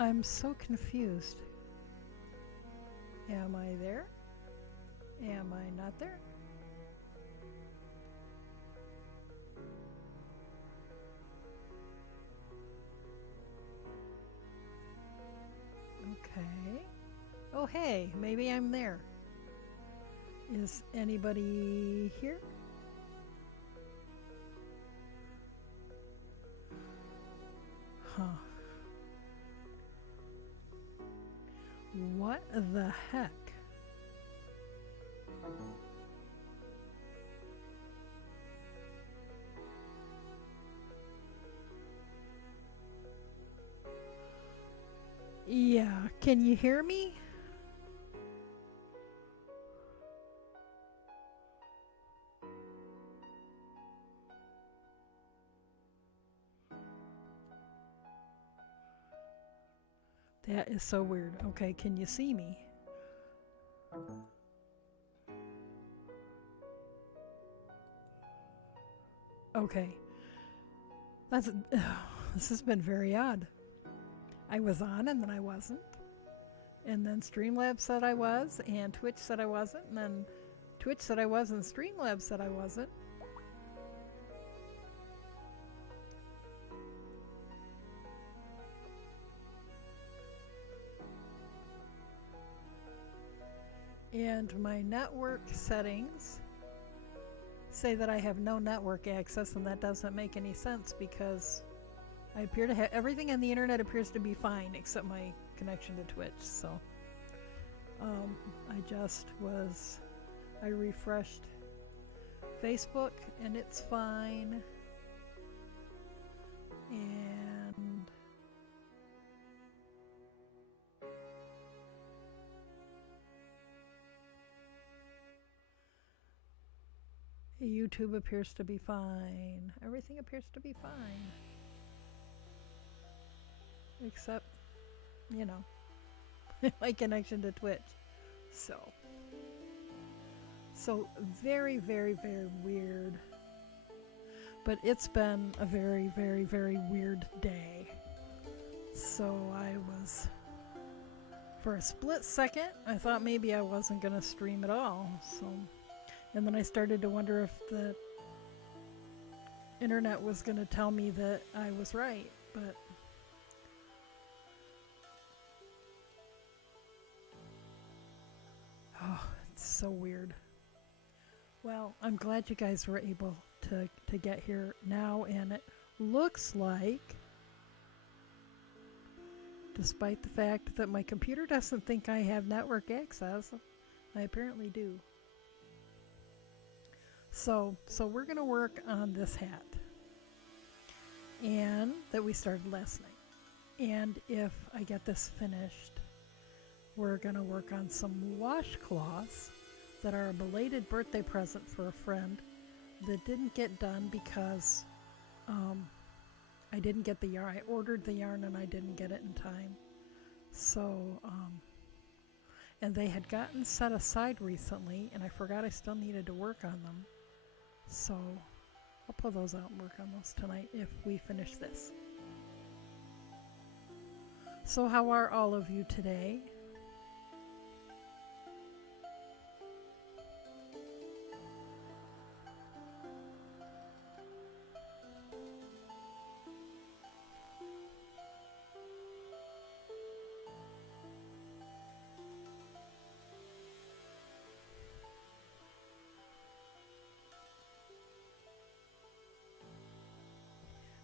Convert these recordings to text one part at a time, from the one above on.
I'm so confused. Am I there? Am I not there? Okay. Oh, hey, maybe I'm there. Is anybody here? Huh. What the heck? Yeah, can you hear me? That is so weird. Okay, can you see me? Okay. That's this has been very odd. I was on and then I wasn't. And then Streamlabs said I was, and Twitch said I wasn't, and then Twitch said I was, and Streamlabs said I wasn't. And my network settings say that I have no network access, and that doesn't make any sense because I appear to have everything on the internet appears to be fine except my connection to Twitch. So I just was, I refreshed Facebook and it's fine. And YouTube appears to be fine. Everything appears to be fine. Except, you know, my connection to Twitch. So very, very, very weird. But it's been a very, very, very weird day. So I was, for a split second, I thought maybe I wasn't going to stream at all. And then I started to wonder if the internet was going to tell me that I was right, but oh, it's so weird. Well, I'm glad you guys were able to get here now, and it looks like, despite the fact that my computer doesn't think I have network access, I apparently do. So we're going to work on this hat, and that we started last night. And if I get this finished, we're going to work on some washcloths that are a belated birthday present for a friend that didn't get done because I didn't get the yarn. I ordered the yarn and I didn't get it in time. So, and they had gotten set aside recently, and I forgot I still needed to work on them. So I'll pull those out and work on those tonight if we finish this. So how are all of you today?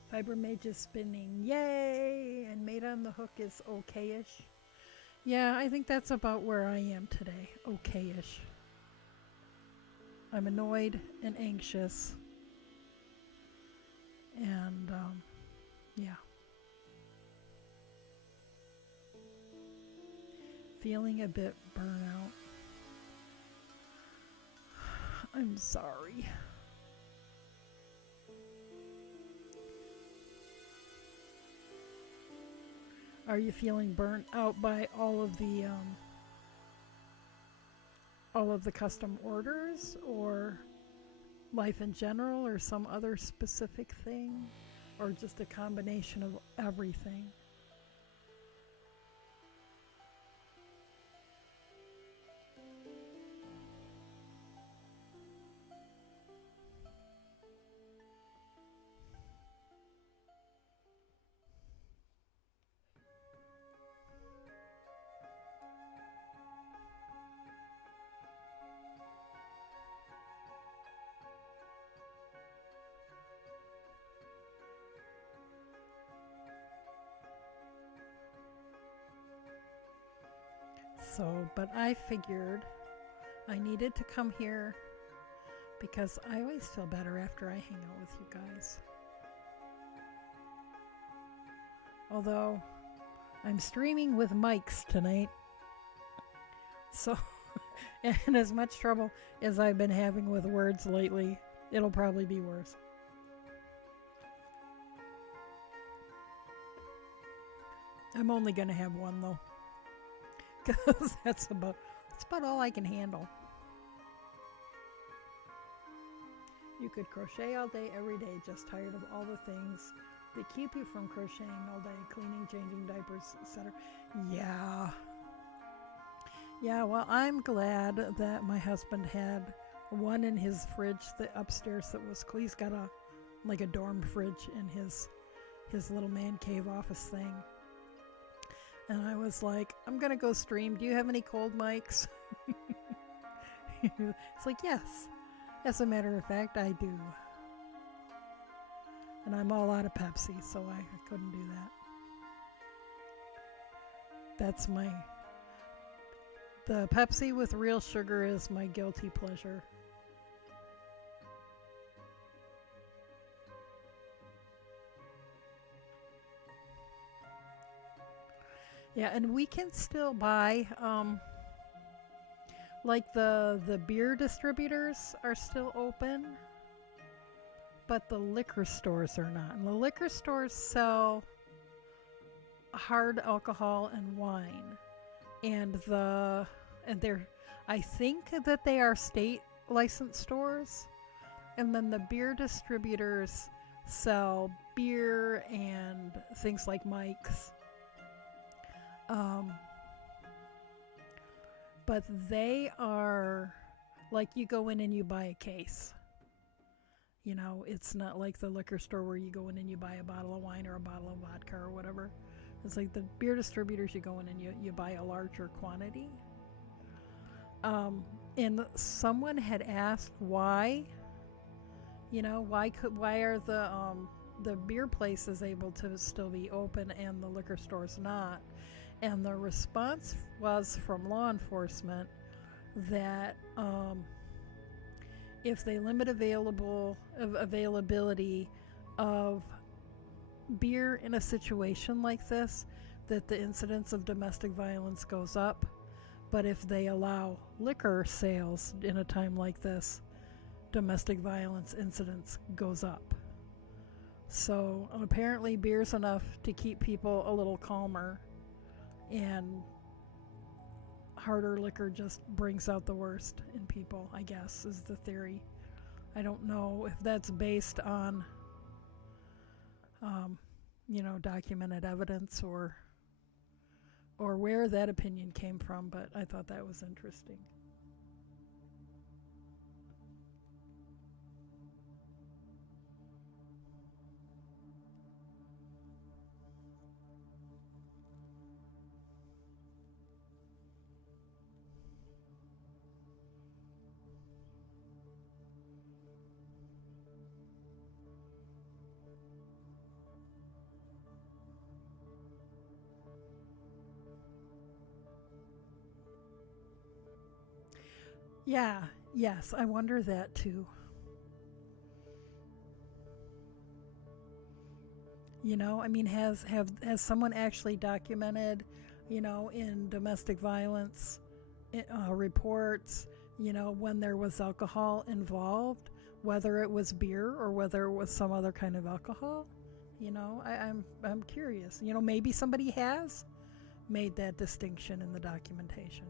Fiber Mage is spinning, yay! And Made on the Hook is okay-ish. Yeah, I think that's about where I am today, okay-ish. I'm annoyed and anxious, and yeah. Feeling a bit burnout. I'm sorry. Are you feeling burnt out by all of the custom orders, or life in general, or some other specific thing, or just a combination of everything? So, but I figured I needed to come here because I always feel better after I hang out with you guys. Although I'm streaming with mics tonight, so and as much trouble as I've been having with words lately, it'll probably be worse. I'm only gonna have one though, because that's about all I can handle. You could crochet all day, every day, just tired of all the things that keep you from crocheting all day, cleaning, changing diapers, etc. Yeah, well, I'm glad that my husband had one in his fridge upstairs that was, he's got a dorm fridge in his little man cave office thing. And I was like, I'm gonna go stream. Do you have any cold mics? It's like, yes. As a matter of fact, I do. And I'm all out of Pepsi, so I couldn't do that. That's the Pepsi with real sugar is my guilty pleasure. Yeah, and we can still buy, like the beer distributors are still open, but the liquor stores are not. And the liquor stores sell hard alcohol and wine, and they're, I think that they are state licensed stores, and then the beer distributors sell beer and things like mics. But they are like, you go in and you buy a case. You know, it's not like the liquor store where you go in and you buy a bottle of wine or a bottle of vodka or whatever. It's like the beer distributors, you go in and you buy a larger quantity. And someone had asked why, why are the beer places able to still be open and the liquor stores not? And the response was from law enforcement that if they limit availability of beer in a situation like this, that the incidence of domestic violence goes up. But if they allow liquor sales in a time like this, domestic violence incidence goes up. So apparently beer's enough to keep people a little calmer, and harder liquor just brings out the worst in people, I guess, is the theory. I don't know if that's based on, documented evidence or where that opinion came from, but I thought that was interesting. Yeah, yes, I wonder that too. I mean, has someone actually documented, in domestic violence reports, when there was alcohol involved, whether it was beer or whether it was some other kind of alcohol? I'm curious. Maybe somebody has made that distinction in the documentation.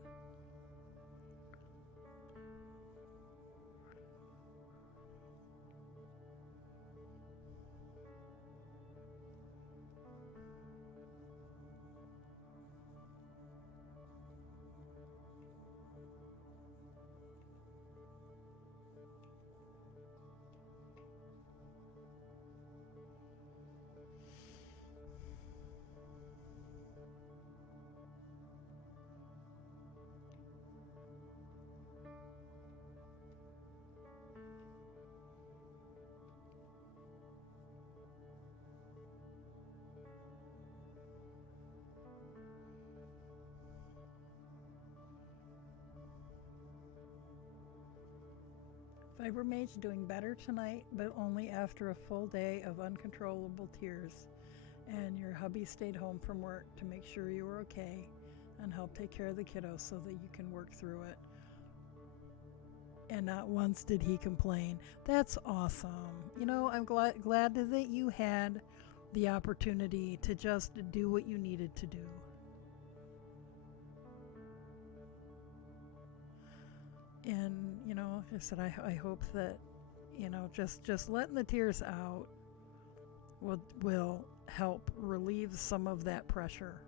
Cybermage doing better tonight, but only after a full day of uncontrollable tears. And your hubby stayed home from work to make sure you were okay and help take care of the kiddos so that you can work through it. And not once did he complain. That's awesome. You know, I'm glad that you had the opportunity to just do what you needed to do. And, you know, I said, I hope that, you know, just letting the tears out will help relieve some of that pressure.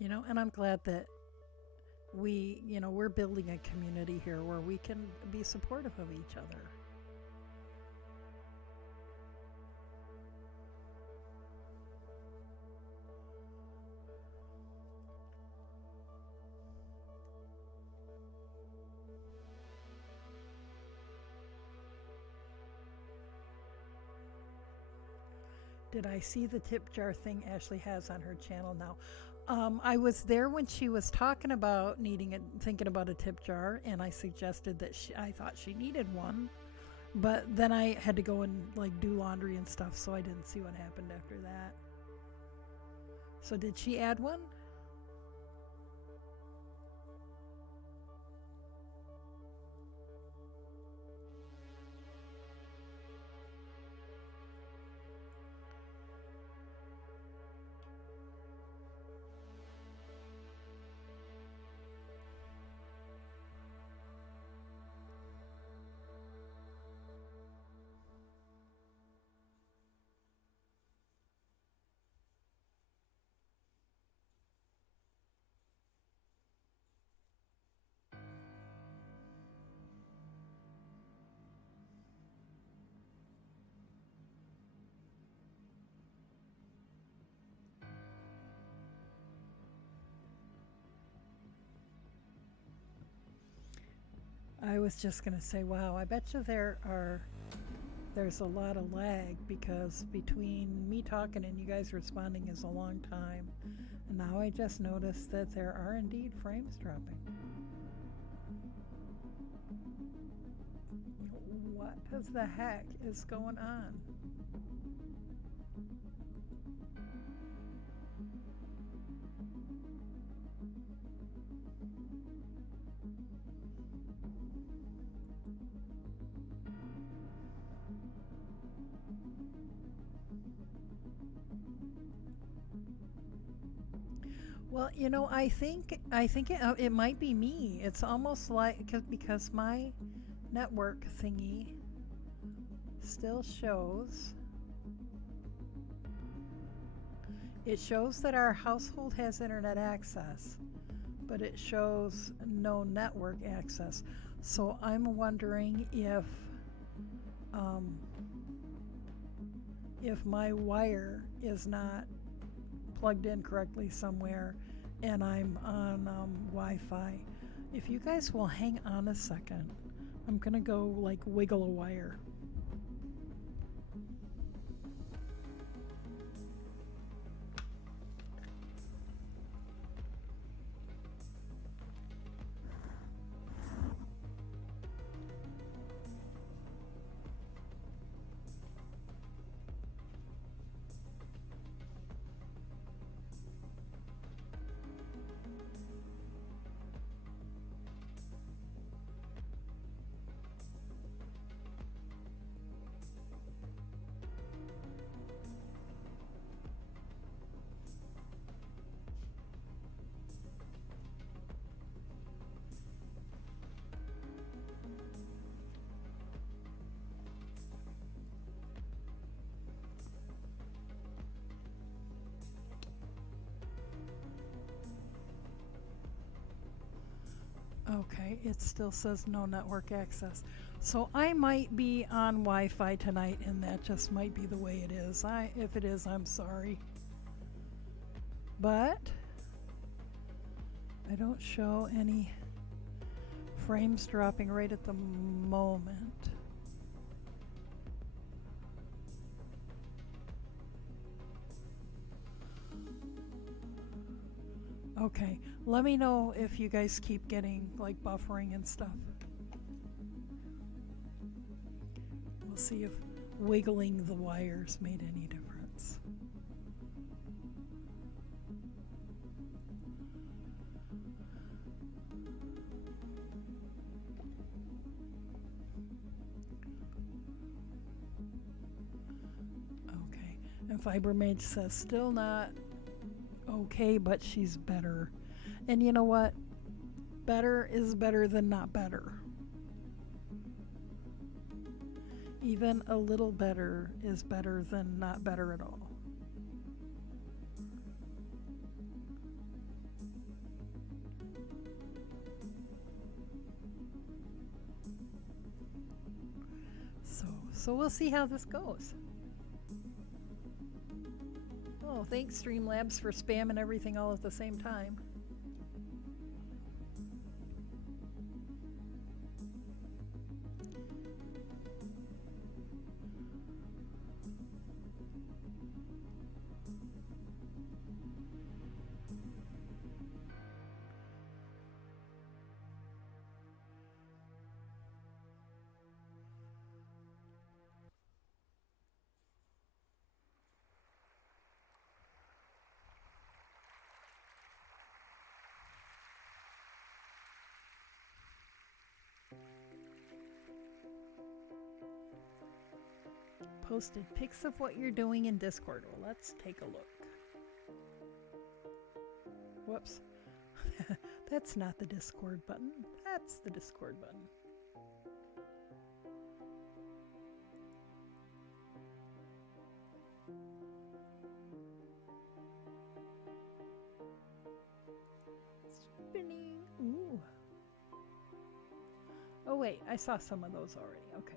You know, and I'm glad that we're building a community here where we can be supportive of each other. Did I see the tip jar thing Ashley has on her channel now? I was there when she was talking about thinking about a tip jar, and I suggested that I thought she needed one, but then I had to go and like do laundry and stuff, so I didn't see what happened after that. So did she add one? I was just gonna say, wow, I bet you there's a lot of lag because between me talking and you guys responding is a long time. And now I just noticed that there are indeed frames dropping. What the heck is going on? Well, you know, I think it might be me. It's almost like because my network thingy still shows. It shows that our household has internet access, but it shows no network access. So I'm wondering um, if my wire is not plugged in correctly somewhere and I'm on Wi-Fi. If you guys will hang on a second, I'm gonna go like wiggle a wire. Okay, it still says no network access. So I might be on Wi-Fi tonight, and that just might be the way it is. If it is, I'm sorry. But I don't show any frames dropping right at the moment. Okay, let me know if you guys keep getting like buffering and stuff. We'll see if wiggling the wires made any difference. Okay, and FiberMage says still not okay, but she's better. And you know what? Better is better than not better. Even a little better is better than not better at all. So we'll see how this goes. Oh, thanks Streamlabs for spamming everything all at the same time. Posted pics of what you're doing in Discord. Well, let's take a look. Whoops. That's not the Discord button. That's the Discord button. Spinning. Ooh. Oh wait, I saw some of those already. Okay.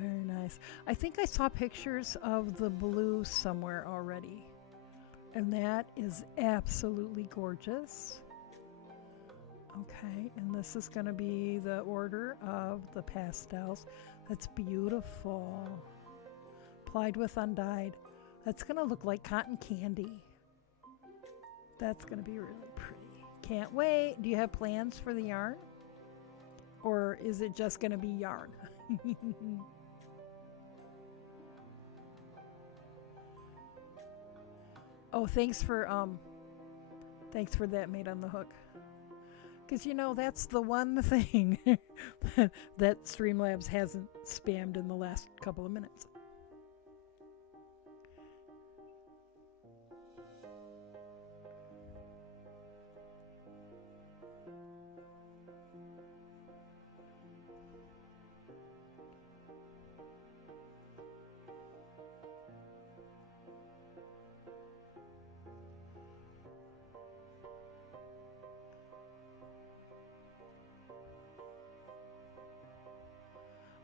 Very nice. I think I saw pictures of the blue somewhere already. And that is absolutely gorgeous. Okay, and this is going to be the order of the pastels. That's beautiful. Applied with undyed. That's going to look like cotton candy. That's going to be really pretty. Can't wait. Do you have plans for the yarn? Or is it just going to be yarn? Oh, thanks for that made on the hook. Because you know that's the one thing that Streamlabs hasn't spammed in the last couple of minutes.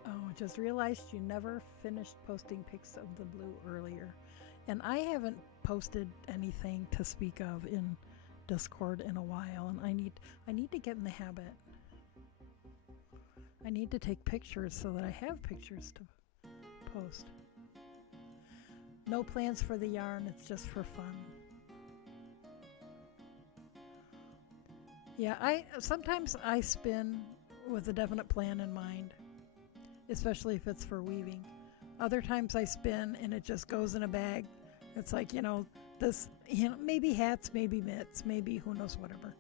Oh, just realized you never finished posting pics of the blue earlier. And I haven't posted anything to speak of in Discord in a while, and I need to get in the habit. I need to take pictures so that I have pictures to post. No plans for the yarn, it's just for fun. Yeah, sometimes I spin with a definite plan in mind, especially if it's for weaving. Other times I spin and it just goes in a bag. It's like, this, maybe hats, maybe mitts, maybe who knows, whatever.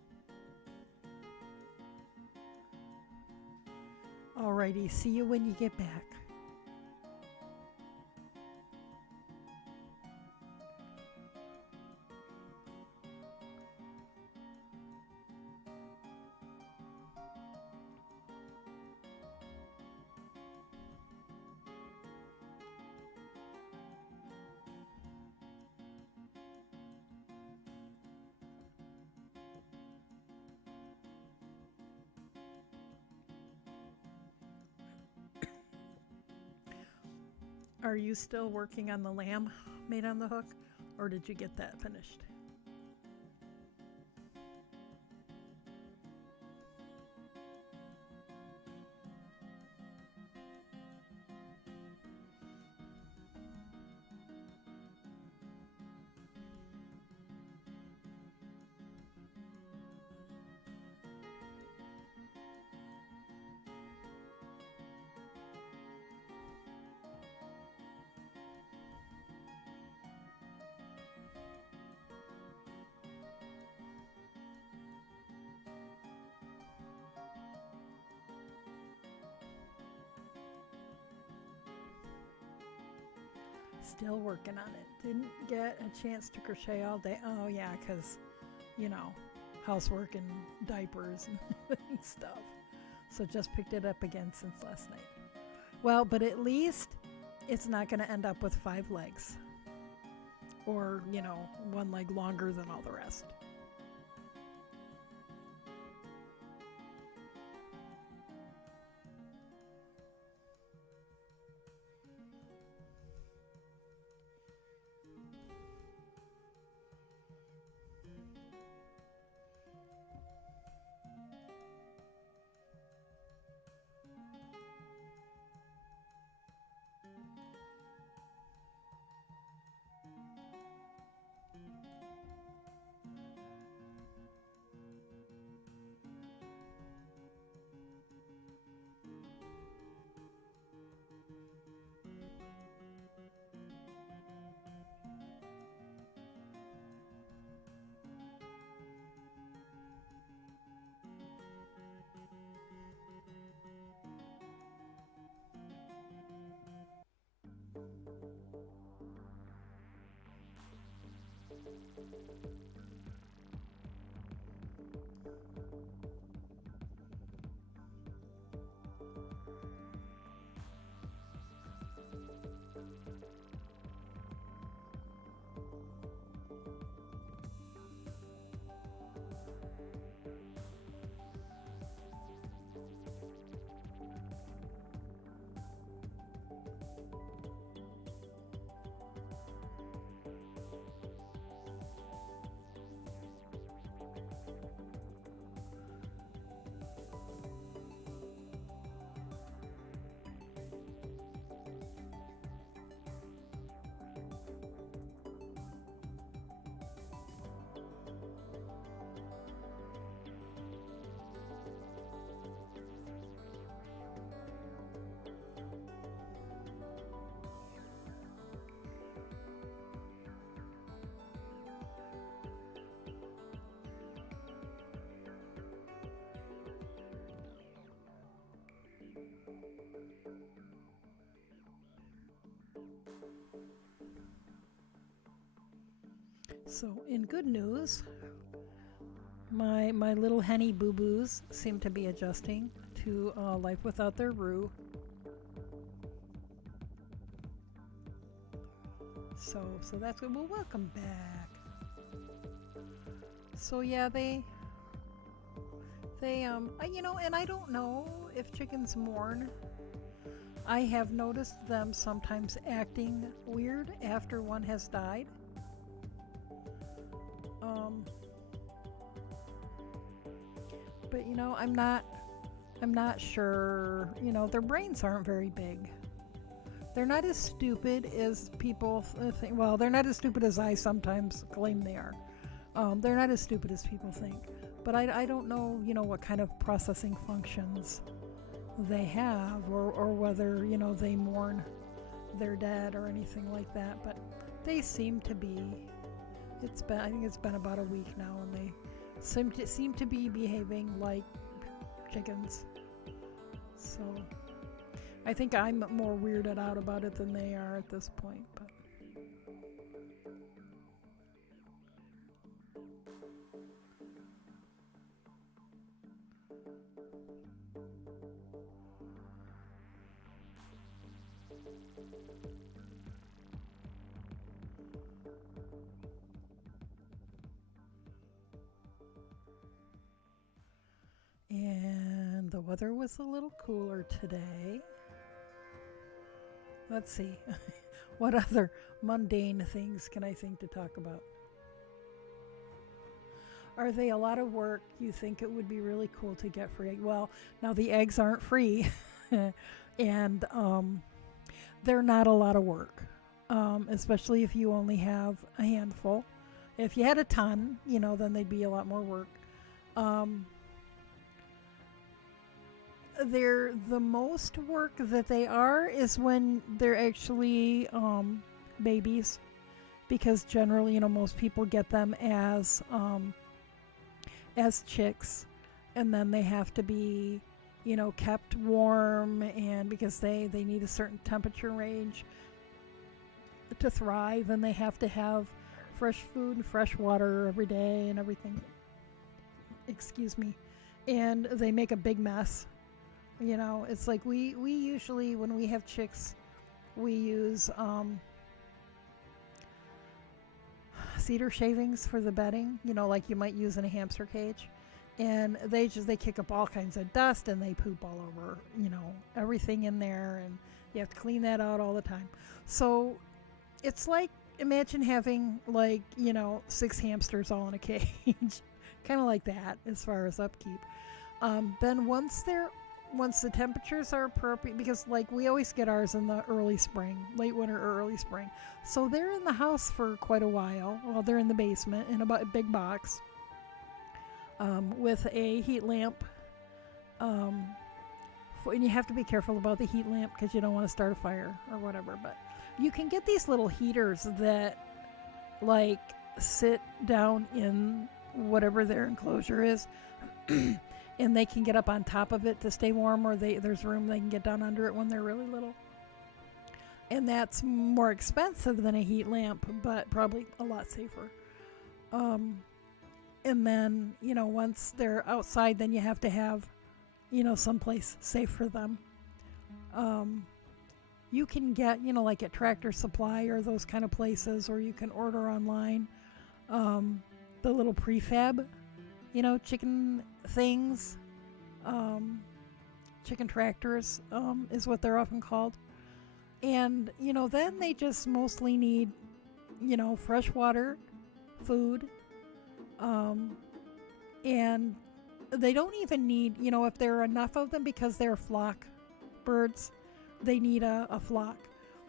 Alrighty, see you when you get back. Are you still working on the lamb made on the hook, or did you get that finished? Still working on it. Didn't get a chance to crochet all day. Oh, yeah, because, you know, housework and diapers and stuff. So just picked it up again since last night. Well, but at least it's not going to end up with 5 legs. Or, you know, one leg longer than all the rest. So, in good news, my little henny boo boos seem to be adjusting to life without their Roo. So that's good. Well, welcome back. So yeah, you know, and I don't know if chickens mourn. I have noticed them sometimes acting weird after one has died. Um, but you know, I'm not sure. You know, their brains aren't very big. They're not as stupid as people think. Well, they're not as stupid as I sometimes claim they are. They're not as stupid as people think. But I don't know, you know, what kind of processing functions they have, or whether, you know, they mourn their dead or anything like that. But they seem to be. I think it's been about a week now, and they seem to be behaving like chickens. So I think I'm more weirded out about it than they are at this point. But and the weather was a little cooler today. Let's see. What other mundane things can I think to talk about? Are they a lot of work? You think it would be really cool to get free? Well, now the eggs aren't free, and they're not a lot of work, especially if you only have a handful. If you had a ton, then they'd be a lot more work. Um, they're the most work that they are is when they're actually babies, because generally, most people get them as chicks, and then they have to be kept warm, and because they need a certain temperature range to thrive, and they have to have fresh food and fresh water every day and everything. Excuse me. And they make a big mess. It's like we usually, when we have chicks, we use cedar shavings for the bedding, like you might use in a hamster cage. And they kick up all kinds of dust, and they poop all over, everything in there, and you have to clean that out all the time. So it's like, imagine having 6 hamsters all in a cage. Kind of like that as far as upkeep. Then once the temperatures are appropriate, because we always get ours in the early spring, late winter or early spring. So they're in the house for quite a while. Well, they're in the basement in a big box with a heat lamp. And you have to be careful about the heat lamp because you don't want to start a fire or whatever. But you can get these little heaters that sit down in whatever their enclosure is. And they can get up on top of it to stay warm, or there's room they can get down under it when they're really little. And that's more expensive than a heat lamp, but probably a lot safer. And then, once they're outside, then you have to have, someplace safe for them. You can get, at Tractor Supply or those kind of places, or you can order online the little prefab, chicken things. Chicken tractors is what they're often called. And, then they just mostly need, fresh water, food, and they don't even need, if there are enough of them, because they're flock birds, they need a flock.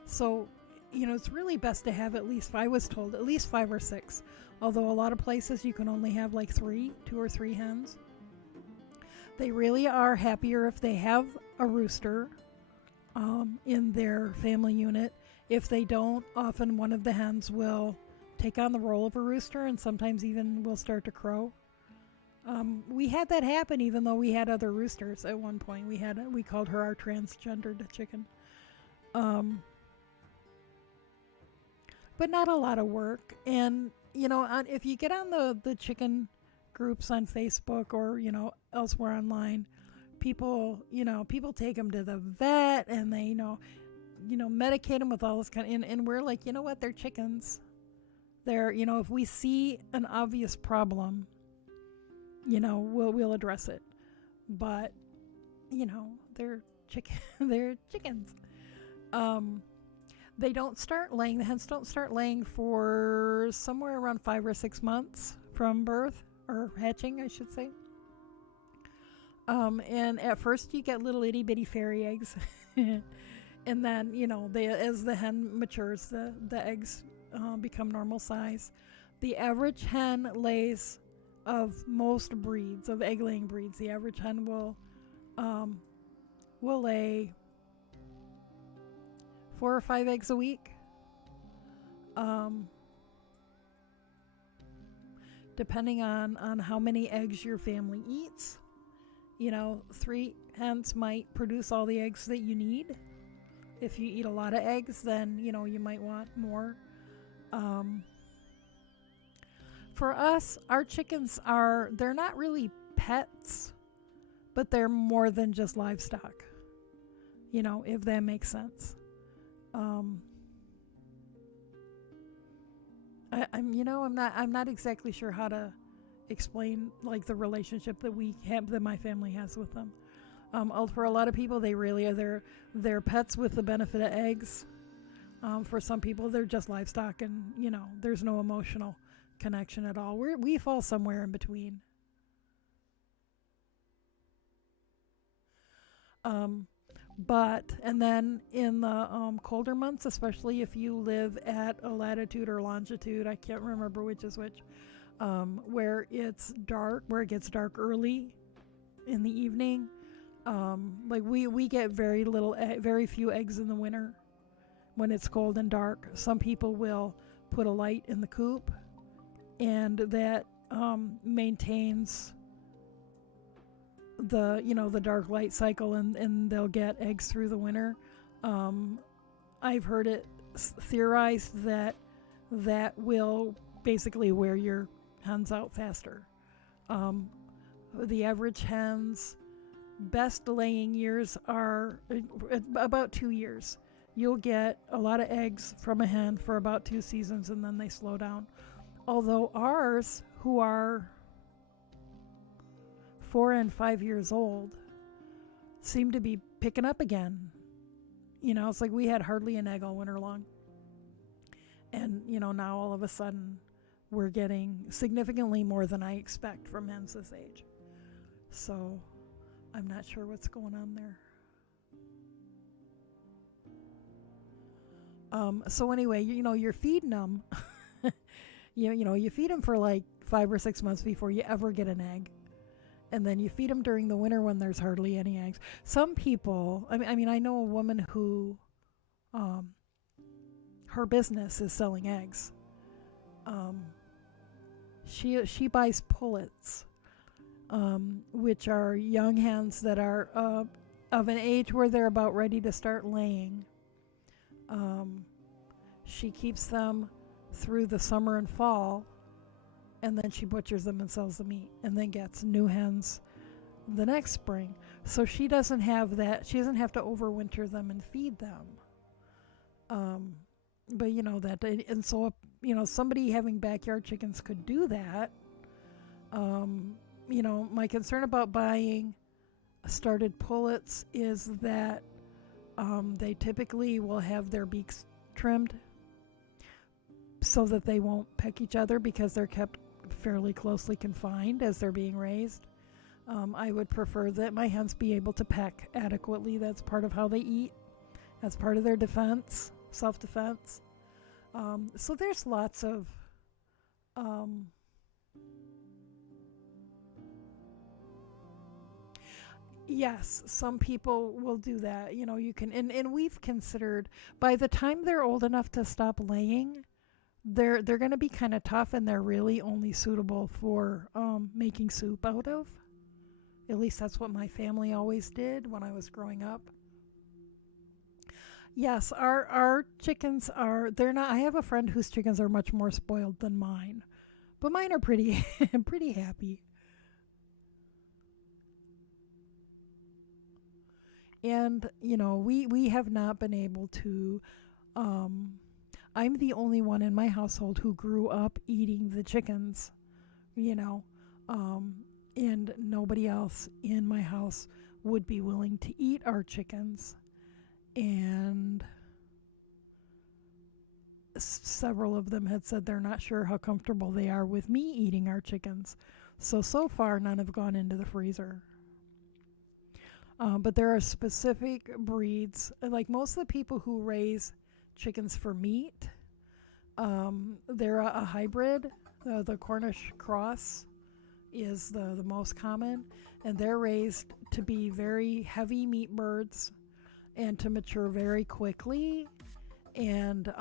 So, it's really best to have at least, I was told, at least 5 or 6. Although a lot of places you can only have 2 or 3 hens. They really are happier if they have a rooster in their family unit. If they don't, often one of the hens will take on the role of a rooster, and sometimes even will start to crow. We had that happen even though we had other roosters at one point. We called her our transgendered chicken. But not a lot of work. And, if you get on the chicken groups on Facebook or, elsewhere online, people take them to the vet, and they, medicate them with all this and we're like, what, they're chickens. They're, if we see an obvious problem, we'll address it. But, they're they're chickens. The hens don't start laying for somewhere around 5 or 6 months from birth, or hatching, I should say. And at first you get little itty bitty fairy eggs. And then, as the hen matures, the eggs become normal size. The average hen lays, of most breeds, of egg laying breeds, the average hen will lay 4 or 5 eggs a week. Depending on how many eggs your family eats. 3 hens might produce all the eggs that you need. If you eat a lot of eggs, then, you might want more. For us, our chickens they're not really pets, but they're more than just livestock. If that makes sense. I'm not exactly sure how to explain the relationship that my family has with them. For a lot of people, they really are their pets with the benefit of eggs. For some people, they're just livestock, and there's no emotional connection at all. We fall somewhere in between. And then in the colder months, especially if you live at a latitude or longitude, I can't remember which is which, where it's dark, where it gets dark early in the evening. Like we get very few eggs in the winter when it's cold and dark. Some people will put a light in the coop, and that maintains the dark light cycle, and they'll get eggs through the winter. I've heard it theorized that will basically wear your hens out faster. The average hen's best laying years are about 2 years. You'll get a lot of eggs from a hen for about 2 seasons, and then they slow down. Although ours, who are 4 and 5 years old, seem to be picking up again. It's like we had hardly an egg all winter long. And, now all of a sudden we're getting significantly more than I expect from hens this age. So I'm not sure what's going on there. So anyway, you're feeding them. You feed them for like 5 or 6 months before you ever get an egg. And then you feed them during the winter when there's hardly any eggs. Some people, I know a woman who, her business is selling eggs. She buys pullets, which are young hens that are of an age where they're about ready to start laying. She keeps them through the summer and fall, and then she butchers them and sells the meat, and then gets new hens the next spring. So she doesn't have that. She doesn't have to overwinter them and feed them. But that, and so somebody having backyard chickens could do that. My concern about buying started pullets is that they typically will have their beaks trimmed so that they won't peck each other, because they're kept fairly closely confined as they're being raised. I would prefer that my hens be able to peck adequately. That's part of how they eat. That's part of their defense, self-defense. So there's lots of yes, some people will do that. You can, and we've considered, by the time they're old enough to stop laying, they're going to be kind of tough, and they're really only suitable for making soup out of. At least that's what my family always did when I was growing up. Yes, our chickens they're not. I have a friend whose chickens are much more spoiled than mine, but mine are pretty pretty happy. And we have not been able to. I'm the only one in my household who grew up eating the chickens, and nobody else in my house would be willing to eat our chickens. And several of them had said they're not sure how comfortable they are with me eating our chickens. So far, none have gone into the freezer. But there are specific breeds, like most of the people who raise chickens for meat, they're a hybrid. The Cornish cross is the most common, and they're raised to be very heavy meat birds and to mature very quickly. And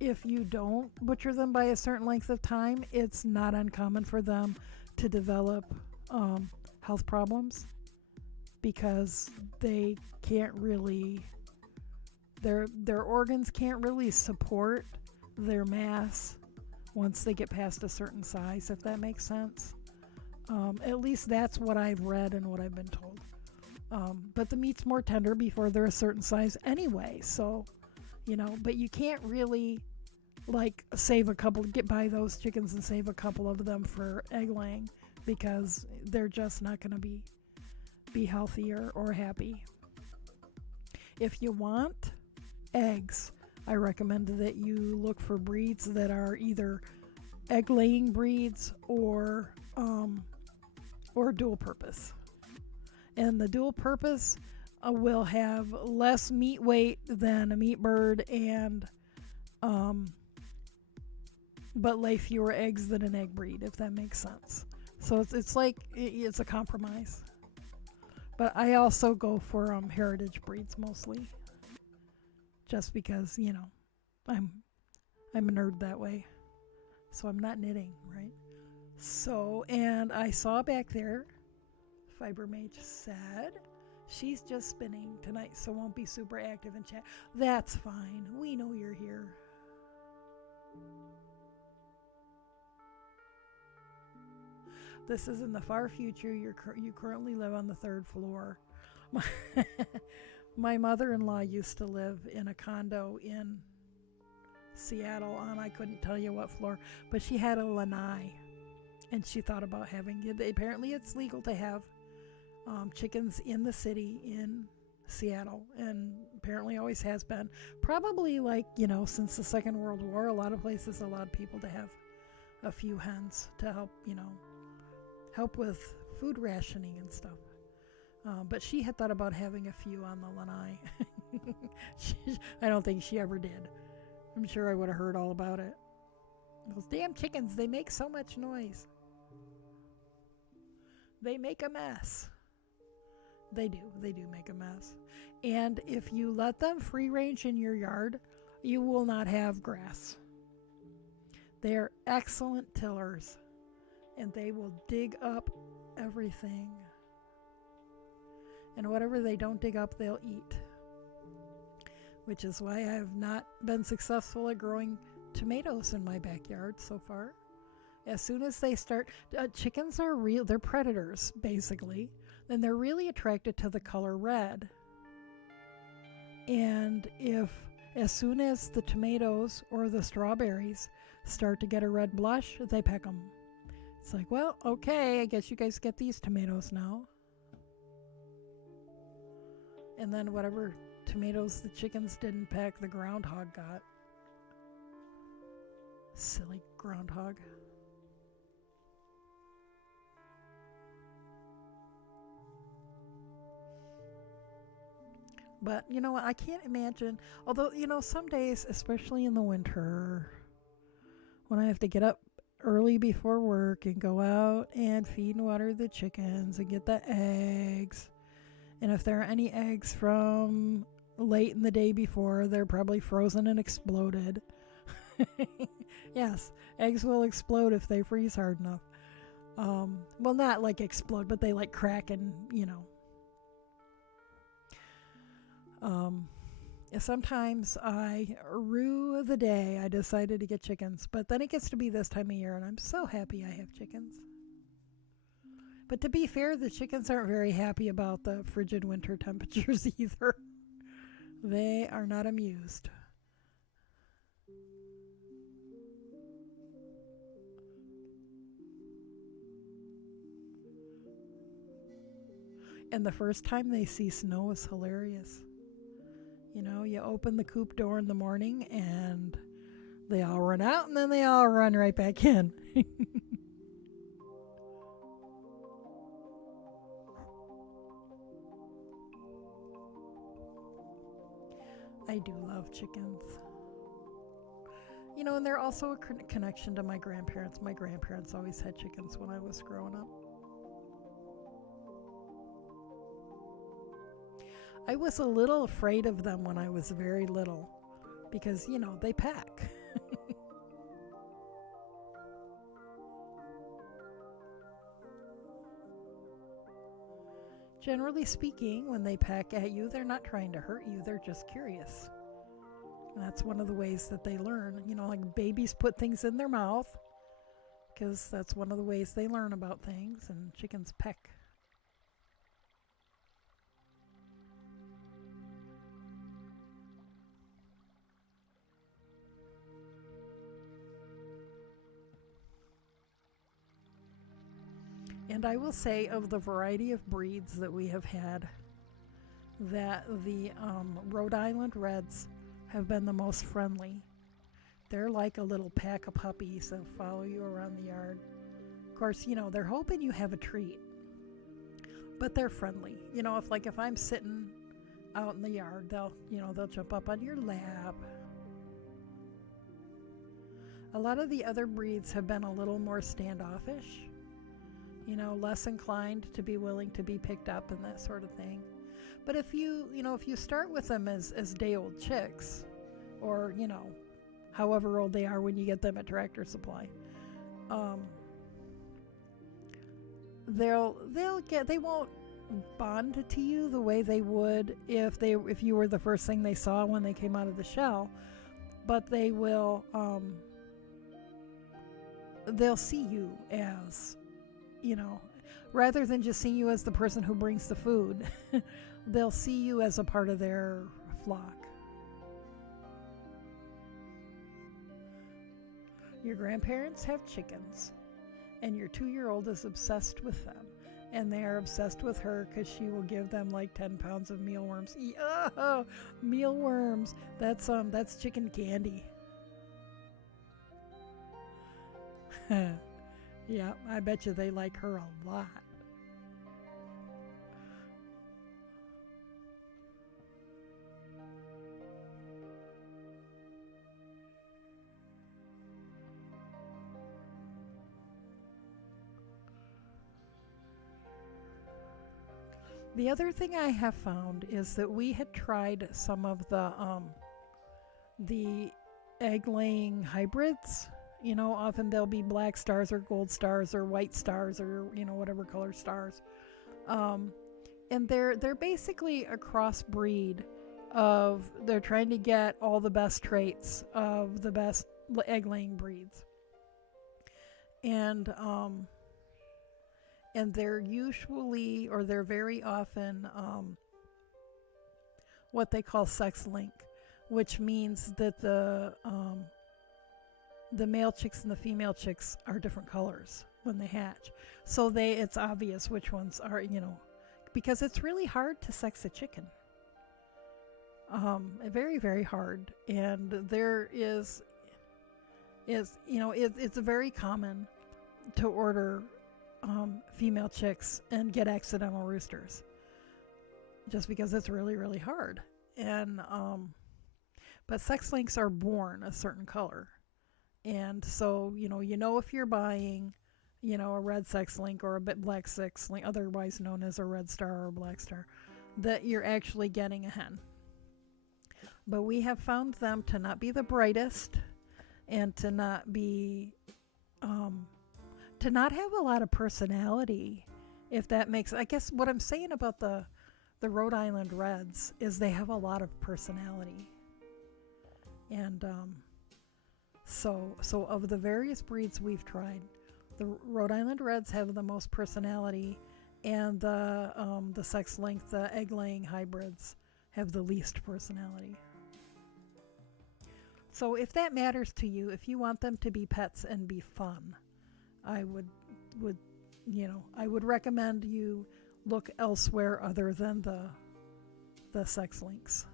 if you don't butcher them by a certain length of time, it's not uncommon for them to develop health problems, because they can't really, their organs can't really support their mass once they get past a certain size, if that makes sense. At least that's what I've read and what I've been told. But the meat's more tender before they're a certain size anyway, so but you can't really buy those chickens and save a couple of them for egg laying, because they're just not going to be be healthier or happy. If you want eggs, I recommend that you look for breeds that are either egg-laying breeds or dual purpose. And the dual purpose will have less meat weight than a meat bird, and but lay fewer eggs than an egg breed, if that makes sense. So it's like it's a compromise. But I also go for heritage breeds mostly, just because I'm a nerd that way. So I'm not knitting, right? So, and I saw back there, Fiber Mage said she's just spinning tonight, so won't be super active in chat. That's fine. We know you're here. This is in the far future. You currently live on the 3rd floor. My mother-in-law used to live in a condo in Seattle on, I couldn't tell you what floor, but she had a lanai, and she thought about having it. Apparently it's legal to have chickens in the city in Seattle, and apparently always has been. Probably since the Second World War, a lot of places allowed people to have a few hens to help with food rationing and stuff. But she had thought about having a few on the lanai. I don't think she ever did. I'm sure I would have heard all about it. Those damn chickens, they make so much noise. They make a mess. They do make a mess. And if you let them free range in your yard, you will not have grass. They are excellent tillers, and they will dig up everything. And whatever they don't dig up, they'll eat. Which is why I have not been successful at growing tomatoes in my backyard so far. As soon as they start, chickens are they're predators, basically. And they're really attracted to the color red. And as soon as the tomatoes or the strawberries start to get a red blush, they peck them. It's like, well, okay, I guess you guys get these tomatoes now. And then whatever tomatoes the chickens didn't peck, the groundhog got. Silly groundhog. But you know what, I can't imagine, although some days, especially in the winter, when I have to get up early before work and go out and feed and water the chickens and get the eggs, and if there are any eggs from late in the day before, they're probably frozen and exploded. Yes, eggs will explode if they freeze hard enough. Well, not like explode, but they crack and sometimes I rue the day I decided to get chickens, but then it gets to be this time of year and I'm so happy I have chickens. But to be fair, the chickens aren't very happy about the frigid winter temperatures either. They are not amused. And the first time they see snow is hilarious. You open the coop door in the morning and they all run out and then they all run right back in. I do love chickens. And they're also a connection to my grandparents. My grandparents always had chickens when I was growing up. I was a little afraid of them when I was very little because, they pack. Generally speaking, when they peck at you, they're not trying to hurt you, they're just curious. And that's one of the ways that they learn. Like babies put things in their mouth because that's one of the ways they learn about things, and chickens peck. And I will say, of the variety of breeds that we have had, that the Rhode Island Reds have been the most friendly. They're like a little pack of puppies that follow you around the yard. Of course, they're hoping you have a treat, but they're friendly. If I'm sitting out in the yard, they'll jump up on your lap. A lot of the other breeds have been a little more standoffish, less inclined to be willing to be picked up and that sort of thing. But if you start with them as day-old chicks, or, however old they are when you get them at Tractor Supply, they won't bond to you the way they would if you were the first thing they saw when they came out of the shell, but they will they'll see you as, rather than just seeing you as the person who brings the food, they'll see you as a part of their flock. Your grandparents have chickens, and your 2-year-old is obsessed with them. And they are obsessed with her because she will give them like 10 pounds of mealworms. Oh, mealworms. That's chicken candy. Yeah, I bet you they like her a lot. The other thing I have found is that we had tried some of the egg-laying hybrids. Often they'll be black stars or gold stars or white stars or whatever color stars, and they're basically a crossbreed of. They're trying to get all the best traits of the best egg-laying breeds, and they're usually, or they're very often, what they call sex link, which means that the male chicks and the female chicks are different colors when they hatch. So it's obvious which ones are, because it's really hard to sex a chicken. Very, very hard. And there it's very common to order female chicks and get accidental roosters, just because it's really, really hard. And but sex links are born a certain color. And so, if you're buying, a red sex link or a black sex link, otherwise known as a red star or a black star, that you're actually getting a hen. But we have found them to not be the brightest, and to not be, to not have a lot of personality, if that makes, I guess what I'm saying about the Rhode Island Reds is they have a lot of personality. And, So of the various breeds we've tried, the Rhode Island Reds have the most personality, and the sex link, the egg-laying hybrids, have the least personality. So if that matters to you, if you want them to be pets and be fun, I would recommend you look elsewhere other than the sex links.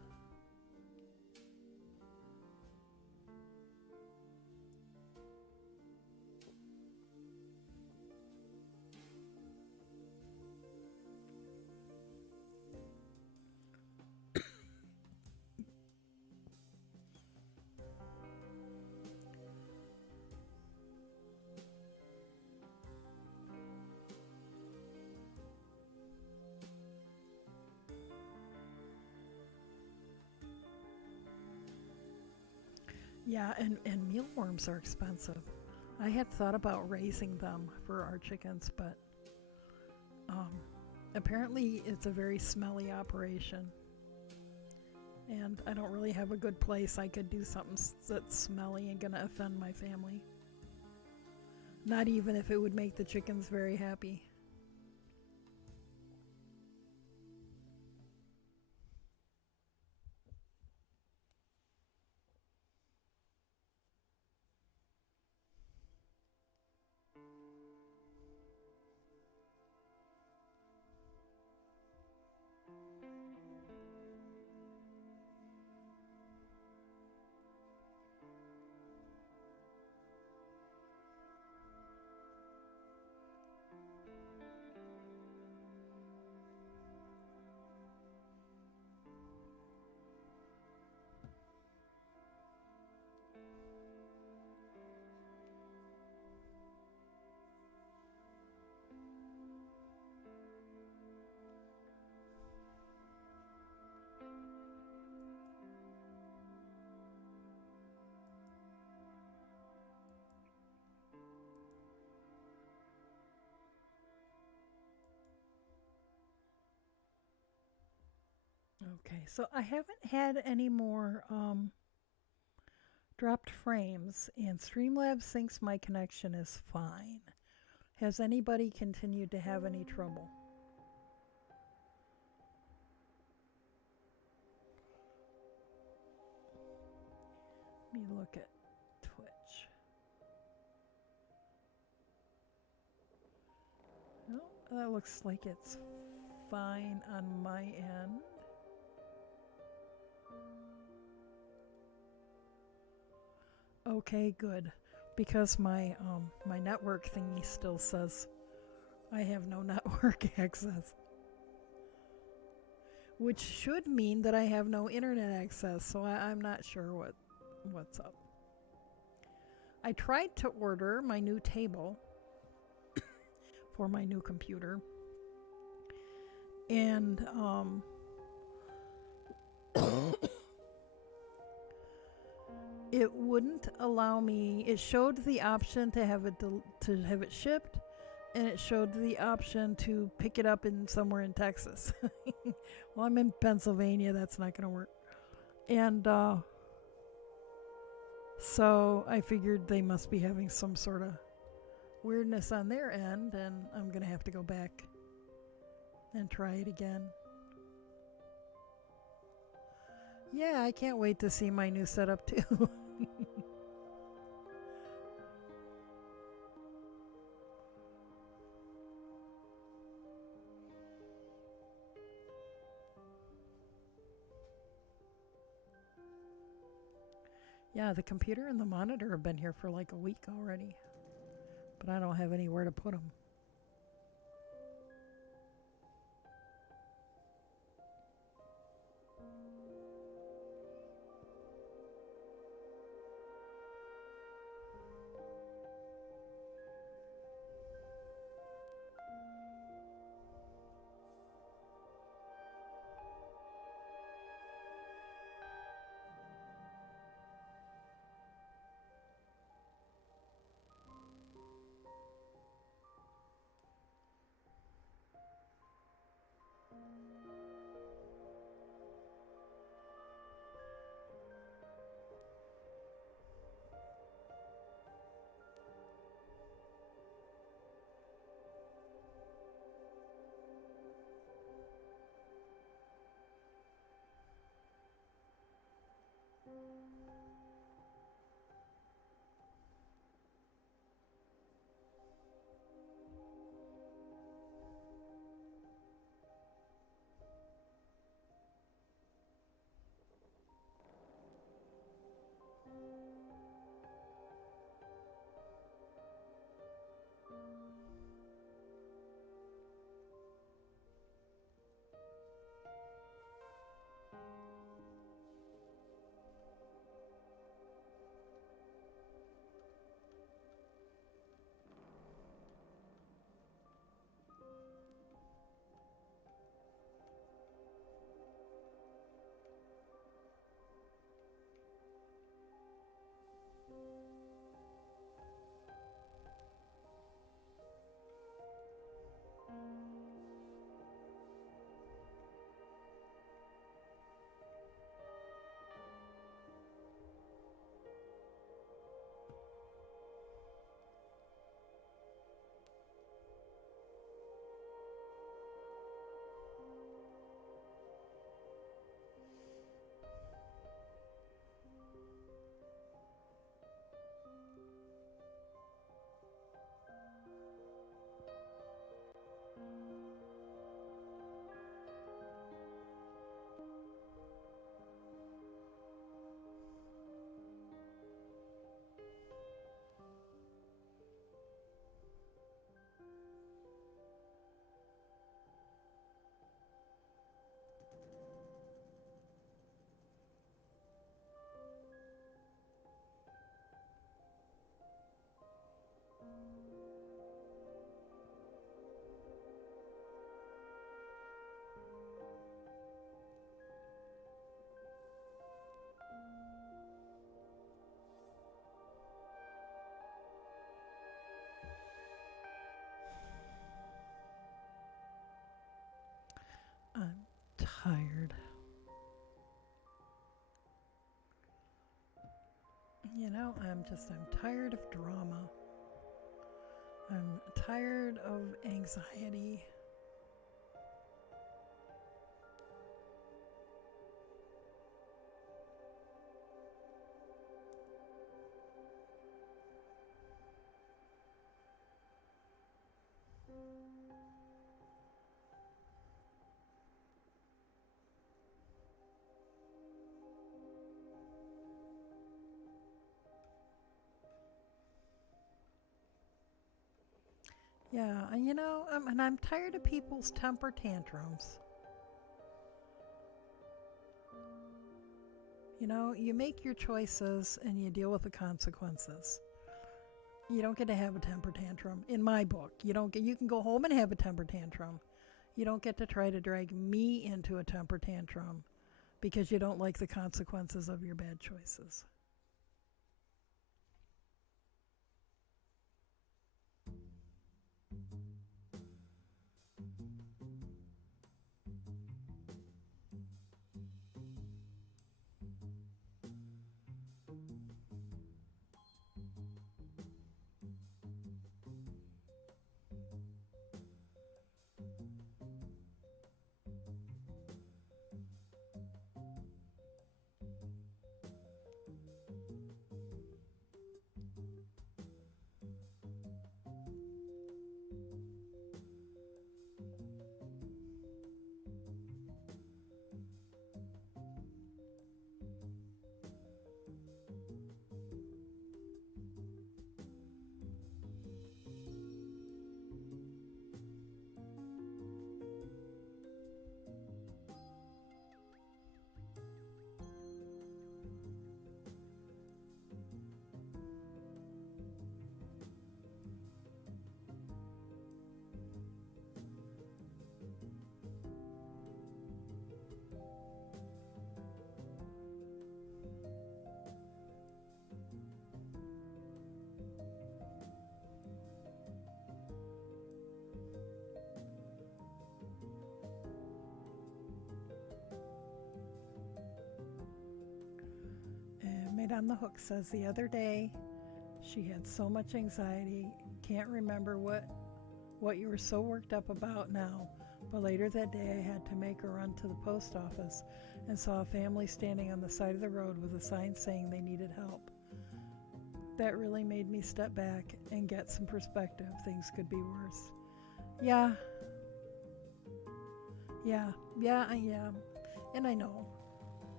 Yeah, and mealworms are expensive. I had thought about raising them for our chickens, but apparently it's a very smelly operation. And I don't really have a good place I could do something that's smelly and gonna offend my family. Not even if it would make the chickens very happy. Okay, so I haven't had any more dropped frames, and Streamlabs thinks my connection is fine. Has anybody continued to have any trouble? Let me look at Twitch. Oh, that looks like it's fine on my end. Okay, good. Because my network thingy still says I have no network access. Which should mean that I have no internet access, so I'm not sure what's up. I tried to order my new table for my new computer, and it wouldn't allow me. It showed the option to have it shipped, and it showed the option to pick it up in somewhere in Texas. Well, I'm in Pennsylvania. That's not going to work. And so I figured they must be having some sort of weirdness on their end, and I'm going to have to go back and try it again. Yeah, I can't wait to see my new setup too. Yeah, the computer and the monitor have been here for like a week already, but I don't have anywhere to put them. I'm tired. I'm tired of drama. I'm tired of anxiety. Yeah, and I'm tired of people's temper tantrums. You make your choices and you deal with the consequences. You don't get to have a temper tantrum in my book. You can go home and have a temper tantrum. You don't get to try to drag me into a temper tantrum because you don't like the consequences of your bad choices. Made on the Hook says the other day she had so much anxiety, can't remember what you were so worked up about now, but later that day I had to make a run to the post office and saw a family standing on the side of the road with a sign saying they needed help. That really made me step back and get some perspective. Things could be worse. Yeah, yeah, and I know,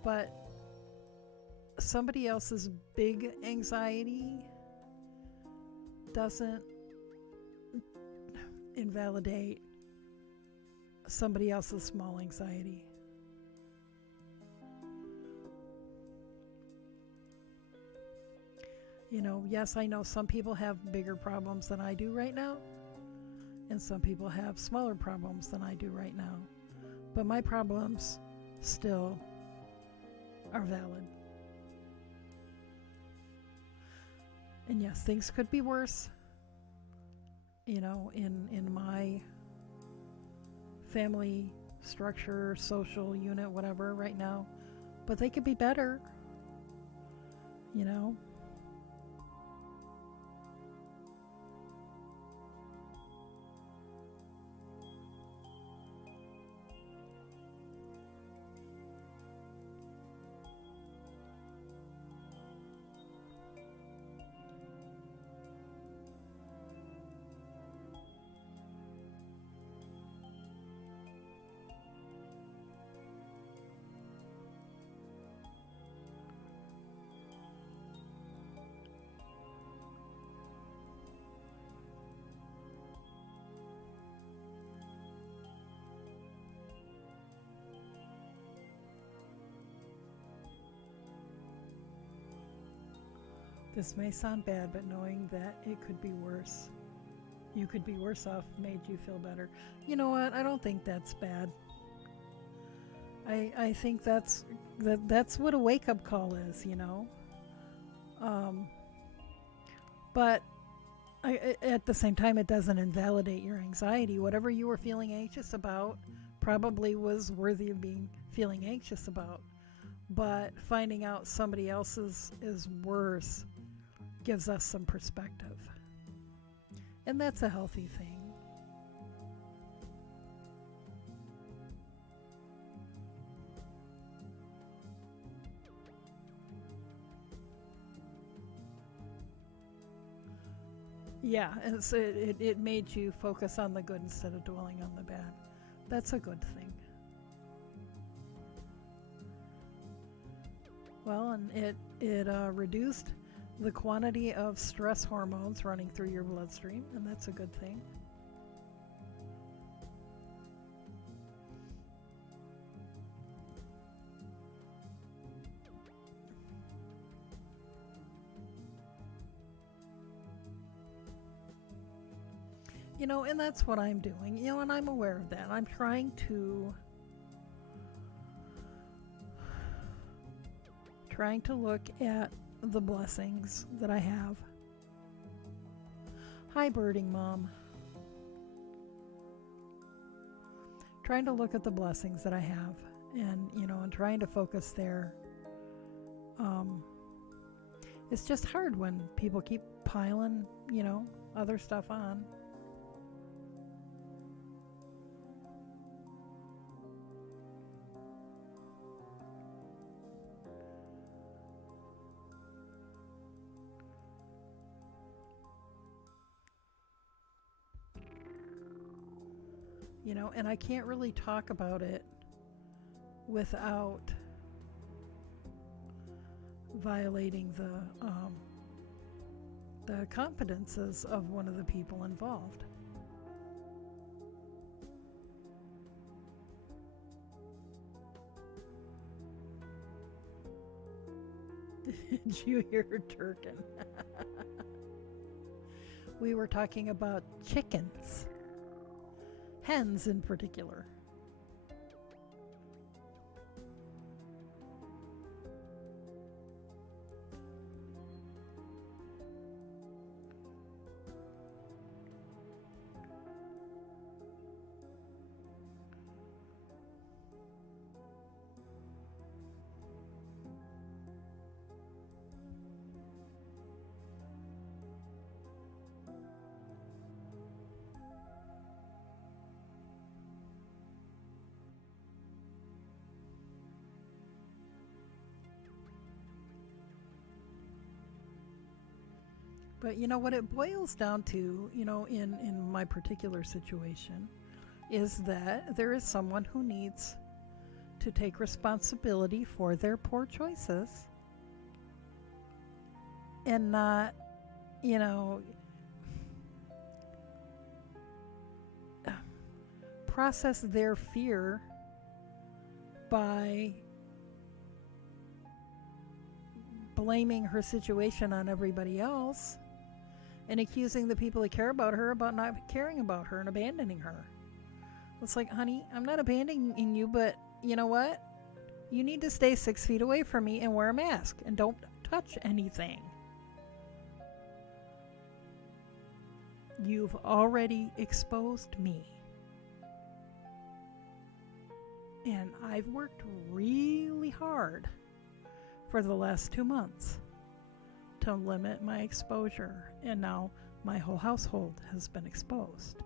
but somebody else's big anxiety doesn't invalidate somebody else's small anxiety. Yes, I know some people have bigger problems than I do right now, and some people have smaller problems than I do right now. But my problems still are valid. And yes, things could be worse, in my family structure, social unit, whatever, right now. But they could be better, you know. This may sound bad, but knowing that it could be worse, you could be worse off, made you feel better. You know what? I don't think that's bad. I think that's what a wake up call is, Um, but at the same time, it doesn't invalidate your anxiety. Whatever you were feeling anxious about probably was worthy of being feeling anxious about. But finding out somebody else's is worse gives us some perspective. And that's a healthy thing. Yeah, and so it made you focus on the good instead of dwelling on the bad. That's a good thing. Well, and it reduced the quantity of stress hormones running through your bloodstream, and that's a good thing. And that's what I'm doing, and I'm aware of that. I'm trying to look at the blessings that I have. Hi, birding mom. Trying to look at the blessings that I have, and trying to focus there. It's just hard when people keep piling, other stuff on. And I can't really talk about it without violating the confidences of one of the people involved. Did you hear Turkin? We were talking about chickens. Hens in particular. But what it boils down to, in my particular situation, is that there is someone who needs to take responsibility for their poor choices and not, process their fear by blaming her situation on everybody else and accusing the people that care about her about not caring about her and abandoning her. It's like, honey, I'm not abandoning you, but you know what? You need to stay 6 feet away from me and wear a mask and don't touch anything. You've already exposed me. And I've worked really hard for the last 2 months to limit my exposure, and now my whole household has been exposed.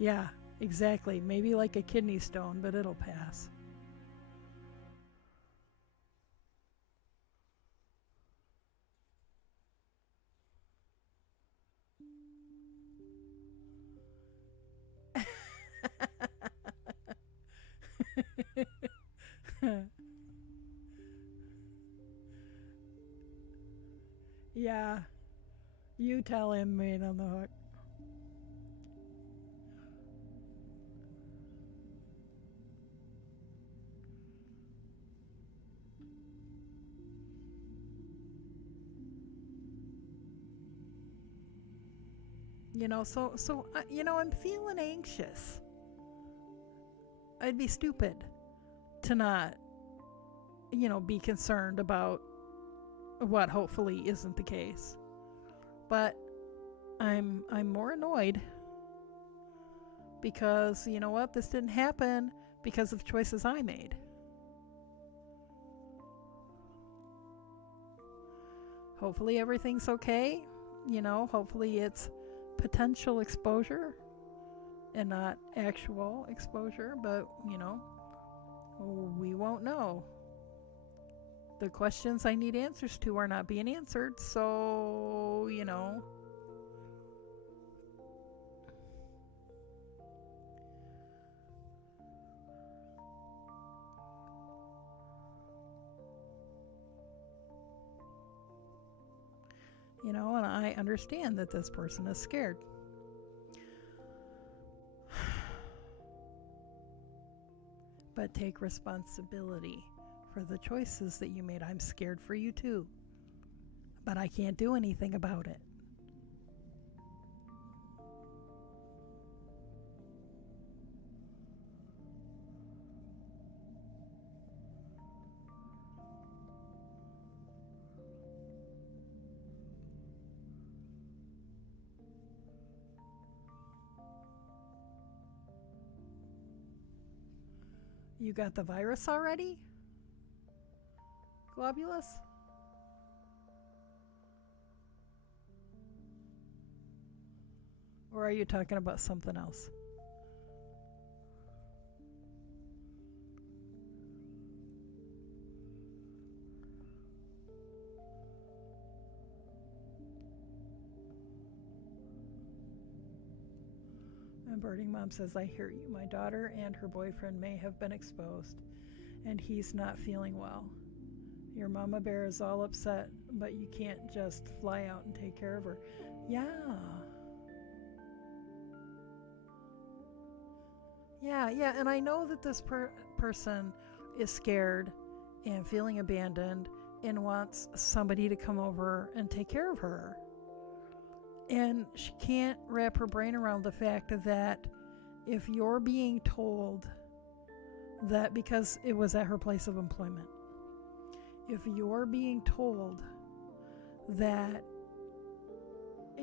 Yeah, exactly. Maybe like a kidney stone, but it'll pass. Yeah, you tell him, man, on the hook. I'm feeling anxious. I'd be stupid to not, be concerned about what hopefully isn't the case. But I'm more annoyed because you know what? This didn't happen because of choices I made. Hopefully everything's okay. Hopefully it's potential exposure and not actual exposure, but we won't know. The questions I need answers to are not being answered, so, and I understand that this person is scared. But take responsibility for the choices that you made. I'm scared for you too, but I can't do anything about it. You got the virus already? Globulus? Or are you talking about something else? And Birding Mom says, I hear you. My daughter and her boyfriend may have been exposed, and he's not feeling well. Your mama bear is all upset, but you can't just fly out and take care of her. Yeah. Yeah, and I know that this person is scared and feeling abandoned and wants somebody to come over and take care of her. And she can't wrap her brain around the fact that if you're being told that because it was at her place of employment, if you're being told that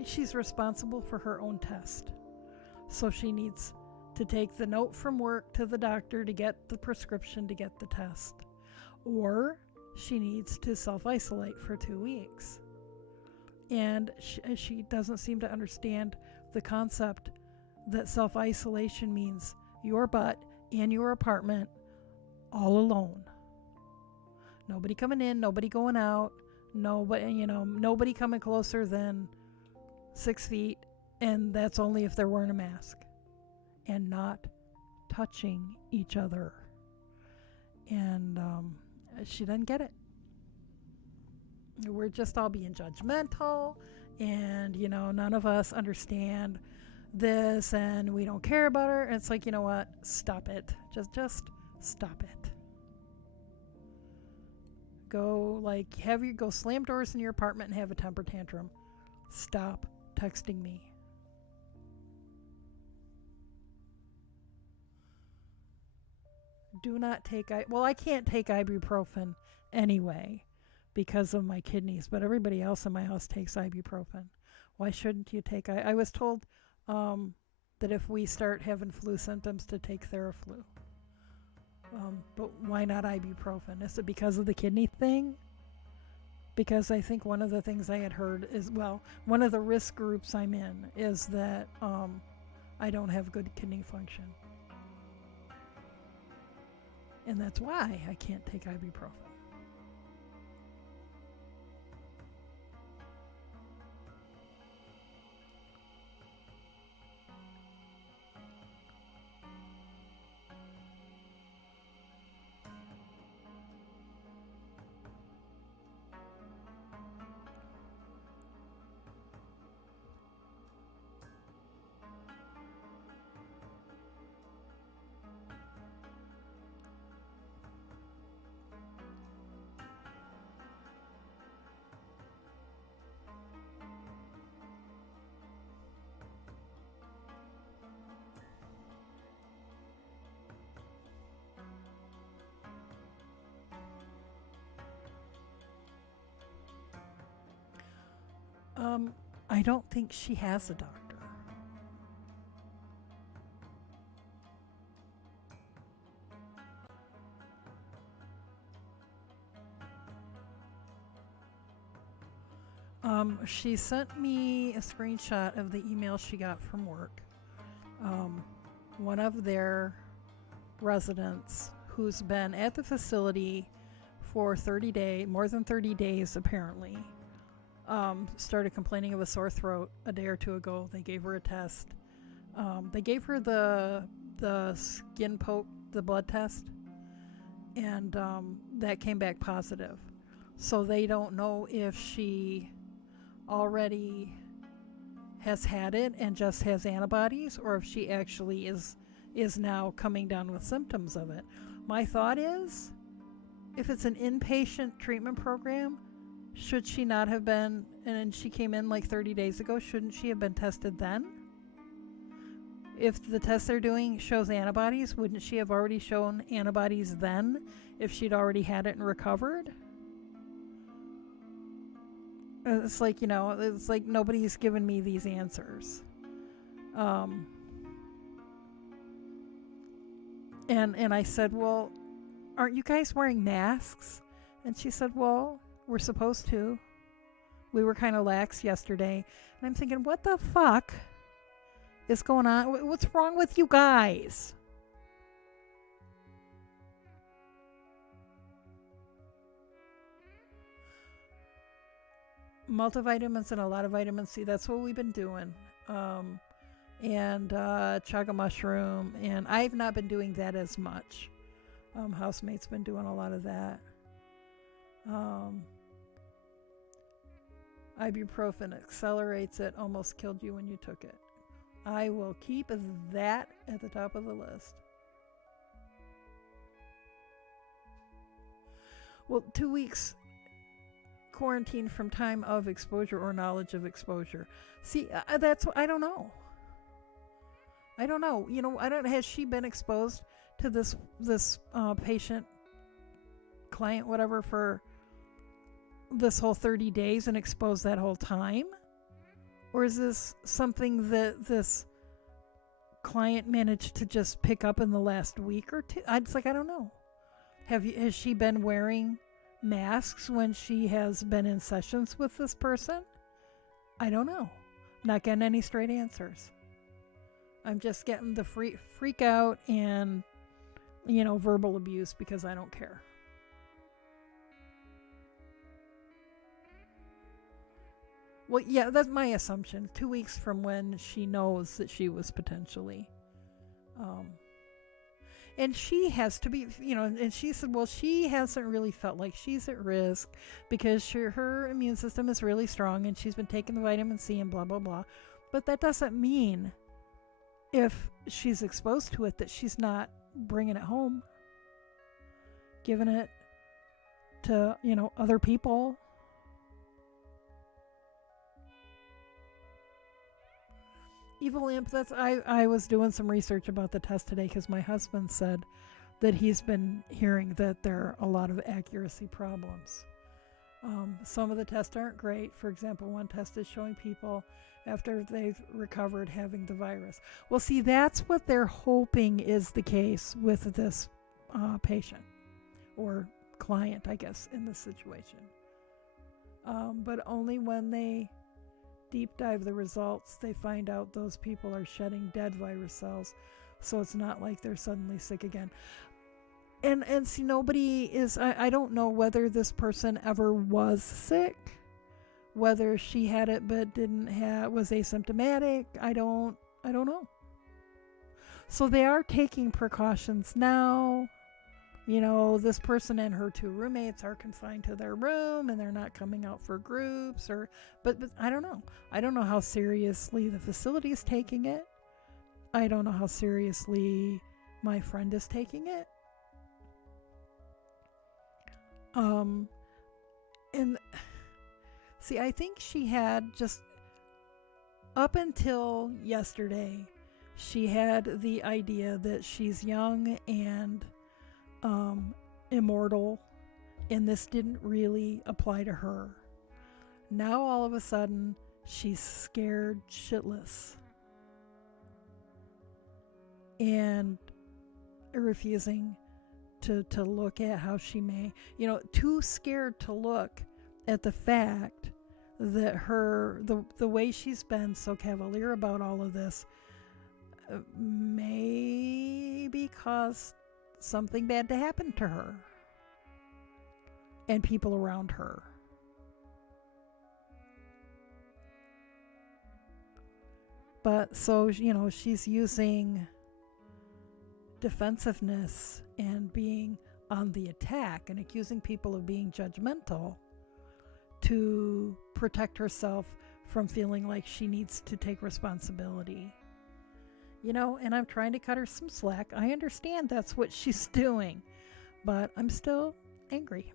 she's responsible for her own test, so she needs to take the note from work to the doctor to get the prescription to get the test, or she needs to self-isolate for 2 weeks. And she doesn't seem to understand the concept that self-isolation means your butt in your apartment all alone. Nobody coming in, nobody going out, nobody coming closer than 6 feet, and that's only if they're wearing a mask. And not touching each other. And she doesn't get it. We're just all being judgmental, and none of us understand this, and we don't care about her. And it's like, you know what? Stop it. Just stop it. Go go slam doors in your apartment and have a temper tantrum. Stop texting me. Do not take I can't take ibuprofen anyway because of my kidneys, but everybody else in my house takes ibuprofen. Why shouldn't you take I was told that if we start having flu symptoms to take Theraflu. But why not ibuprofen? Is it because of the kidney thing? Because I think one of the things I had heard is, one of the risk groups I'm in is that I don't have good kidney function. And that's why I can't take ibuprofen. I don't think she has a doctor. She sent me a screenshot of the email she got from work. One of their residents who's been at the facility for more than 30 days apparently, started complaining of a sore throat a day or two ago. They gave her a test. They gave her the skin poke, the blood test, and that came back positive. So they don't know if she already has had it and just has antibodies, or if she actually is now coming down with symptoms of it. My thought is, if it's an inpatient treatment program, should she not have been, and she came in like 30 days ago, shouldn't she have been tested then? If the test they're doing shows antibodies, wouldn't she have already shown antibodies then if she'd already had it and recovered? It's like, it's like nobody's given me these answers. And I said, well, aren't you guys wearing masks? And she said, well, we're supposed to. We were kind of lax yesterday. And I'm thinking, what the fuck is going on? What's wrong with you guys? Multivitamins and a lot of vitamin C. That's what we've been doing. And chaga mushroom. And I've not been doing that as much. Housemate's been doing a lot of that. Ibuprofen accelerates it. Almost killed you when you took it. I will keep that at the top of the list. Well, 2 weeks quarantine from time of exposure or knowledge of exposure. See, that's I don't know. I don't know. Has she been exposed to this patient, client, whatever, for this whole 30 days and exposed that whole time? Or is this something that this client managed to just pick up in the last week or two? I don't know. Has she been wearing masks when she has been in sessions with this person? I don't know. Not getting any straight answers. I'm just getting the freak out and, verbal abuse because I don't care. Well, yeah, that's my assumption. 2 weeks from when she knows that she was potentially. And she has to be, and she said, well, she hasn't really felt like she's at risk because her immune system is really strong and she's been taking the vitamin C and blah, blah, blah. But that doesn't mean if she's exposed to it that she's not bringing it home, giving it to, other people. Evil Imp, I was doing some research about the test today because my husband said that he's been hearing that there are a lot of accuracy problems. Some of the tests aren't great. For example, one test is showing people after they've recovered having the virus. Well, see, that's what they're hoping is the case with this patient or client, I guess, in this situation. But only when they deep dive the results, they find out those people are shedding dead virus cells, so it's not like they're suddenly sick again. And see, nobody is, I don't know whether this person ever was sick, whether she had it but was asymptomatic. I don't know. So they are taking precautions now. This person and her 2 roommates are confined to their room and they're not coming out for groups but I don't know. I don't know how seriously the facility is taking it. I don't know how seriously my friend is taking it. And see, I think she had just up until yesterday, she had the idea that she's young and immortal, and this didn't really apply to her. Now all of a sudden she's scared shitless and refusing to look at how she may, too scared to look at the fact that the way she's been so cavalier about all of this maybe cause something bad to happen to her and people around her. But so, she's using defensiveness and being on the attack and accusing people of being judgmental to protect herself from feeling like she needs to take responsibility. And I'm trying to cut her some slack. I understand that's what she's doing, but I'm still angry.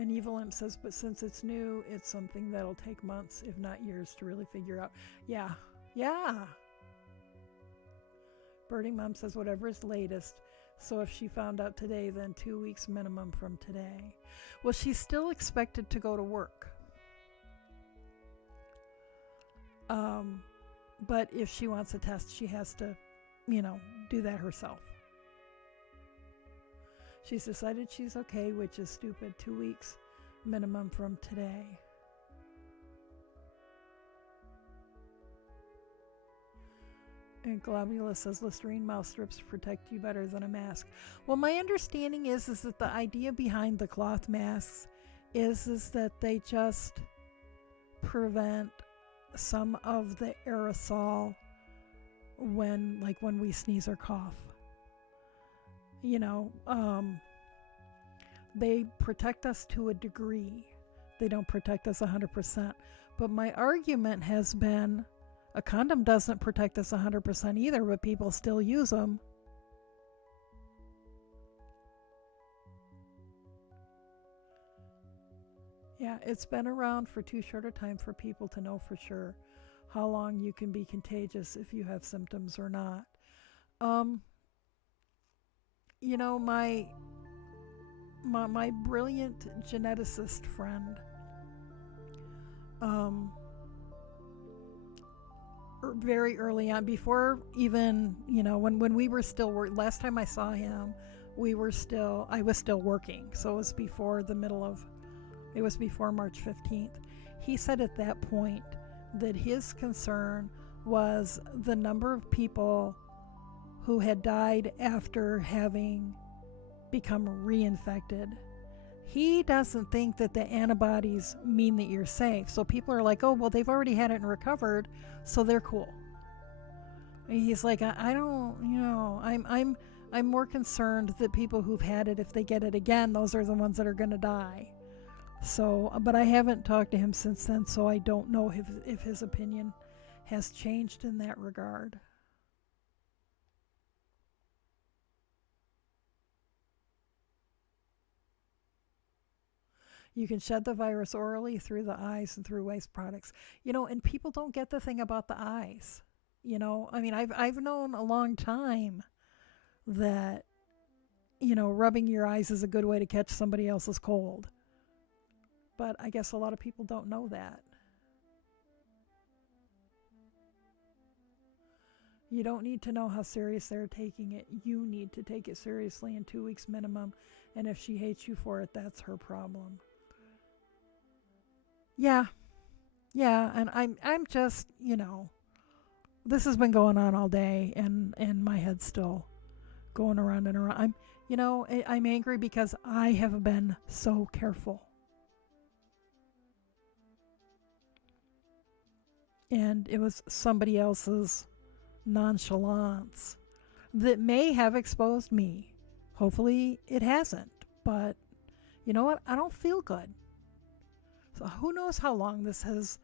And Evil Imp says, but since it's new, it's something that'll take months, if not years, to really figure out. Yeah. Birding Mom says, whatever is latest. So if she found out today, then 2 weeks minimum from today. Well, she's still expected to go to work. But if she wants a test, she has to, do that herself. She's decided she's okay, which is stupid. 2 weeks minimum from today. And Globula says Listerine mouth strips protect you better than a mask. Well, my understanding is that the idea behind the cloth masks is that they just prevent some of the aerosol when we sneeze or cough. They protect us to a degree. They don't protect us 100%. But my argument has been a condom doesn't protect us 100% either, but people still use them. Yeah, it's been around for too short a time for people to know for sure how long you can be contagious if you have symptoms or not. My brilliant geneticist friend, very early on, before even, when we were still last time I saw him, I was still working. So it was before March 15th. He said at that point that his concern was the number of people who had died after having become reinfected. He doesn't think that the antibodies mean that you're safe. So people are like, oh, well, they've already had it and recovered, so they're cool. And he's like, I don't, I'm more concerned that people who've had it, if they get it again, those are the ones that are going to die. So, but I haven't talked to him since then, so I don't know if his opinion has changed in that regard. You can shed the virus orally through the eyes and through waste products. And people don't get the thing about the eyes. I've known a long time that, rubbing your eyes is a good way to catch somebody else's cold. But I guess a lot of people don't know that. You don't need to know how serious they're taking it. You need to take it seriously in 2 weeks minimum. And if she hates you for it, that's her problem. Yeah, and I'm just, this has been going on all day, and my head's still going around and around. I'm angry because I have been so careful. And it was somebody else's nonchalance that may have exposed me. Hopefully it hasn't, but you know what? I don't feel good. So who knows how long this has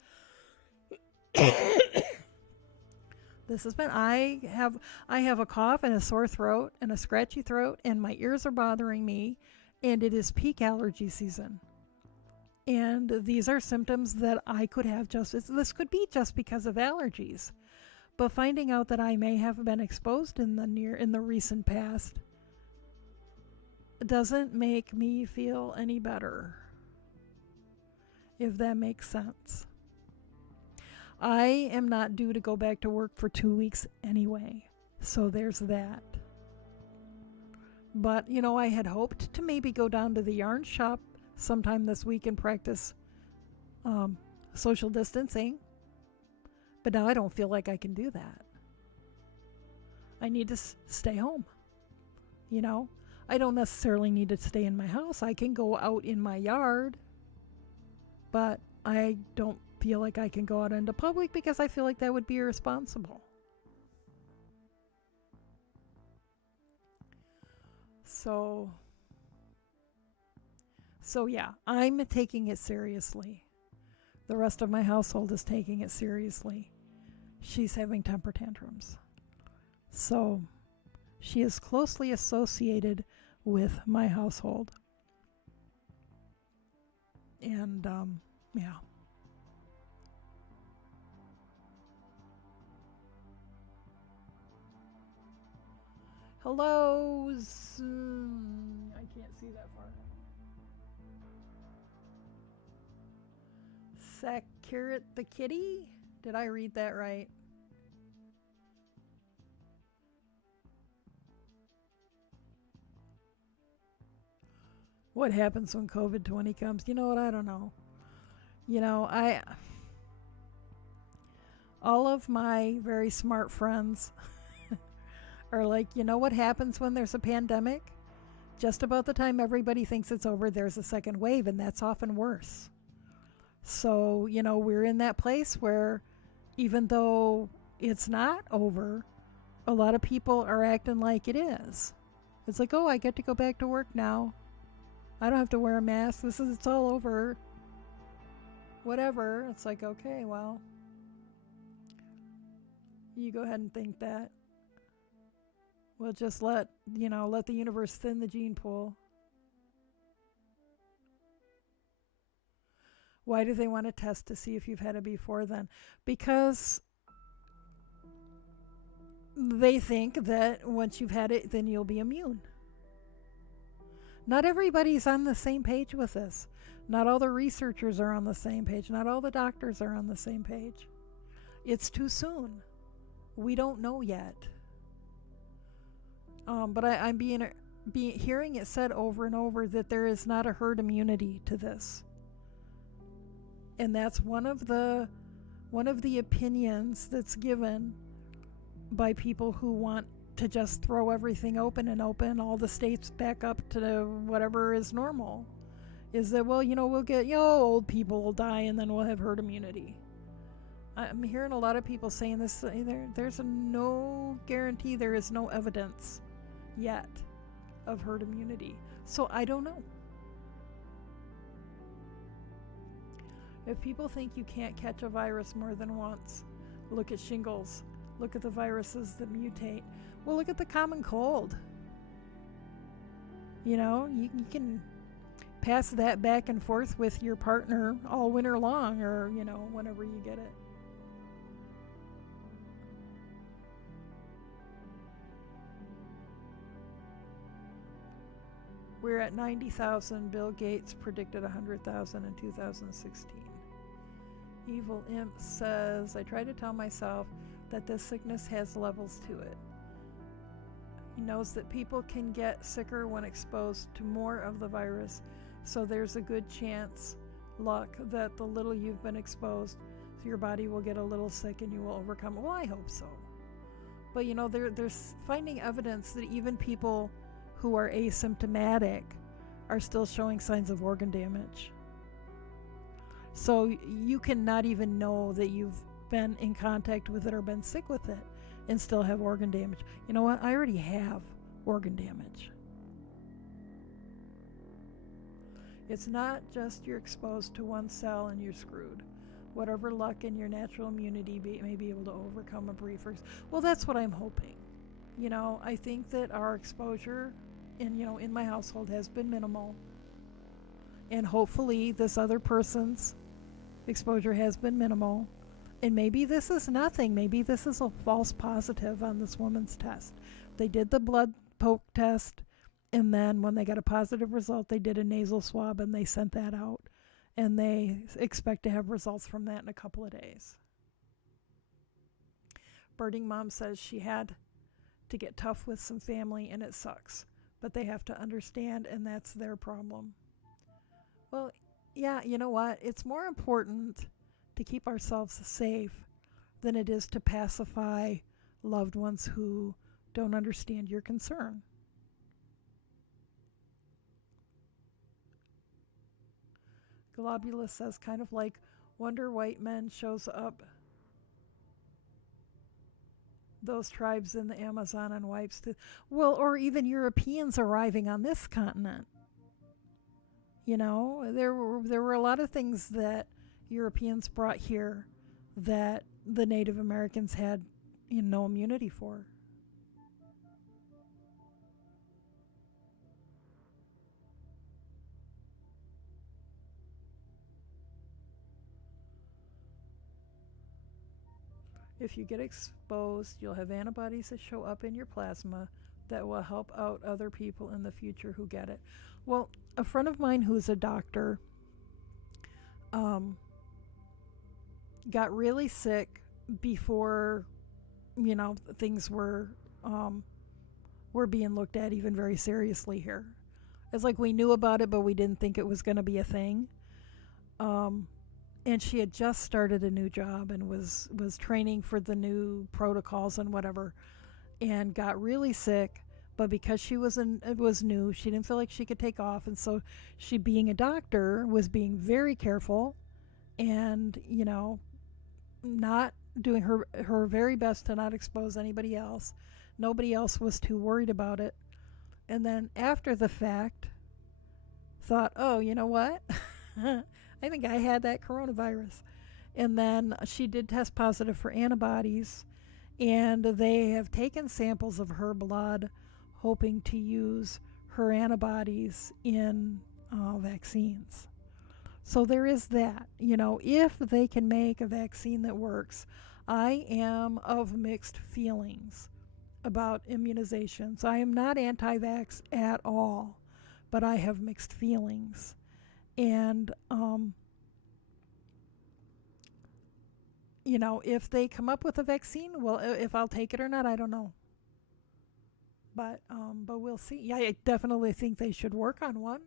been. I have a cough and a sore throat and a scratchy throat, and my ears are bothering me, and it is peak allergy season. And these are symptoms that I could have this could be just because of allergies. But finding out that I may have been exposed in the recent past doesn't make me feel any better, if that makes sense. I am not due to go back to work for 2 weeks anyway, so there's that. But, I had hoped to maybe go down to the yarn shop sometime this week and practice social distancing. But now I don't feel like I can do that. I need to stay home. I don't necessarily need to stay in my house. I can go out in my yard. But I don't feel like I can go out into public because I feel like that would be irresponsible. So yeah, I'm taking it seriously. The rest of my household is taking it seriously. She's having temper tantrums. So she is closely associated with my household. And, yeah. Hello, I can't see that far. Sakurat the kitty? Did I read that right? What happens when COVID-20 comes? You know what? I don't know. All of my very smart friends are like, what happens when there's a pandemic? Just about the time everybody thinks it's over, there's a second wave, and that's often worse. So, we're in that place where even though it's not over, a lot of people are acting like it is. It's like, oh, I get to go back to work now. I don't have to wear a mask. It's all over. Whatever. It's like, okay, well, you go ahead and think that. We'll just let the universe thin the gene pool. Why do they want to test to see if you've had it before then? Because they think that once you've had it, then you'll be immune. Not everybody's on the same page with this. Not all the researchers are on the same page. Not all the doctors are on the same page. It's too soon. We don't know yet. But I'm hearing it said over and over that there is not a herd immunity to this. And that's one of the opinions that's given by people who want to just throw everything open and open all the states back up to whatever is normal. Is that, well, we'll get, old people will die and then we'll have herd immunity. I'm hearing a lot of people saying this. There's no guarantee, there is no evidence yet of herd immunity. So I don't know. If people think you can't catch a virus more than once, look at shingles. Look at the viruses that mutate. Well, look at the common cold. You can pass that back and forth with your partner all winter long, or, whenever you get it. We're at 90,000. Bill Gates predicted 100,000 in 2016. Evil Imp says, I try to tell myself that this sickness has levels to it. He knows that people can get sicker when exposed to more of the virus, so there's a good luck that the little you've been exposed, so your body will get a little sick and you will overcome it. Well, I hope so. But there's finding evidence that even people who are asymptomatic are still showing signs of organ damage. So you cannot even know that you've been in contact with it or been sick with it and still have organ damage. You know what? I already have organ damage. It's not just you're exposed to one cell and you're screwed. Whatever luck and your natural immunity may be able to overcome a brief. Well, that's what I'm hoping. I think that our exposure in my household has been minimal. And hopefully this other person's exposure has been minimal. And maybe this is nothing. Maybe this is a false positive on this woman's test. They did the blood poke test, And then when they got a positive result, they did a nasal swab and they sent that out. And they expect to have results from that in a couple of days. Birding Mom says she had to get tough with some family and it sucks. But they have to understand, and that's their problem. Well, yeah, you know what? It's more important to keep ourselves safe than it is to pacify loved ones who don't understand your concern. Globulus says, kind of like Wonder White Men shows up those tribes in the Amazon and wipes the, well, or even Europeans arriving on this continent. You know, there were a lot of things that Europeans brought here that the Native Americans had, no immunity for. If you get exposed, you'll have antibodies that show up in your plasma that will help out other people in the future who get it. Well, a friend of mine who's a doctor got really sick before, things were being looked at even very seriously here. It's like we knew about it, but we didn't think it was going to be a thing. And she had just started a new job and was training for the new protocols and whatever, and got really sick. But because she was new, she didn't feel like she could take off, and so she, being a doctor, was being very careful, and not doing her very best to not expose anybody else. Nobody else was too worried about it. And then after the fact, thought, oh, you know what? I think I had that coronavirus. And then she did test positive for antibodies, and they have taken samples of her blood, hoping to use her antibodies in vaccines. So there is that. If they can make a vaccine that works, I am of mixed feelings about immunizations. I am not anti-vax at all, but I have mixed feelings. And, if they come up with a vaccine, well, if I'll take it or not, I don't know. But we'll see. Yeah, I definitely think they should work on one.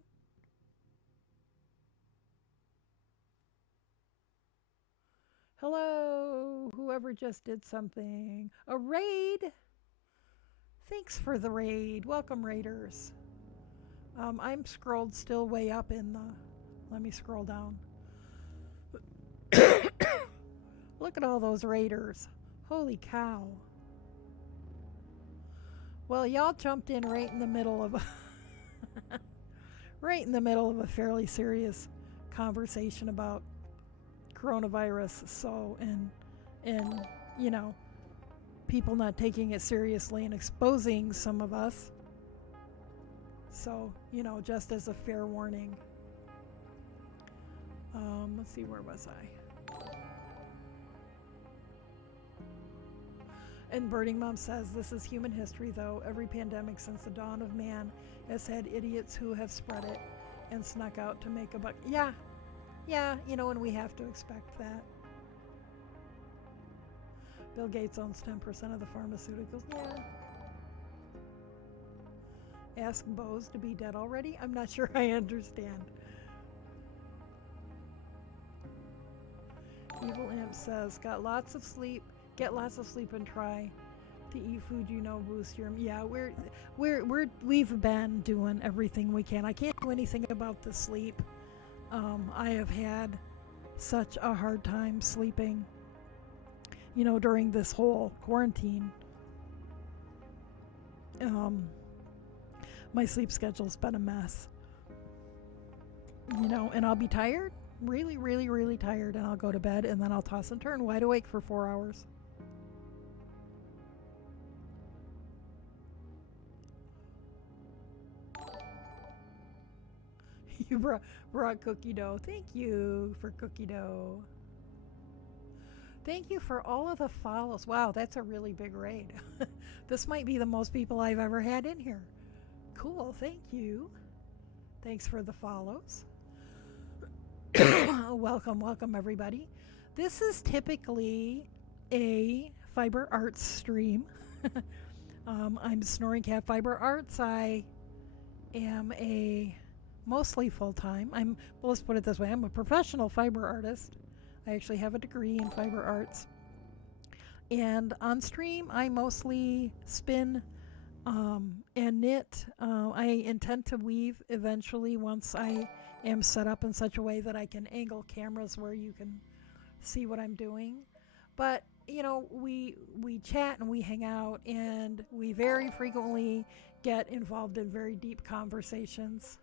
Hello, whoever just did something. A raid? Thanks for the raid. Welcome, raiders. I'm scrolled still way up in the... Let me scroll down. Look at all those raiders. Holy cow. Well, y'all jumped in right in the middle of a fairly serious conversation about coronavirus. So, and people not taking it seriously and exposing some of us. So, just as a fair warning. Let's see, where was I? And Birding Mom says, this is human history, though. Every pandemic since the dawn of man has had idiots who have spread it and snuck out to make a buck. Yeah, and we have to expect that. Bill Gates owns 10% of the pharmaceuticals. Yeah. Ask Bose to be dead already? I'm not sure I understand. Evil Imp says, get lots of sleep and try to eat food boost your... Yeah, we've been doing everything we can. I can't do anything about the sleep. I have had such a hard time sleeping, during this whole quarantine. My sleep schedule's been a mess. And I'll be tired, really, really, really tired, and I'll go to bed, and then I'll toss and turn wide awake for 4 hours. You brought cookie dough. Thank you for cookie dough. Thank you for all of the follows. Wow, that's a really big raid. This might be the most people I've ever had in here. Cool, thank you. Thanks for the follows. Welcome, everybody. This is typically a Fiber Arts stream. I'm Snoring Cat Fiber Arts. I am a mostly full-time. Well, let's put it this way. I'm a professional fiber artist. I actually have a degree in fiber arts. And on stream, I mostly spin and knit. I intend to weave eventually once I am set up in such a way that I can angle cameras where you can see what I'm doing. But we chat and we hang out, and we very frequently get involved in very deep conversations.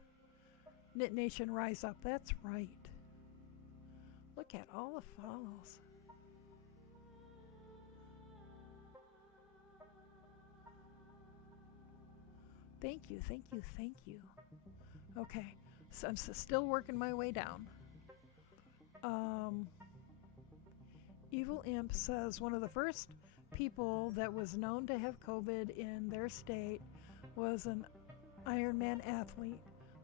Knit Nation, rise up. That's right. Look at all the follows. Thank you. Okay, so I'm still working my way down. Evil Imp says one of the first people that was known to have COVID in their state was an Ironman athlete.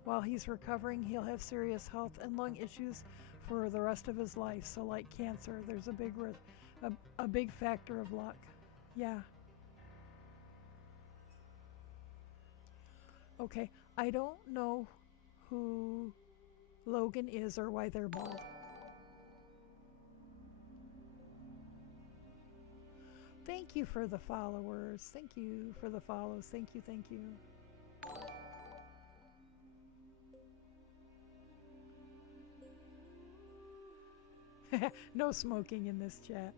While he's recovering, he'll have serious health and lung issues for the rest of his life. So like cancer, there's a big factor of luck. Yeah. Okay, I don't know who Logan is or why they're bald. Thank you for the followers. Thank you for the follows. Thank you. No smoking in this chat.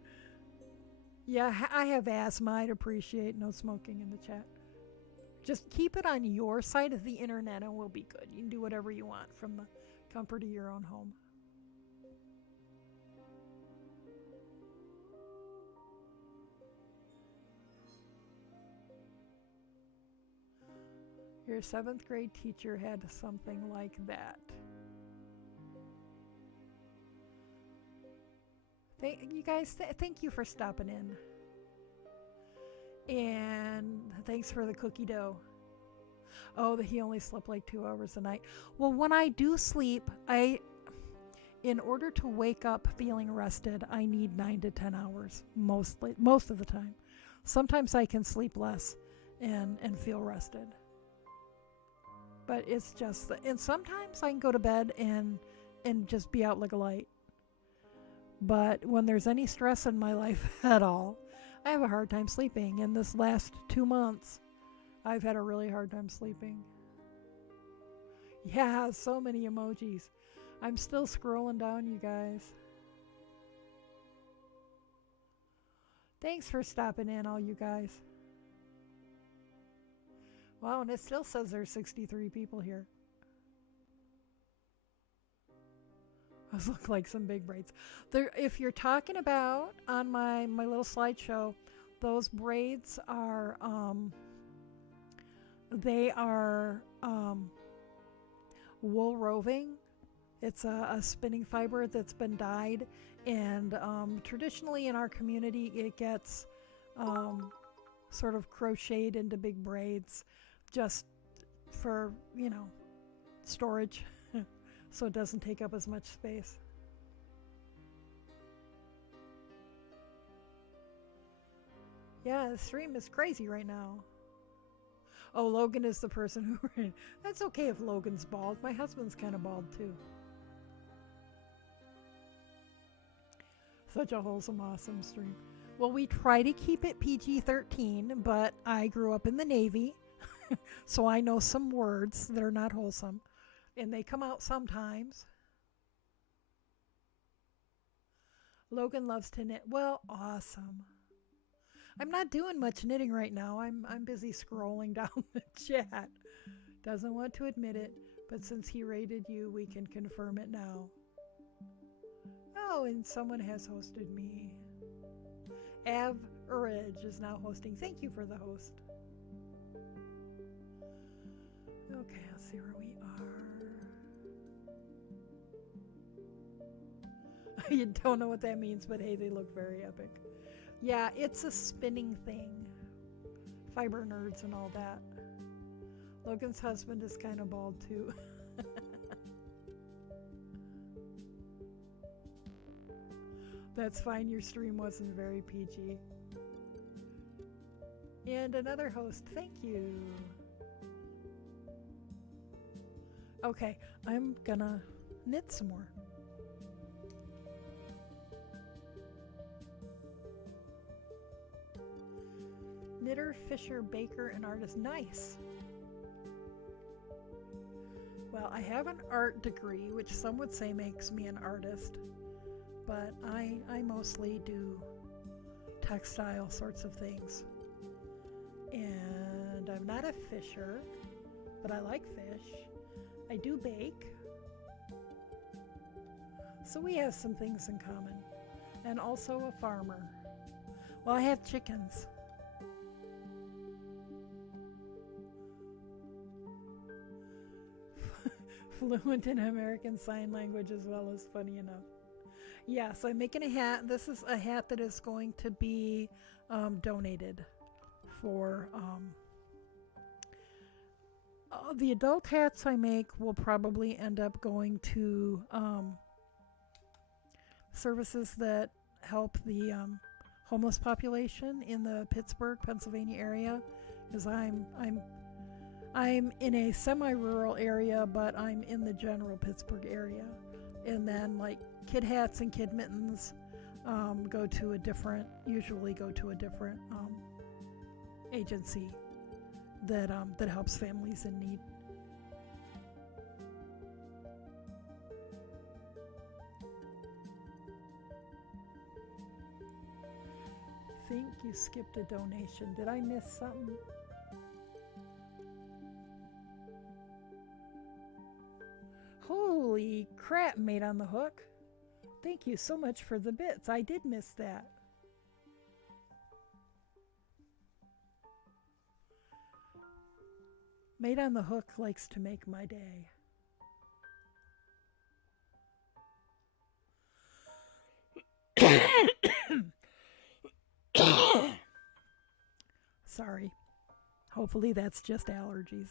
Yeah, I have asthma. I'd appreciate no smoking in the chat. Just keep it on your side of the internet and we'll be good. You can do whatever you want from the comfort of your own home. Your 7th grade teacher had something like that. You guys, thank you for stopping in. And thanks for the cookie dough. Oh, he only slept like 2 hours a night. Well, when I do sleep, in order to wake up feeling rested, I need 9 to 10 hours most of the time. Sometimes I can sleep less and feel rested. But it's just, and sometimes I can go to bed and just be out like a light. But when there's any stress in my life at all, I have a hard time sleeping. In this last 2 months, I've had a really hard time sleeping. Yeah, so many emojis. I'm still scrolling down, you guys. Thanks for stopping in, all you guys. Wow, and it still says there's 63 people here. Those look like some big braids. If you're talking about on my little slideshow, those braids are wool roving. It's a spinning fiber that's been dyed, and traditionally in our community it gets sort of crocheted into big braids just for storage. So it doesn't take up as much space. Yeah, the stream is crazy right now. Oh, Logan is the person who ran. That's okay if Logan's bald. My husband's kind of bald too. Such a wholesome, awesome stream. Well, we try to keep it PG-13, but I grew up in the Navy, so I know some words that are not wholesome. And they come out sometimes. Logan loves to knit. Well, awesome. I'm not doing much knitting right now. I'm busy scrolling down the chat. Doesn't want to admit it, but since he rated you, we can confirm it now. Oh, and someone has hosted me. Average is now hosting. Thank you for the host. Okay, let's see where we are. You don't know what that means, but hey, they look very epic. Yeah, it's a spinning thing. Fiber nerds and all that. Logan's husband is kind of bald too. That's fine, your stream wasn't very PG. And another host, thank you. Okay, I'm gonna knit some more. Knitter, fisher, baker, and artist. Nice. Well, I have an art degree, which some would say makes me an artist, but I mostly do textile sorts of things. And I'm not a fisher, but I like fish. I do bake. So we have some things in common. And also a farmer. Well, I have chickens. Fluent in American Sign Language as well, as funny enough. Yes, I'm making a hat. This is a hat that is going to be donated for the adult hats I make will probably end up going to services that help the homeless population in the Pittsburgh, Pennsylvania area, because I'm in a semi-rural area, but I'm in the general Pittsburgh area. And then like kid hats and kid mittens usually go to a different agency that helps families in need. I think you skipped a donation. Did I miss something? Holy crap, Made on the Hook. Thank you so much for the bits. I did miss that. Made on the Hook likes to make my day. Sorry. Hopefully that's just allergies.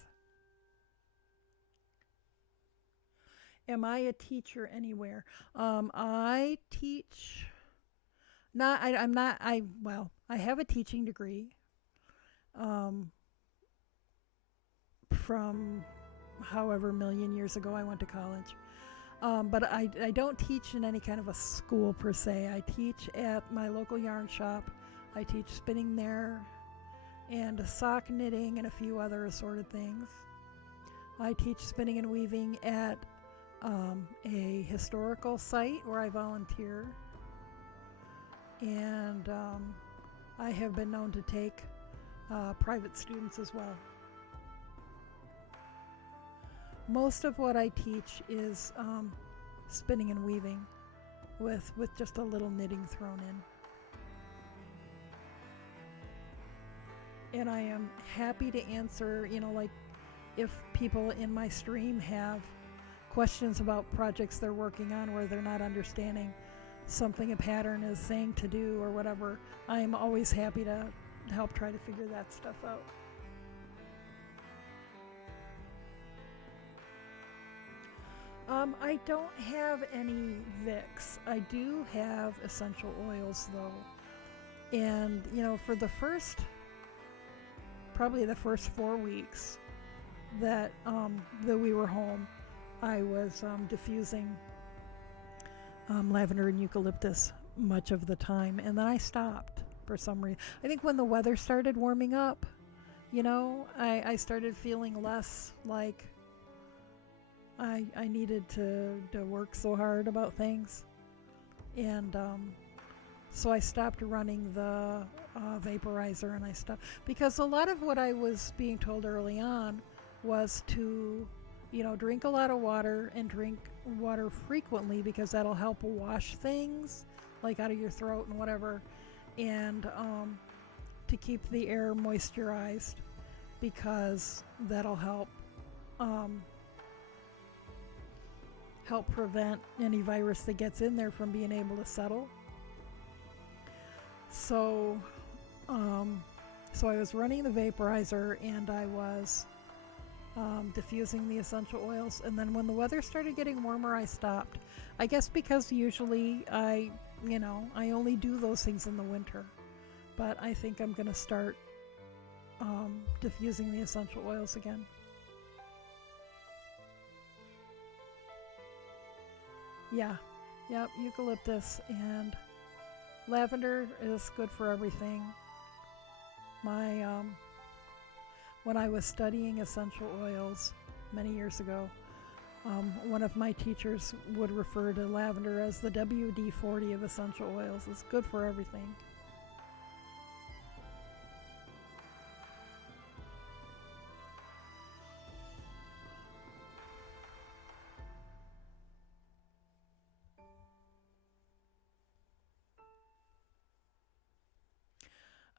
Am I a teacher anywhere? I teach. I'm not. I have a teaching degree. From however million years ago I went to college. But I don't teach in any kind of a school per se. I teach at my local yarn shop. I teach spinning there and sock knitting and a few other assorted things. I teach spinning and weaving at a historical site where I volunteer. And I have been known to take private students as well. Most of what I teach is spinning and weaving with just a little knitting thrown in. And I am happy to answer, like if people in my stream have questions about projects they're working on where they're not understanding something a pattern is saying to do or whatever, I'm always happy to help try to figure that stuff out. I don't have any Vicks. I do have essential oils though. And, for probably the first 4 weeks that we were home, I was diffusing lavender and eucalyptus much of the time. And then I stopped for some reason. I think when the weather started warming up, I started feeling less like I needed to work so hard about things, and so I stopped running the vaporizer, and I stopped because a lot of what I was being told early on was to drink a lot of water and drink water frequently because that'll help wash things like out of your throat and whatever, and to keep the air moisturized because that'll help prevent any virus that gets in there from being able to settle. So I was running the vaporizer, and I was diffusing the essential oils. And then when the weather started getting warmer, I stopped. I guess because usually I only do those things in the winter. But I think I'm going to start diffusing the essential oils again. Yeah, yep, eucalyptus and lavender is good for everything. My when I was studying essential oils many years ago, one of my teachers would refer to lavender as the WD-40 of essential oils. It's good for everything.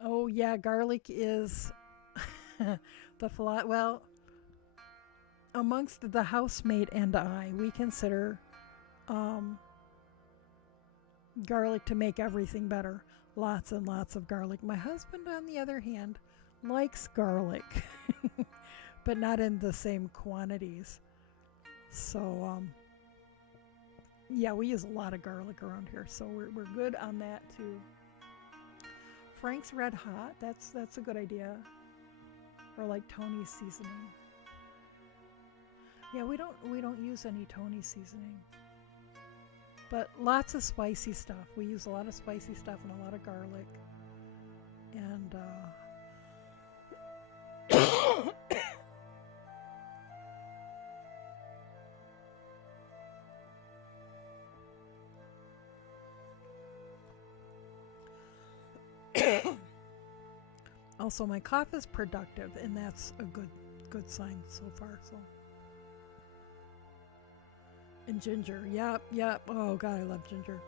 Oh yeah, garlic is well, amongst the housemate and I, we consider um, garlic to make everything better. Lots and lots of garlic. My husband, on the other hand, likes garlic, but not in the same quantities. So, yeah, we use a lot of garlic around here, so we're good on that too. Frank's Red Hot, that's a good idea. Or like Tony's seasoning. Yeah, we don't use any Tony seasoning. But lots of spicy stuff. We use a lot of spicy stuff and a lot of garlic. And also my cough is productive, and that's a good sign so far. So. And ginger, yep. Oh god, I love ginger.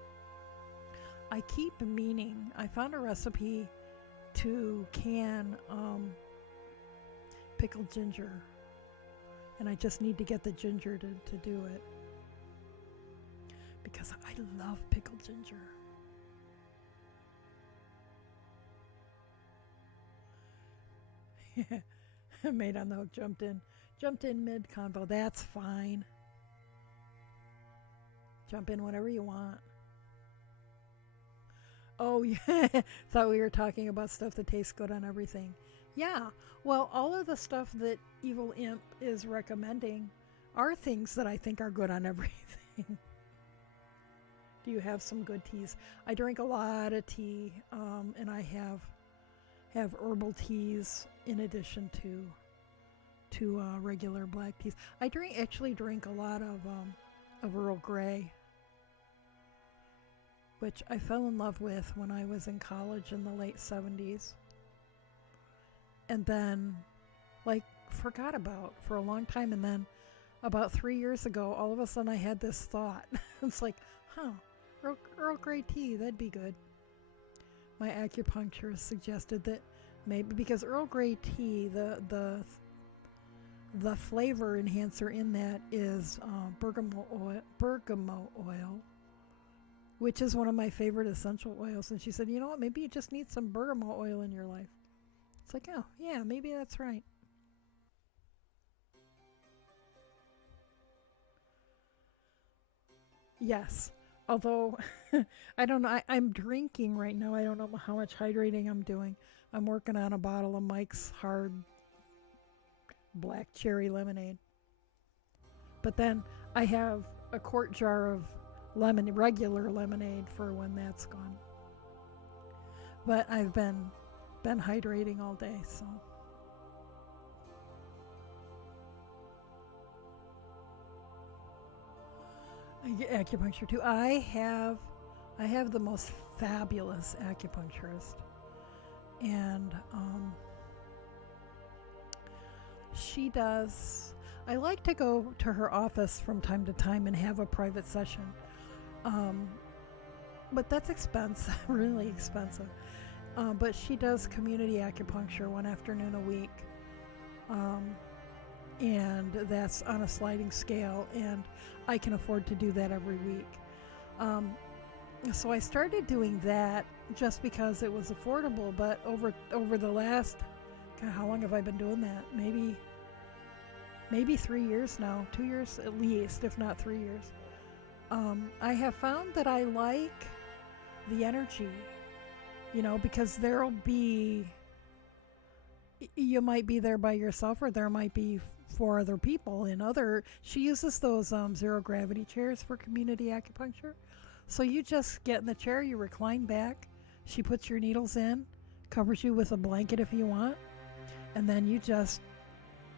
I keep meaning, I found a recipe to can pickled ginger, and I just need to get the ginger to do it, because I love pickled ginger. Made on the hook, jumped in mid convo. That's fine. Jump in whenever you want. Oh yeah, thought we were talking about stuff that tastes good on everything. Yeah, well, all of the stuff that Evil Imp is recommending are things that I think are good on everything. Do you have some good teas? I drink a lot of tea, and I have herbal teas in addition to regular black teas. I actually drink a lot of Earl Grey, which I fell in love with when I was in college in the late 70s. And then, forgot about for a long time. And then, about 3 years ago, all of a sudden I had this thought. It's like, Earl Grey tea, that'd be good. My acupuncturist suggested that maybe, because Earl Grey tea, the flavor enhancer in that is bergamot oil, which is one of my favorite essential oils. And she said, you know what, maybe you just need some bergamot oil in your life. It's like, oh, yeah, maybe that's right. Yes. Although, I don't know, I'm drinking right now. I don't know how much hydrating I'm doing. I'm working on a bottle of Mike's Hard Black Cherry Lemonade. But then I have a quart jar of regular lemonade for when that's gone. But I've been hydrating all day, so. I get acupuncture too. I have the most fabulous acupuncturist, and she does. I like to go to her office from time to time and have a private session, um, but that's expensive, really expensive. But she does community acupuncture one afternoon a week, um, and that's on a sliding scale, and I can afford to do that every week. Um, so I started doing that just because it was affordable, but over the last, God, how long have I been doing that? Maybe maybe 3 years now, 2 years at least, if not 3 years. I have found that I like the energy, because there'll be, you might be there by yourself, or there might be four other people she uses those zero gravity chairs for community acupuncture. So you just get in the chair, you recline back, she puts your needles in, covers you with a blanket if you want, and then you just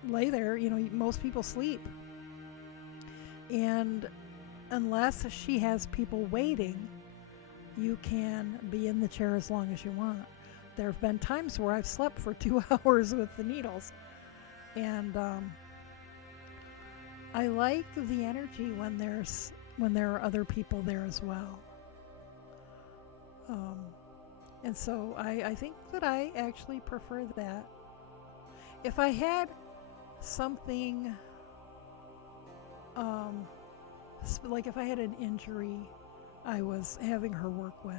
lay there. Most people sleep, and unless she has people waiting, you can be in the chair as long as you want. There have been times where I've slept for 2 hours with the needles, and I like the energy when there are other people there as well. And so I think that I actually prefer that. If I had something, like if I had an injury I was having her work with,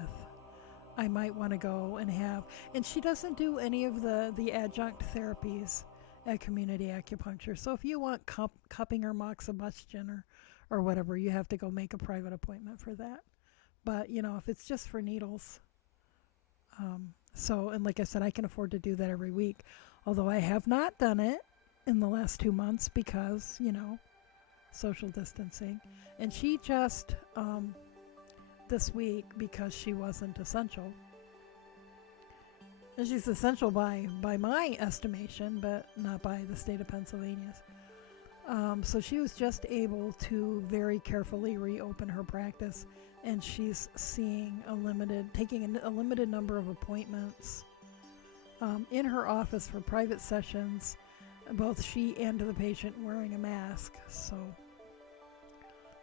I might want to go and she doesn't do any of the adjunct therapies at community acupuncture. So if you want cupping or moxibustion or whatever, you have to go make a private appointment for that. But, if it's just for needles, and like I said, I can afford to do that every week. Although I have not done it in the last 2 months because, social distancing. And she just, this week, because she wasn't essential. And she's essential by my estimation, but not by the state of Pennsylvania's. So she was just able to very carefully reopen her practice, and she's taking a limited number of appointments in her office for private sessions, both she and the patient wearing a mask. So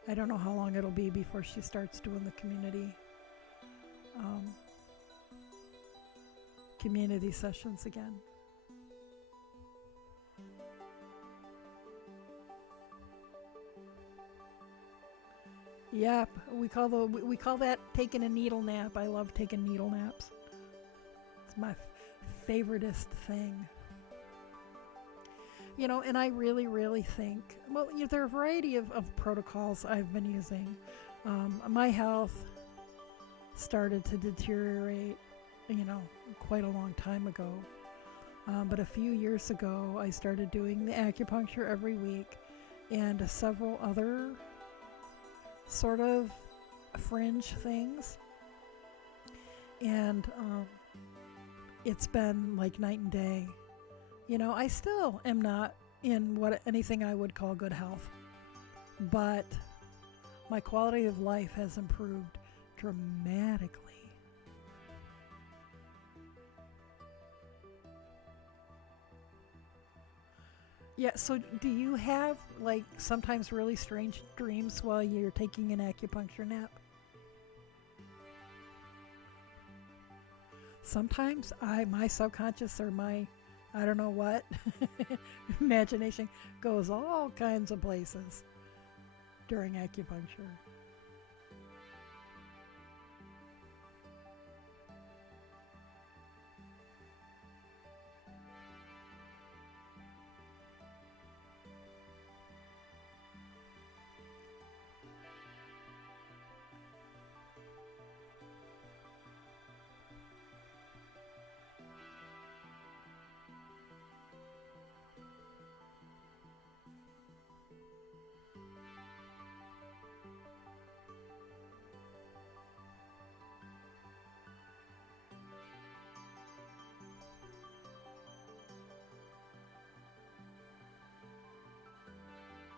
I don't know how long it'll be before she starts doing the community sessions again. Yep, we call that taking a needle nap. I love taking needle naps. It's my favoritist thing. And I really, really think, there are a variety of protocols I've been using. My health started to deteriorate, quite a long time ago. But a few years ago, I started doing the acupuncture every week and several other sort of fringe things. And it's been like night and day. I still am not in anything I would call good health, but my quality of life has improved dramatically. Yeah, so do you have sometimes really strange dreams while you're taking an acupuncture nap? Sometimes my subconscious or my, I don't know what, imagination goes all kinds of places during acupuncture.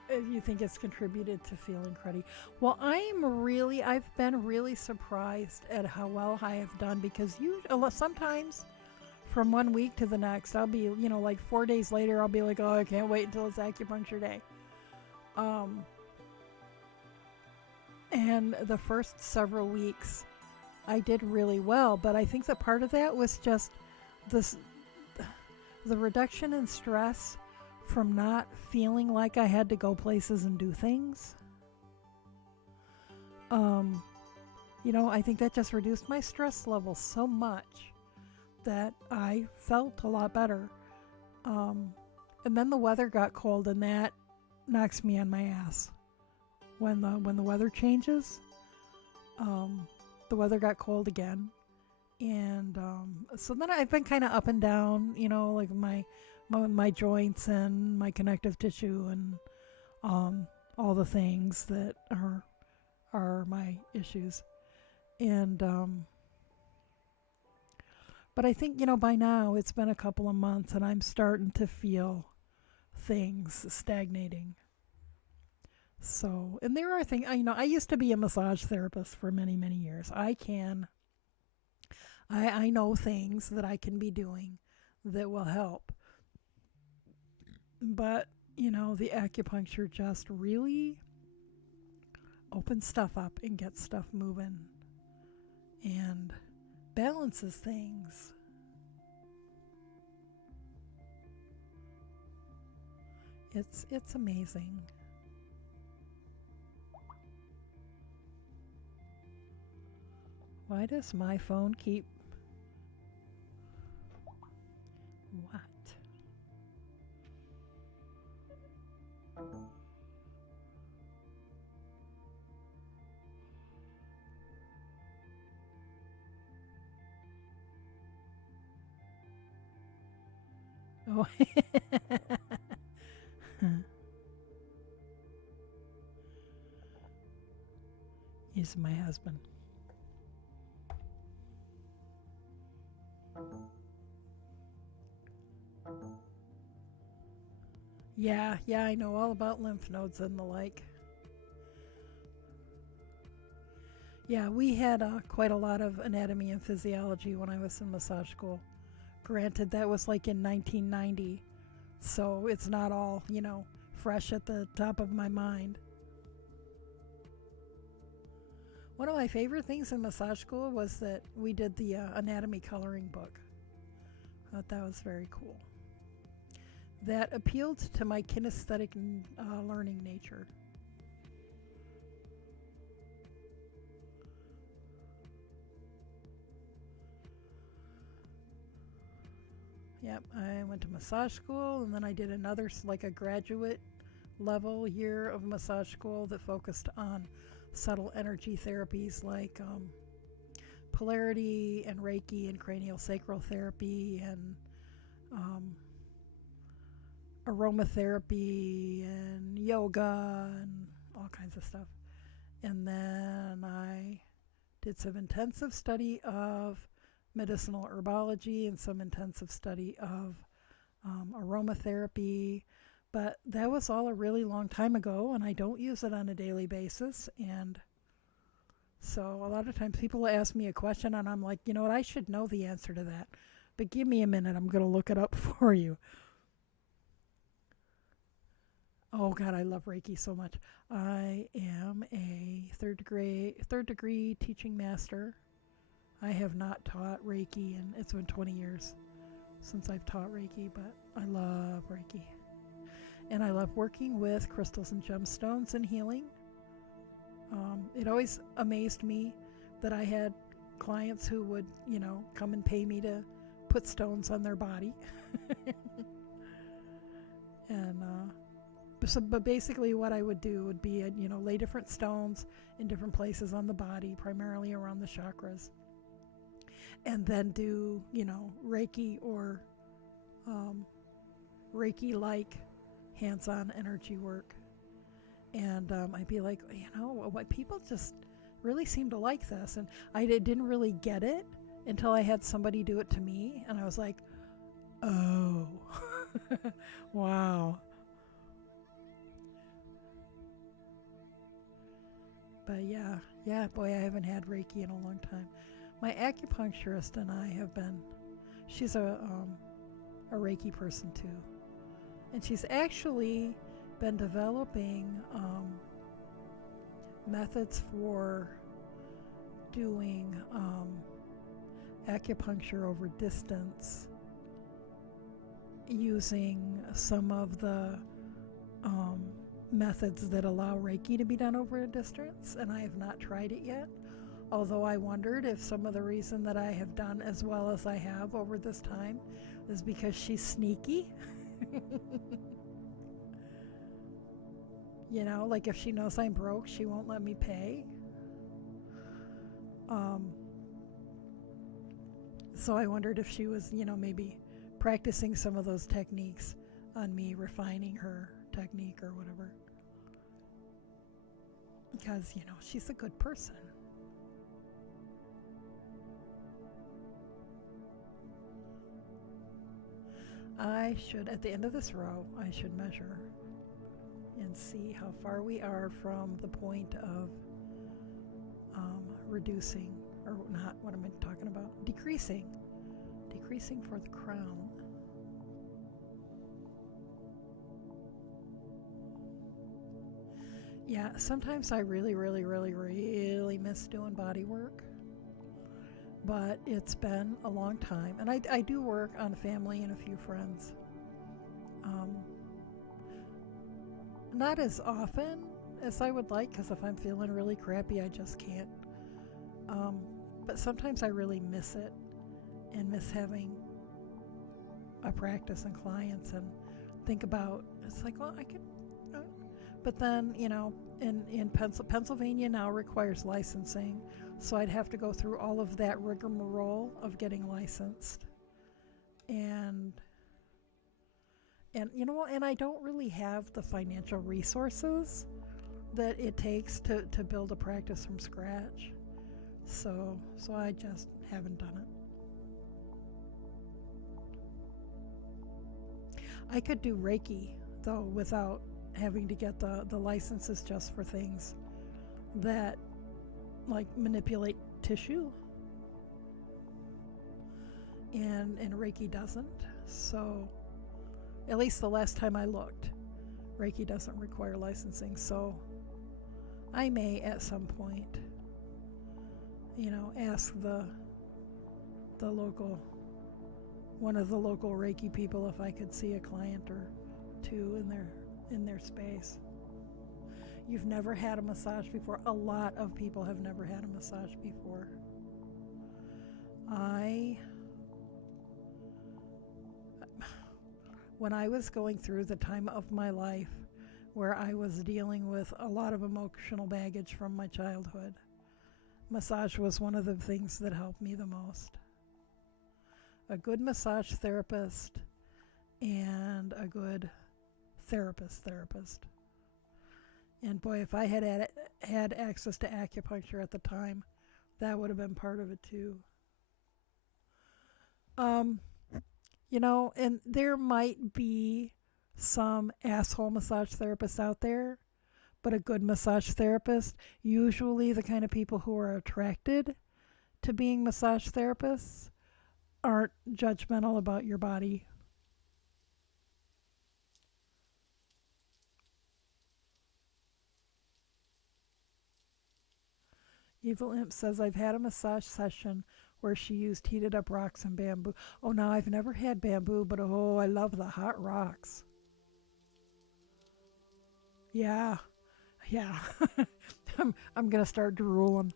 You think it's contributed to feeling cruddy? Well, I've been really surprised at how well I have done, because sometimes from one week to the next, I'll be, like 4 days later, I'll be like, oh, I can't wait until it's acupuncture day. And the first several weeks, I did really well, but I think that part of that was just this, the reduction in stress from not feeling like I had to go places and do things. I think that just reduced my stress level so much that I felt a lot better. And then the weather got cold, and that knocks me on my ass. When the weather changes, the weather got cold again, and so then I've been kind of up and down, like my joints and my connective tissue and all the things that are my issues, and but I think by now it's been a couple of months, and I'm starting to feel things stagnating. So, and there are things, I used to be a massage therapist for many, many years. I know things that I can be doing that will help. But, the acupuncture just really opens stuff up and gets stuff moving and balances things. It's amazing. Why does my phone keep... What? Oh. He's my husband. Yeah, I know all about lymph nodes and the like. Yeah, we had quite a lot of anatomy and physiology when I was in massage school. Granted, that was like in 1990, so it's not all, fresh at the top of my mind. One of my favorite things in massage school was that we did the anatomy coloring book. I thought that was very cool. That appealed to my kinesthetic learning nature. Yep, I went to massage school, and then I did another, like a graduate level year of massage school that focused on subtle energy therapies like polarity and Reiki and cranial sacral therapy and aromatherapy and yoga and all kinds of stuff. And then I did some intensive study of medicinal herbology and some intensive study of aromatherapy. But that was all a really long time ago, and I don't use it on a daily basis. And so a lot of times people ask me a question, and I'm like, you know what, I should know the answer to that. But give me a minute, I'm going to look it up for you. Oh God, I love Reiki so much. I am a third degree teaching master. I have not taught Reiki, and it's been 20 years since I've taught Reiki, but I love Reiki. And I love working with crystals and gemstones and healing. It always amazed me that I had clients who would, come and pay me to put stones on their body. And but basically what I would do would be, lay different stones in different places on the body, primarily around the chakras, and then do, Reiki or Reiki-like hands-on energy work. And I'd be like, what people just really seem to like this. And I didn't really get it until I had somebody do it to me. And I was like, oh, wow. But yeah, boy, I haven't had Reiki in a long time. My acupuncturist and I have been, she's a Reiki person too. And she's actually been developing methods for doing acupuncture over distance using some of the methods that allow Reiki to be done over a distance, and I have not tried it yet. Although I wondered if some of the reason that I have done as well as I have over this time is because she's sneaky Like if she knows I'm broke, she won't let me pay. Um, so I wondered if she was, maybe practicing some of those techniques on me, refining her technique or whatever. Because, she's a good person. At the end of this row, I should measure and see how far we are from the point of reducing, or not, what am I talking about? Decreasing for the crown. Yeah, sometimes I really, really, really, really miss doing body work, but it's been a long time, and I do work on family and a few friends. Not as often as I would like, because if I'm feeling really crappy, I just can't. But sometimes I really miss it and miss having a practice and clients and think about, it's like, well, I could, but then, in Pennsylvania now requires licensing, so I'd have to go through all of that rigmarole of getting licensed. And and I don't really have the financial resources that it takes to build a practice from scratch. So I just haven't done it. I could do Reiki, though, without having to get the licenses just for things that, like, manipulate tissue. And Reiki doesn't. So, at least the last time I looked, Reiki doesn't require licensing. So, I may at some point, ask one of the local Reiki people if I could see a client or two in their space. You've never had a massage before? A lot of people have never had a massage before. When I was going through the time of my life where I was dealing with a lot of emotional baggage from my childhood, massage was one of the things that helped me the most. A good massage therapist and a good therapist. And boy, if I had access to acupuncture at the time, that would have been part of it too. And there might be some asshole massage therapists out there, but a good massage therapist, usually the kind of people who are attracted to being massage therapists, aren't judgmental about your body. Evil Imp says, I've had a massage session where she used heated up rocks and bamboo. Oh, now I've never had bamboo, but oh, I love the hot rocks. Yeah. I'm going to start drooling.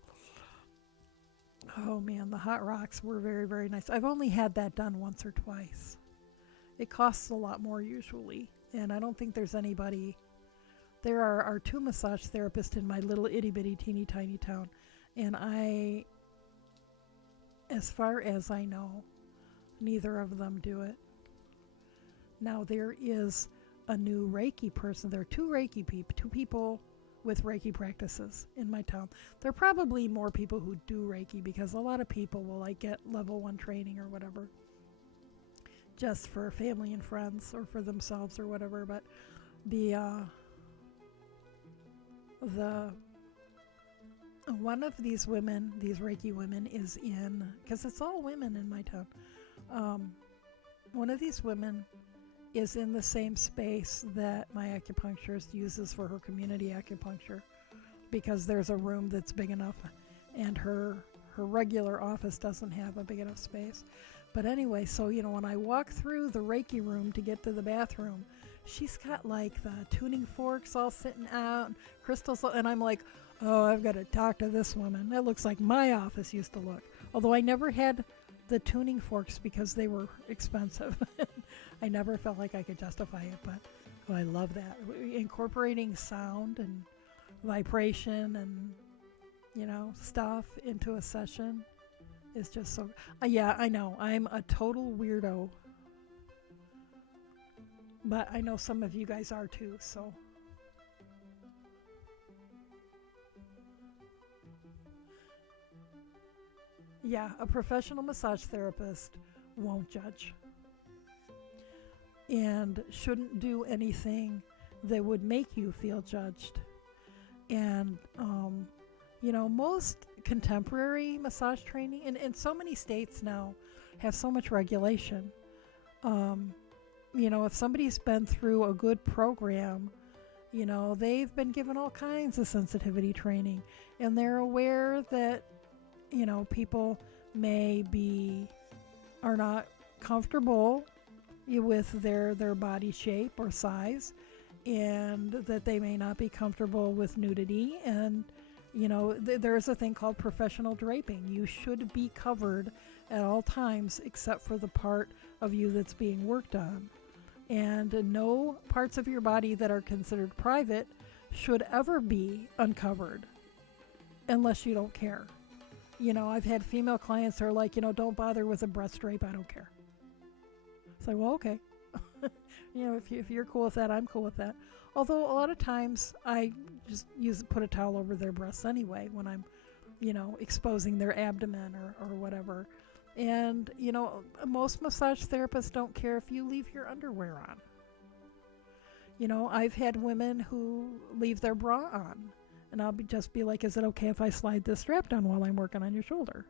Oh man, the hot rocks were very, very nice. I've only had that done once or twice. It costs a lot more usually, and I don't think there's anybody. There are two massage therapists in my little itty bitty teeny tiny town, and as far as I know, neither of them do it. Now there is a new Reiki person. There are two people with Reiki practices in my town. There are probably more people who do Reiki because a lot of people will get level 1 training or whatever, just for family and friends or for themselves or whatever. But the one of these women, these Reiki women, is in, because it's all women in my town. One of these women is in the same space that my acupuncturist uses for her community acupuncture, because there's a room that's big enough and her regular office doesn't have a big enough space. But anyway, so when I walk through the Reiki room to get to the bathroom, she's got the tuning forks all sitting out, crystals, and I'm like, oh, I've got to talk to this woman. That looks like my office used to look. Although I never had the tuning forks because they were expensive. I never felt like I could justify it, but oh, I love that. Incorporating sound and vibration and, stuff into a session is just so. Yeah, I know. I'm a total weirdo. But I know some of you guys are too, so. Yeah, a professional massage therapist won't judge and shouldn't do anything that would make you feel judged. And, most contemporary massage training, and so many states now have so much regulation. If somebody's been through a good program, they've been given all kinds of sensitivity training, and they're aware that, people are not comfortable with their body shape or size, and that they may not be comfortable with nudity. And there's a thing called professional draping. You should be covered at all times except for the part of you that's being worked on, and no parts of your body that are considered private should ever be uncovered unless you don't care. I've had female clients who are like, don't bother with a breast drape, I don't care. It's like, well, okay. If you're cool with that, I'm cool with that. Although a lot of times I just put a towel over their breasts anyway when I'm, exposing their abdomen or whatever. And, most massage therapists don't care if you leave your underwear on. I've had women who leave their bra on. And I'll just be like, is it okay if I slide this strap down while I'm working on your shoulder?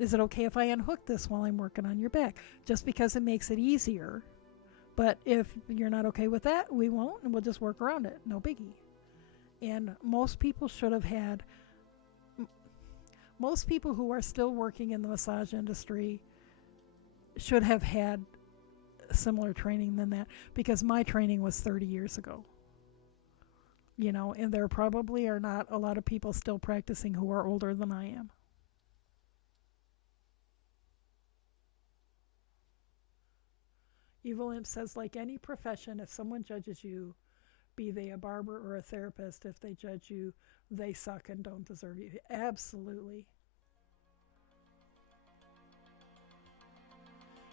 Is it okay if I unhook this while I'm working on your back? Just because it makes it easier. But if you're not okay with that, we won't, and we'll just work around it. No biggie. And most people who are still working in the massage industry should have had similar training than that, because my training was 30 years ago. And there probably are not a lot of people still practicing who are older than I am. Evil Imp says, like any profession, if someone judges you, be they a barber or a therapist, if they judge you, they suck and don't deserve you. Absolutely.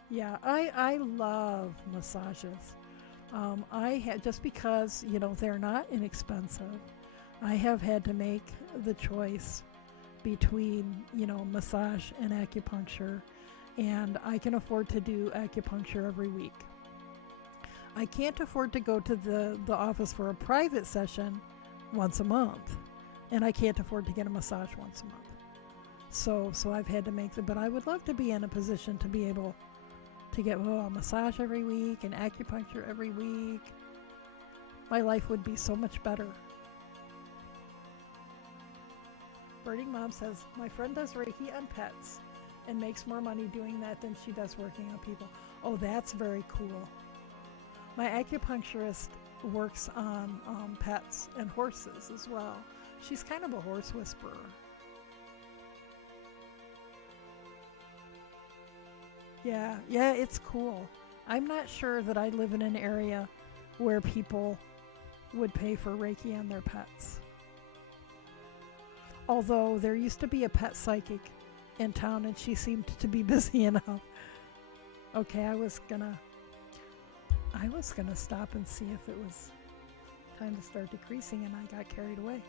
Yeah, I love massages. Just because, they're not inexpensive, I have had to make the choice between, massage and acupuncture, and I can afford to do acupuncture every week. I can't afford to go to the office for a private session once a month, and I can't afford to get a massage once a month. So I've had to but I would love to be in a position to be able to get a massage every week and acupuncture every week. My life would be so much better. Birding Mom says, my friend does Reiki on pets and makes more money doing that than she does working on people. Oh, that's very cool. My acupuncturist works on pets and horses as well. She's kind of a horse whisperer. Yeah, it's cool. I'm not sure that I live in an area where people would pay for Reiki on their pets. Although there used to be a pet psychic in town, and she seemed to be busy enough. Okay, I was gonna stop and see if it was time to start decreasing, and I got carried away.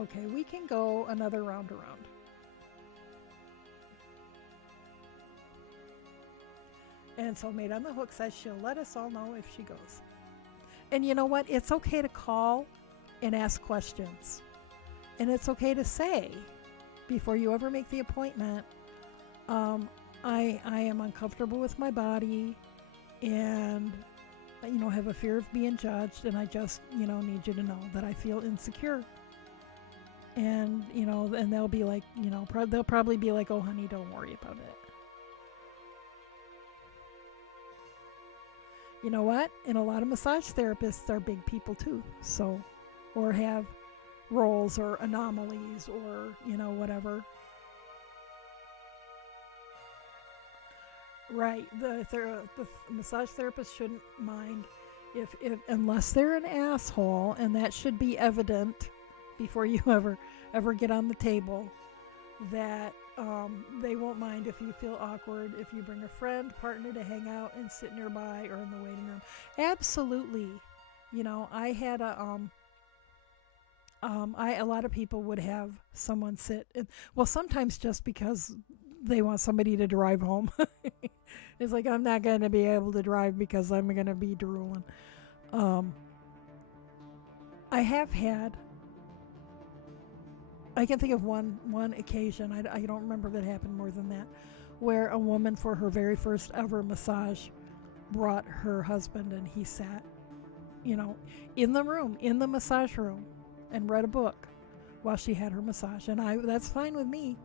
Okay, we can go another round around. And Soulmate on the Hook says she'll let us all know if she goes. And you know what? It's okay to call and ask questions. And it's okay to say, before you ever make the appointment, I am uncomfortable with my body, and have a fear of being judged, and I just need you to know that I feel insecure. And and they'll be like, they'll probably be like, oh honey, don't worry about it. You know what? And a lot of massage therapists are big people too, or have roles or anomalies or whatever. Right. The massage therapist shouldn't mind if unless they're an asshole, and that should be evident before you ever get on the table. That they won't mind if you feel awkward if you bring a friend, partner to hang out and sit nearby or in the waiting room. Absolutely. I had a lot of people would have someone sit. Well, sometimes just because they want somebody to drive home. It's like, I'm not going to be able to drive because I'm going to be drooling. I have had, I can think of one occasion, I don't remember if it happened more than that, where a woman for her very first ever massage brought her husband, and he sat, in the room, in the massage room, and read a book while she had her massage. And that's fine with me.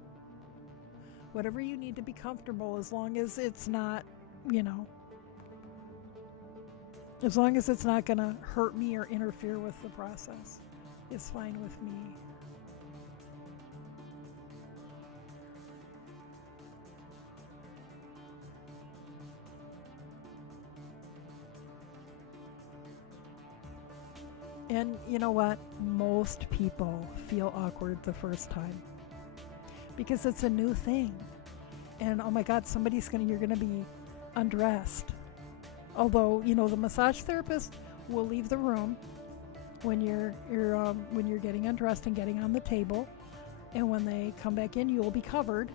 Whatever you need to be comfortable, as long as it's not, as long as it's not going to hurt me or interfere with the process, is fine with me. And you know what? Most people feel awkward the first time because it's a new thing. And oh my God, you're gonna be undressed. Although, the massage therapist will leave the room when you're getting undressed and getting on the table. And when they come back in, you'll be covered.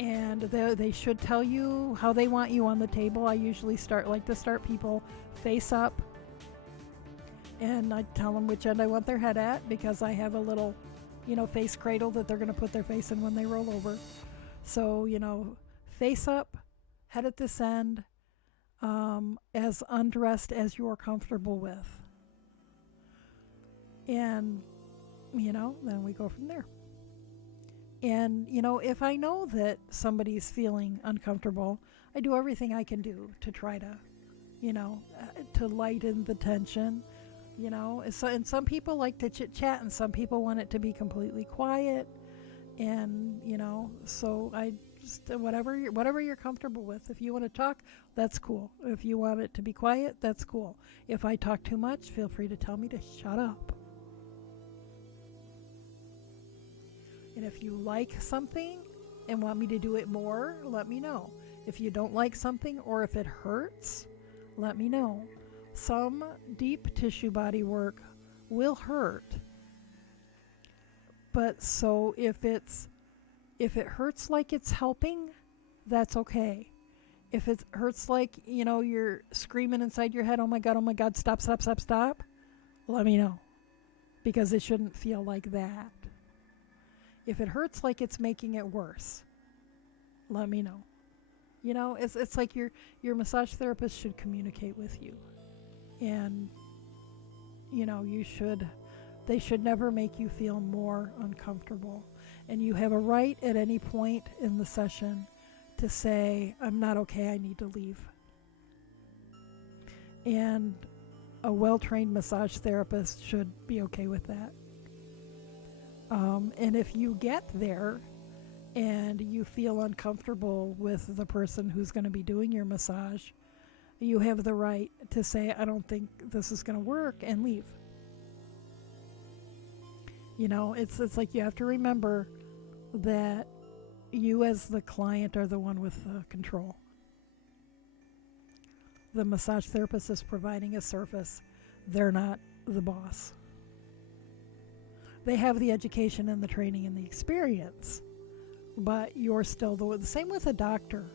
And they should tell you how they want you on the table. I usually like to start people face up. And I tell them which end I want their head at, because I have a little, face cradle that they're going to put their face in when they roll over. So, face up, head at this end, as undressed as you're comfortable with. And, then we go from there. And, if I know that somebody's feeling uncomfortable, I do everything I can do to try to, to lighten the tension. And some people like to chit chat, and some people want it to be completely quiet. And, so I just, whatever you're comfortable with. If you want to talk, that's cool. If you want it to be quiet, that's cool. If I talk too much, feel free to tell me to shut up. And if you like something and want me to do it more, let me know. If you don't like something, or if it hurts, let me know. Some deep tissue body work will hurt. But so if it hurts like it's helping, that's okay. If it hurts like, you're screaming inside your head, oh my God, stop, let me know. Because it shouldn't feel like that. If it hurts like it's making it worse, let me know. It's like your massage therapist should communicate with you. And, they should never make you feel more uncomfortable. And you have a right at any point in the session to say, I'm not okay, I need to leave. And a well-trained massage therapist should be okay with that. And if you get there and you feel uncomfortable with the person who's going to be doing your massage, you have the right to say, I don't think this is going to work, and leave. It's like you have to remember that you as the client are the one with the control. The massage therapist is providing a service. They're not the boss. They have the education and the training and the experience, but you're still the same with a doctor.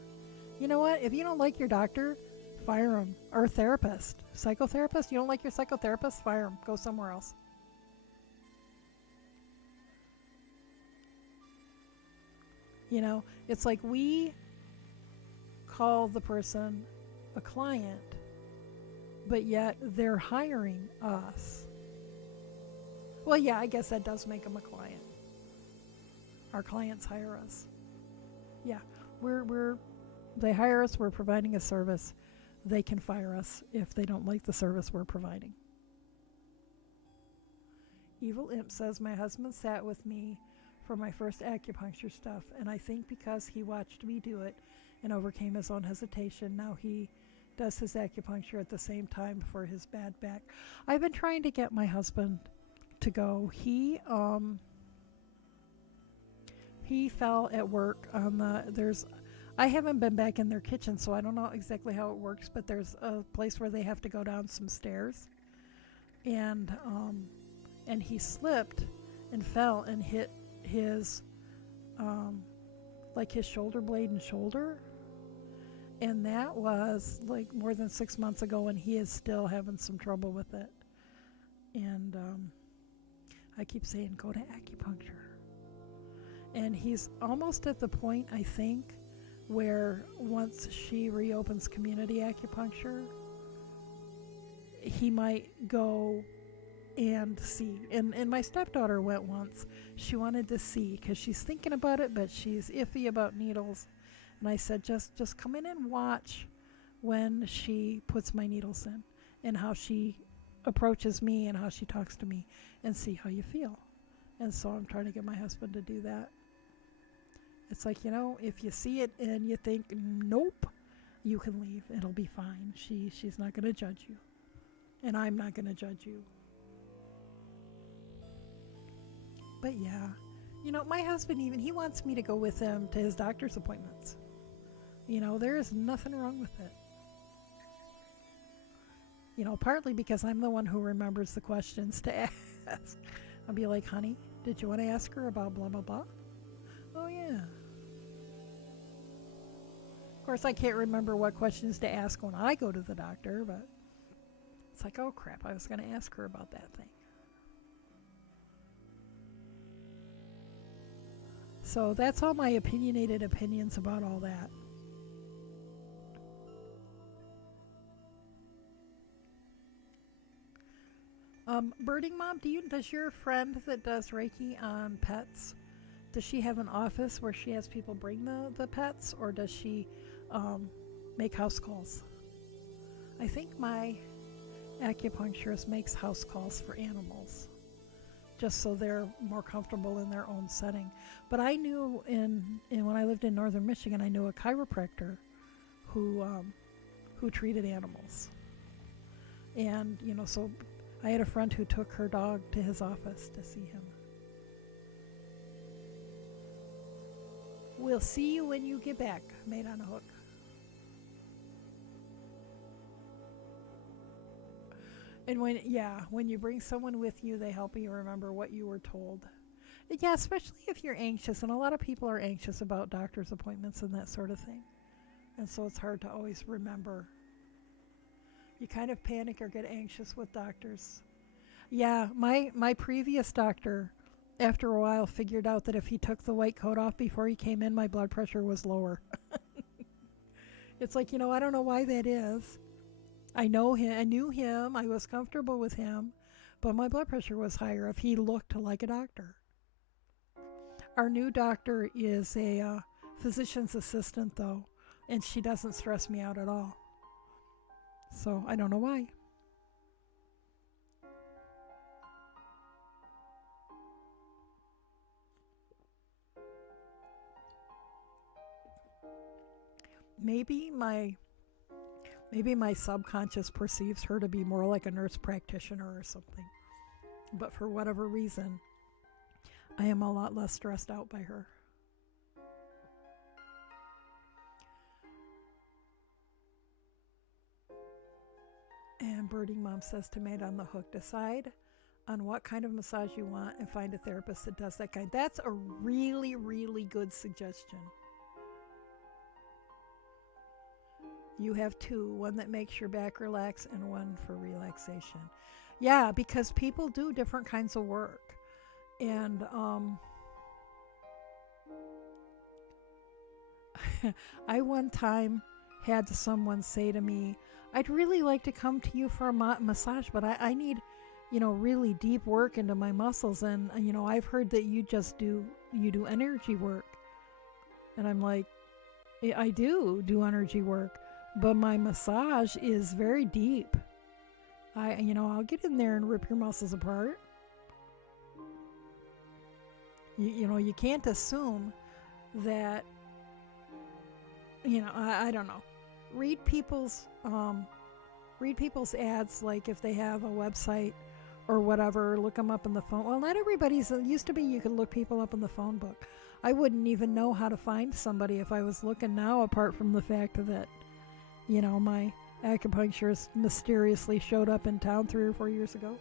You know what? If you don't like your doctor, fire him. Or a therapist. Psychotherapist? You don't like your psychotherapist? Fire him. Go somewhere else. It's like we call the person a client, but yet they're hiring us. Well, yeah, I guess that does make them a client. Our clients hire us. Yeah, they hire us, we're providing a service. They can fire us if they don't like the service we're providing. Evil Imp says, my husband sat with me for my first acupuncture stuff, and I think because he watched me do it, and overcame his own hesitation. Now he does his acupuncture at the same time for his bad back. I've been trying to get my husband to go. He fell at work on I haven't been back in their kitchen, so I don't know exactly how it works, but there's a place where they have to go down some stairs, and he slipped and fell and hit his like his shoulder blade and shoulder, and that was like more than 6 months ago, and he is still having some trouble with it. And I keep saying, go to acupuncture. And he's almost at the point, I think, where once she reopens community acupuncture, he might go and see. And my stepdaughter went once. She wanted to see because she's thinking about it, but she's iffy about needles. And I said, just come in and watch when she puts my needles in and how she approaches me and how she talks to me, and see how you feel. And so I'm trying to get my husband to do that. It's like, if you see it and you think, nope, you can leave. It'll be fine. She's not going to judge you. And I'm not going to judge you. But yeah, my husband he wants me to go with him to his doctor's appointments. There is nothing wrong with it. Partly because I'm the one who remembers the questions to ask. I'll be like, honey, did you want to ask her about blah, blah, blah? Oh, yeah. Of course, I can't remember what questions to ask when I go to the doctor, but it's like, oh, crap, I was going to ask her about that thing. So that's all my opinionated opinions about all that. Birding Mom, does your friend that does Reiki on pets, does she have an office where she has people bring the pets, or does she make house calls? I think my acupuncturist makes house calls for animals, just so they're more comfortable in their own setting. But I knew when I lived in northern Michigan, I knew a chiropractor who treated animals. And, so I had a friend who took her dog to his office to see him. We'll see you when you get back, Made on a Hook. And when you bring someone with you, they help you remember what you were told. Yeah, especially if you're anxious, and a lot of people are anxious about doctor's appointments and that sort of thing. And so it's hard to always remember. You kind of panic or get anxious with doctors. Yeah, my previous doctor, after a while, figured out that if he took the white coat off before he came in, my blood pressure was lower. It's like, I don't know why that is. I knew him, I was comfortable with him, but my blood pressure was higher if he looked like a doctor. Our new doctor is a physician's assistant, though, and she doesn't stress me out at all. So I don't know why. Maybe my subconscious perceives her to be more like a nurse practitioner or something. But for whatever reason, I am a lot less stressed out by her. And Birding Mom says to Made on the Hook, decide on what kind of massage you want and find a therapist that does that kind. That's a really, really good suggestion. You have two, one that makes your back relax and one for relaxation. Yeah, because people do different kinds of work. And I one time had someone say to me, I'd really like to come to you for a massage, but I need, really deep work into my muscles. And, I've heard that you do energy work. And I'm like, I do energy work, but my massage is very deep. I'll get in there and rip your muscles apart. You can't assume that I don't know. Read people's read people's ads, like if they have a website or whatever, look them up in the phone. Well, not everybody's, it used to be you could look people up in the phone book. I wouldn't even know how to find somebody if I was looking now, apart from the fact that, my acupuncturist mysteriously showed up in town 3 or 4 years ago.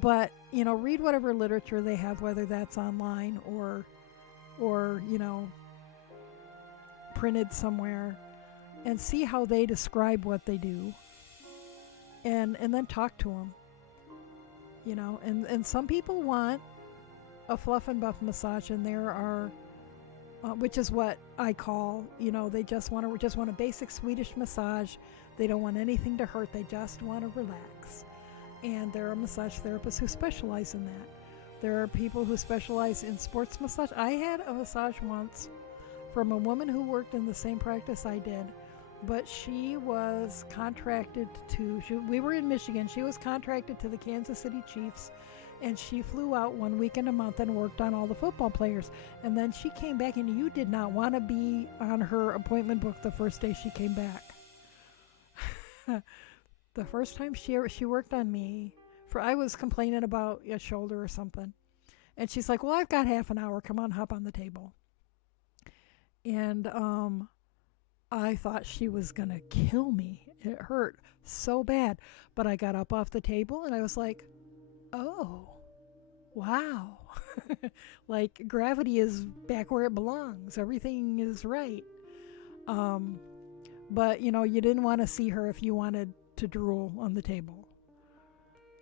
But, read whatever literature they have, whether that's online or printed somewhere, and see how they describe what they do, and then talk to them. And some people want a fluff and buff massage, and there are, which is what I call, they just want a basic Swedish massage. They don't want anything to hurt. They just want to relax. And there are massage therapists who specialize in that. There are people who specialize in sports massage. I had a massage once from a woman who worked in the same practice I did, but she was contracted to, we were in Michigan, she was contracted to the Kansas City Chiefs, and she flew out 1 weekend a month and worked on all the football players. And then she came back, and you did not want to be on her appointment book the first day she came back. The first time she worked on me, I was complaining about a shoulder or something, and she's like, well, I've got half an hour, come on, hop on the table. And I thought she was going to kill me. It hurt so bad. But I got up off the table and I was like, oh, wow. Like, gravity is back where it belongs. Everything is right. But, you didn't want to see her if you wanted to drool on the table.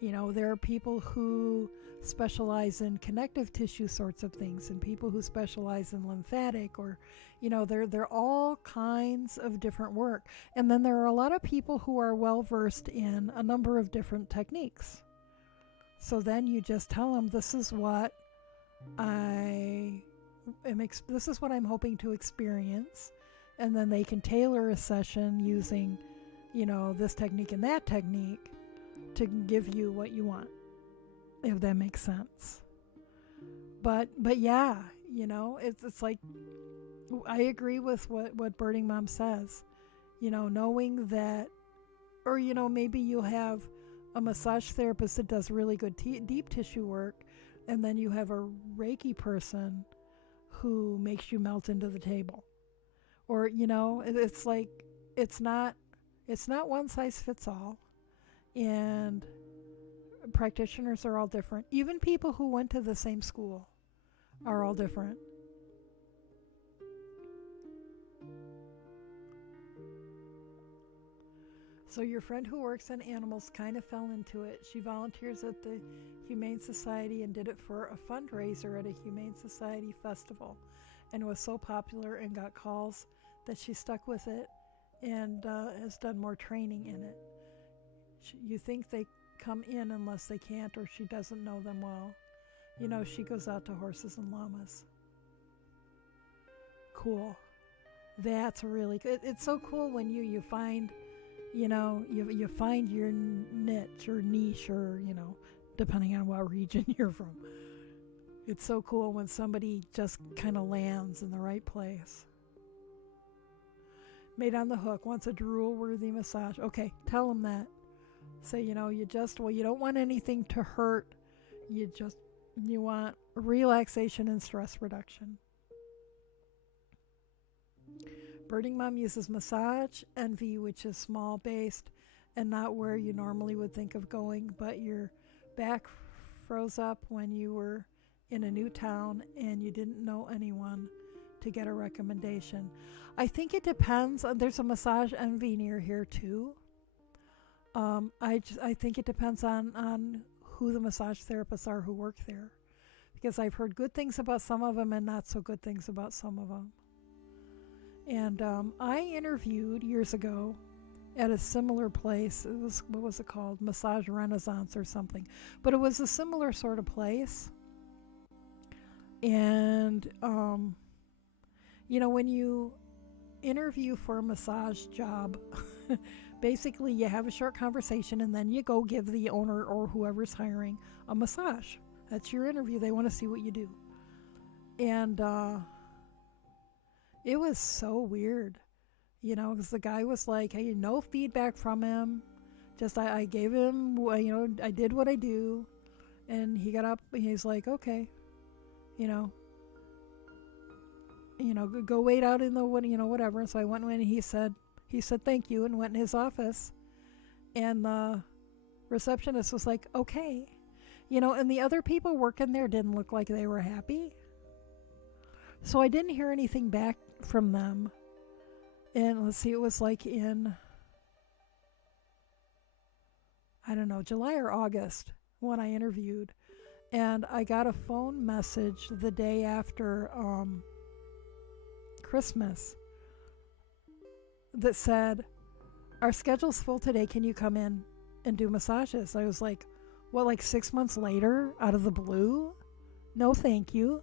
There are people who specialize in connective tissue sorts of things, and people who specialize in lymphatic, or they're all kinds of different work. And then there are a lot of people who are well versed in a number of different techniques. So then you just tell them, this is what I'm hoping to experience, and then they can tailor a session using this technique and that technique to give you what you want, if that makes sense. But yeah, it's like, I agree with what Birding Mom says, knowing that, or maybe you'll have a massage therapist that does really good deep tissue work, and then you have a Reiki person who makes you melt into the table. Or it's like, it's not one size fits all. And practitioners are all different. Even people who went to the same school are all different. So your friend who works on animals kind of fell into it. She volunteers at the Humane Society and did it for a fundraiser at a Humane Society festival, and was so popular and got calls that she stuck with it and has done more training in it. You think they come in unless they can't, or she doesn't know them well. She goes out to horses and llamas. Cool. That's really good. It's so cool when you find, you find your niche or niche, or, depending on what region you're from. It's so cool when somebody just kind of lands in the right place. Made on the Hook wants a drool-worthy massage. Okay, tell them that. Say, you don't want anything to hurt. You want relaxation and stress reduction. Birding Mom uses Massage Envy, which is small based and not where you normally would think of going, but your back froze up when you were in a new town and you didn't know anyone to get a recommendation. I think it depends. There's a Massage Envy near here too. I think it depends on who the massage therapists are who work there, because I've heard good things about some of them and not so good things about some of them. And I interviewed years ago at a similar place. It was, what was it called? Massage Renaissance or something. But it was a similar sort of place. And, when you interview for a massage job, basically you have a short conversation and then you go give the owner or whoever's hiring a massage. That's your interview. They want to see what you do. And it was so weird. Because the guy was like, hey, no feedback from him. Just I gave him, I did what I do. And he got up and he's like, okay, you know, go wait out in the, whatever. And so I went in and he said thank you and went in his office. And the receptionist was like, okay. And the other people working there didn't look like they were happy. So I didn't hear anything back from them. And let's see, it was like in, I don't know, July or August when I interviewed. And I got a phone message the day after Christmas that said, our schedule's full today. Can you come in and do massages? I was like, what, like 6 months later out of the blue? No, thank you.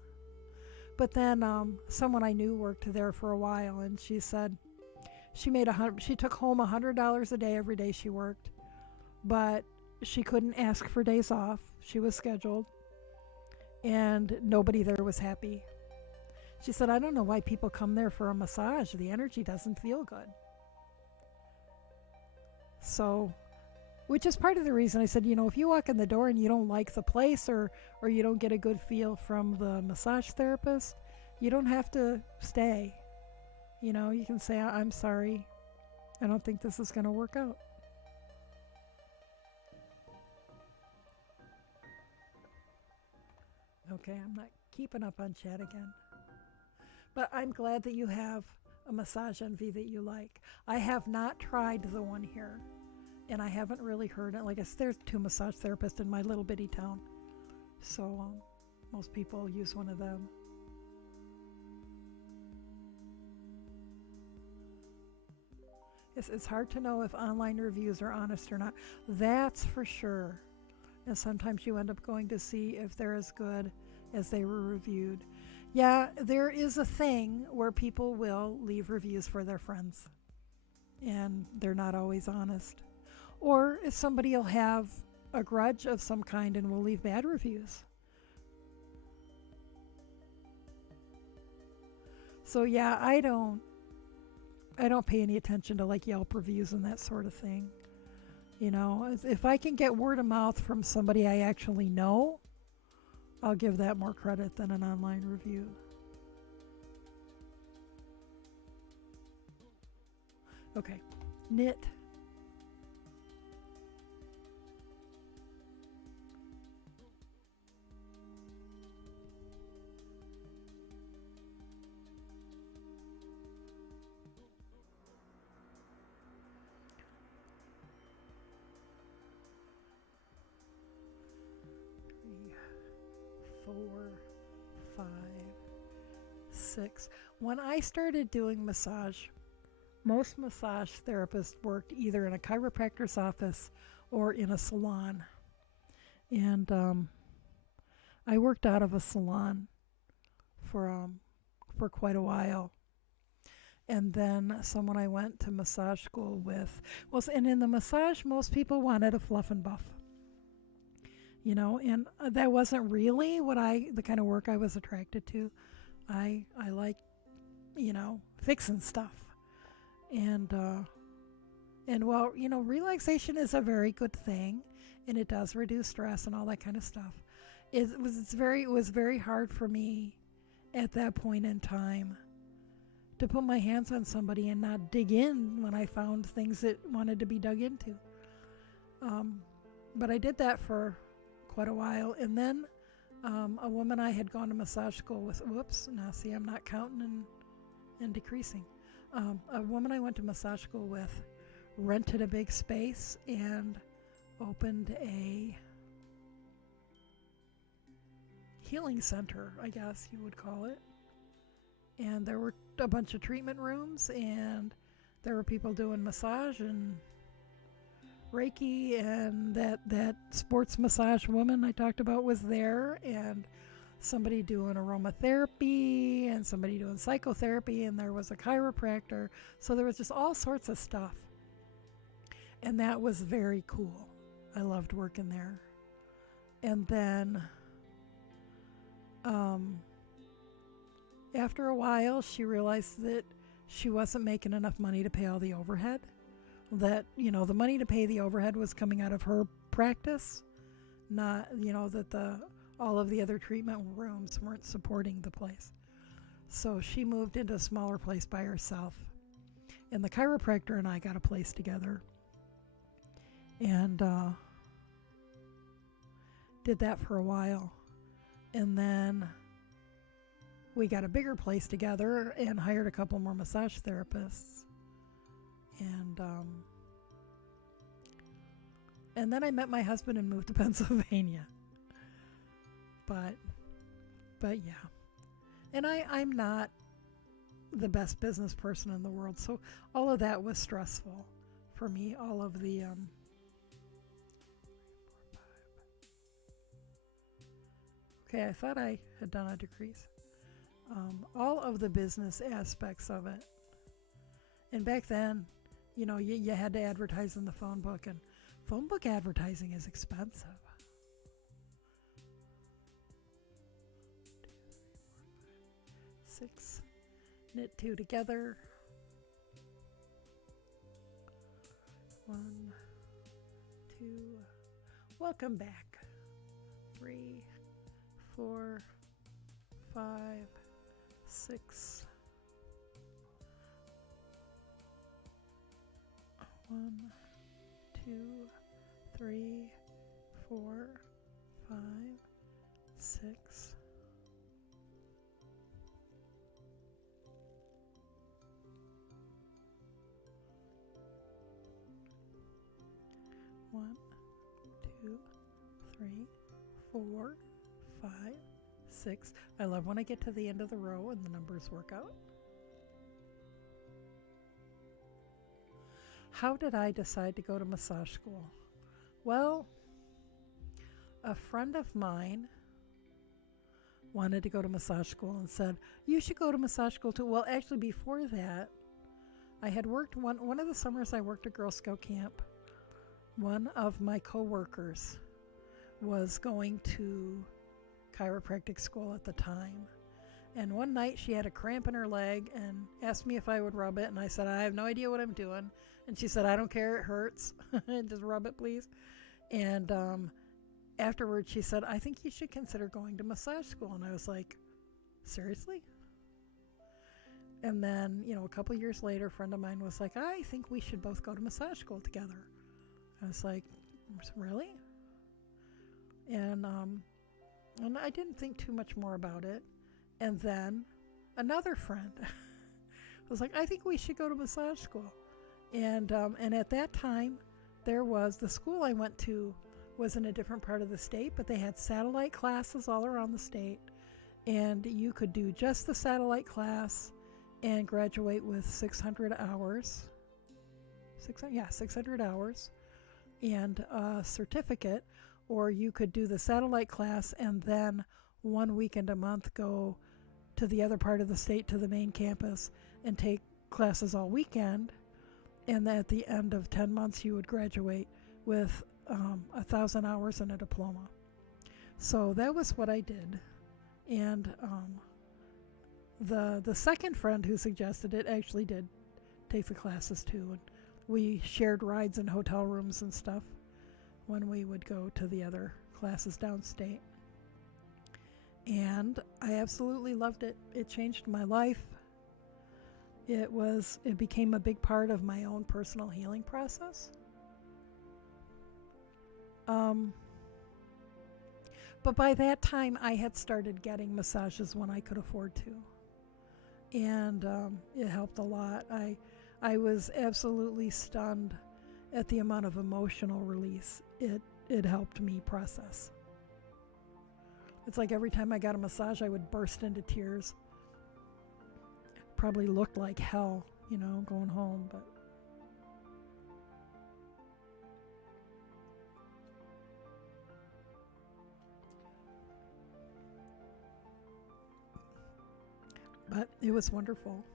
But then someone I knew worked there for a while, and she said she took home $100 a day every day she worked, but she couldn't ask for days off. She was scheduled, and nobody there was happy. She said, I don't know why people come there for a massage. The energy doesn't feel good. So, which is part of the reason I said, if you walk in the door and you don't like the place or you don't get a good feel from the massage therapist, you don't have to stay. You can say, I'm sorry. I don't think this is going to work out. Okay, I'm not keeping up on chat again. But I'm glad that you have a massage envy that you like. I have not tried the one here, and I haven't really heard it. Like I said, there's 2 massage therapists in my little bitty town, so most people use one of them. It's hard to know if online reviews are honest or not. That's for sure. And sometimes you end up going to see if they're as good as they were reviewed. Yeah, there is a thing where people will leave reviews for their friends, and they're not always honest. Or if somebody will have a grudge of some kind and will leave bad reviews. So yeah, I don't pay any attention to like Yelp reviews and that sort of thing. If I can get word of mouth from somebody I actually know, I'll give that more credit than an online review. Okay, knit. Four, 5, 6. When I started doing massage, most massage therapists worked either in a chiropractor's office or in a salon. And I worked out of a salon for quite a while. And then someone I went to massage school with was, and in the massage, most people wanted a fluff and buff. And that wasn't really the kind of work I was attracted to. I like, fixing stuff. And while, relaxation is a very good thing, and it does reduce stress and all that kind of stuff. It was very hard for me at that point in time to put my hands on somebody and not dig in when I found things that wanted to be dug into. But I did that for quite a while, and then a woman I had gone to massage school with, I'm not counting and decreasing. A woman I went to massage school with rented a big space and opened a healing center, I guess you would call it. And there were a bunch of treatment rooms, and there were people doing massage and Reiki, and that sports massage woman I talked about was there, and somebody doing aromatherapy, and somebody doing psychotherapy, and there was a chiropractor. So there was just all sorts of stuff. And that was very cool. I loved working there. And then after a while, she realized that she wasn't making enough money to pay all the overhead. That, the money to pay the overhead was coming out of her practice, not, that all of the other treatment rooms weren't supporting the place. So she moved into a smaller place by herself. And the chiropractor and I got a place together. And did that for a while. And then we got a bigger place together and hired a couple more massage therapists. And then I met my husband and moved to Pennsylvania. But yeah. And I'm not the best business person in the world, so all of that was stressful for me. All of the okay, I thought I had done a decrease. All of the business aspects of it. And back then, you had to advertise in the phone book, and phone book advertising is expensive. 6, knit 2 together. 1, 2, welcome back. 3, 4, 5, 6. 1, 2, 3, 4, 5, 6. 1, 2, 3, 4, 5, 6. I love when I get to the end of the row and the numbers work out. How did I decide to go to massage school? Well, a friend of mine wanted to go to massage school and said, you should go to massage school too. Well, actually, before that, I had worked one of the summers I worked at Girl Scout camp. One of my coworkers was going to chiropractic school at the time. And one night she had a cramp in her leg and asked me if I would rub it. And I said, I have no idea what I'm doing. And she said, I don't care, it hurts. Just rub it, please. And afterwards she said, I think you should consider going to massage school. And I was like, seriously? And then, a couple years later, a friend of mine was like, I think we should both go to massage school together. I was like, really? And I didn't think too much more about it. And then another friend was like, I think we should go to massage school. And at that time, the school I went to was in a different part of the state, but they had satellite classes all around the state. And you could do just the satellite class and graduate with 600 hours. 600 hours. And a certificate, or you could do the satellite class and then 1 weekend a month go to the other part of the state, to the main campus, and take classes all weekend. And at the end of 10 months, you would graduate with 1,000 hours and a diploma. So that was what I did. And the second friend who suggested it actually did take the classes too. And we shared rides in hotel rooms and stuff when we would go to the other classes downstate. And I absolutely loved it. It changed my life. It became a big part of my own personal healing process. But by that time, I had started getting massages when I could afford to. And it helped a lot. I was absolutely stunned at the amount of emotional release it helped me process. It's like every time I got a massage, I would burst into tears. Probably looked like hell, going home, but it was wonderful.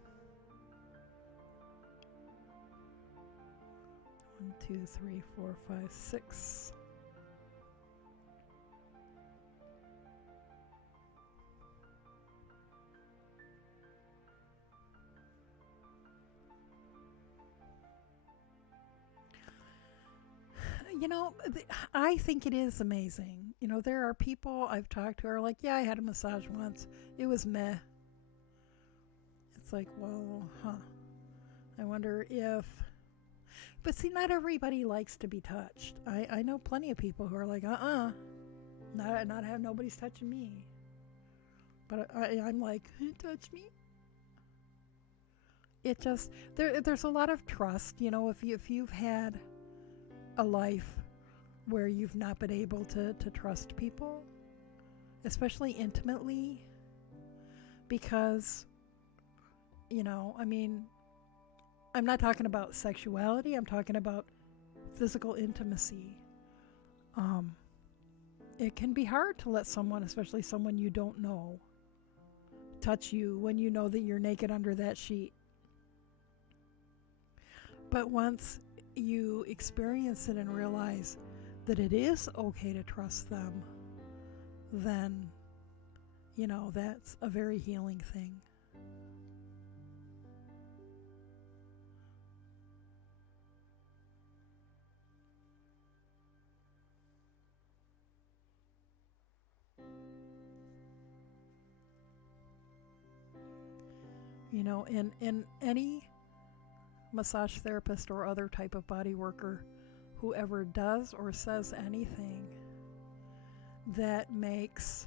1, 2, 3, 4, 5, 6. I think it is amazing. There are people I've talked to who are like, yeah, I had a massage once. It was meh. It's like, well, I wonder if. But see, not everybody likes to be touched. I know plenty of people who are like, not have nobody's touching me. But I'm like, touch me. It just there's a lot of trust. If you've had a life where you've not been able to trust people, especially intimately, because I mean, I'm not talking about sexuality, I'm talking about physical intimacy. It can be hard to let someone, especially someone you don't know, touch you when you know that you're naked under that sheet. But once you experience it and realize that it is okay to trust them, then, that's a very healing thing. In any massage therapist or other type of body worker, whoever does or says anything that makes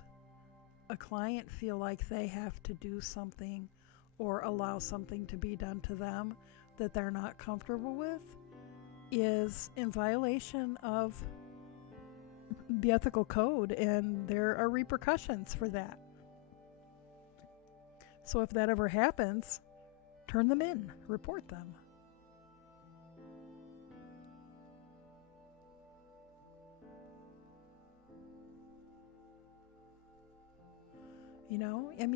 a client feel like they have to do something or allow something to be done to them that they're not comfortable with is in violation of the ethical code, and there are repercussions for that. So if that ever happens, turn them in, report them.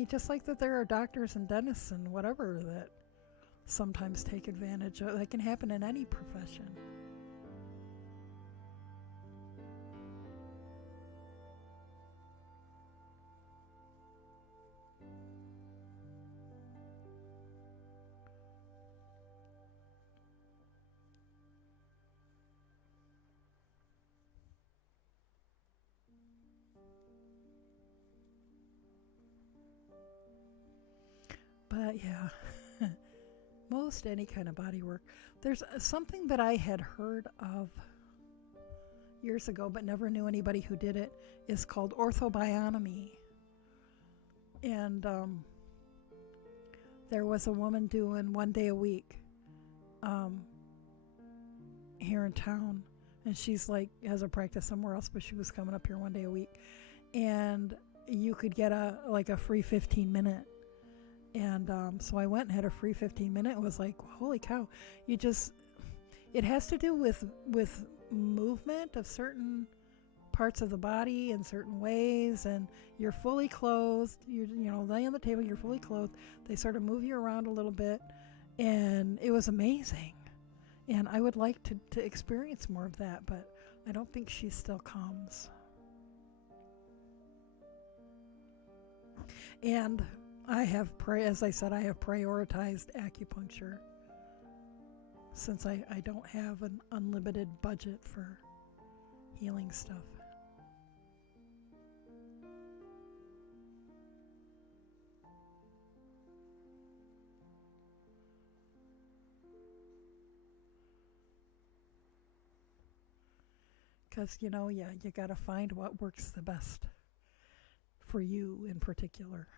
Just like that there are doctors and dentists and whatever that sometimes take advantage of. That can happen in any profession. But yeah, most any kind of body work. There's something that I had heard of years ago but never knew anybody who did it, is called orthobionomy. And there was a woman doing 1 day a week here in town, and she's like has a practice somewhere else, but she was coming up here 1 day a week, and you could get a free 15-minute. And so I went and had a free 15-minute. It was like, holy cow! It has to do with movement of certain parts of the body in certain ways, and you're fully clothed. You're laying on the table. You're fully clothed. They sort of move you around a little bit, and it was amazing. And I would like to experience more of that, but I don't think she still comes. And as I said, I have prioritized acupuncture since I don't have an unlimited budget for healing stuff. Because, you got to find what works the best for you in particular.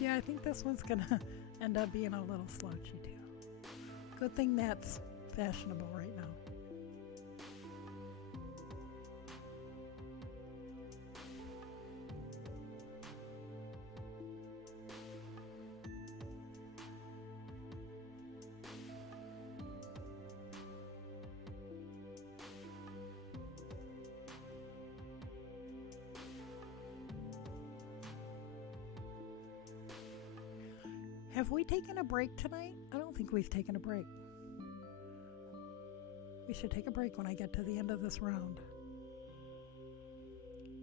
Yeah, I think this one's gonna end up being a little slouchy too. Good thing that's fashionable right now. Have we taken a break tonight? I don't think we've taken a break. We should take a break when I get to the end of this round.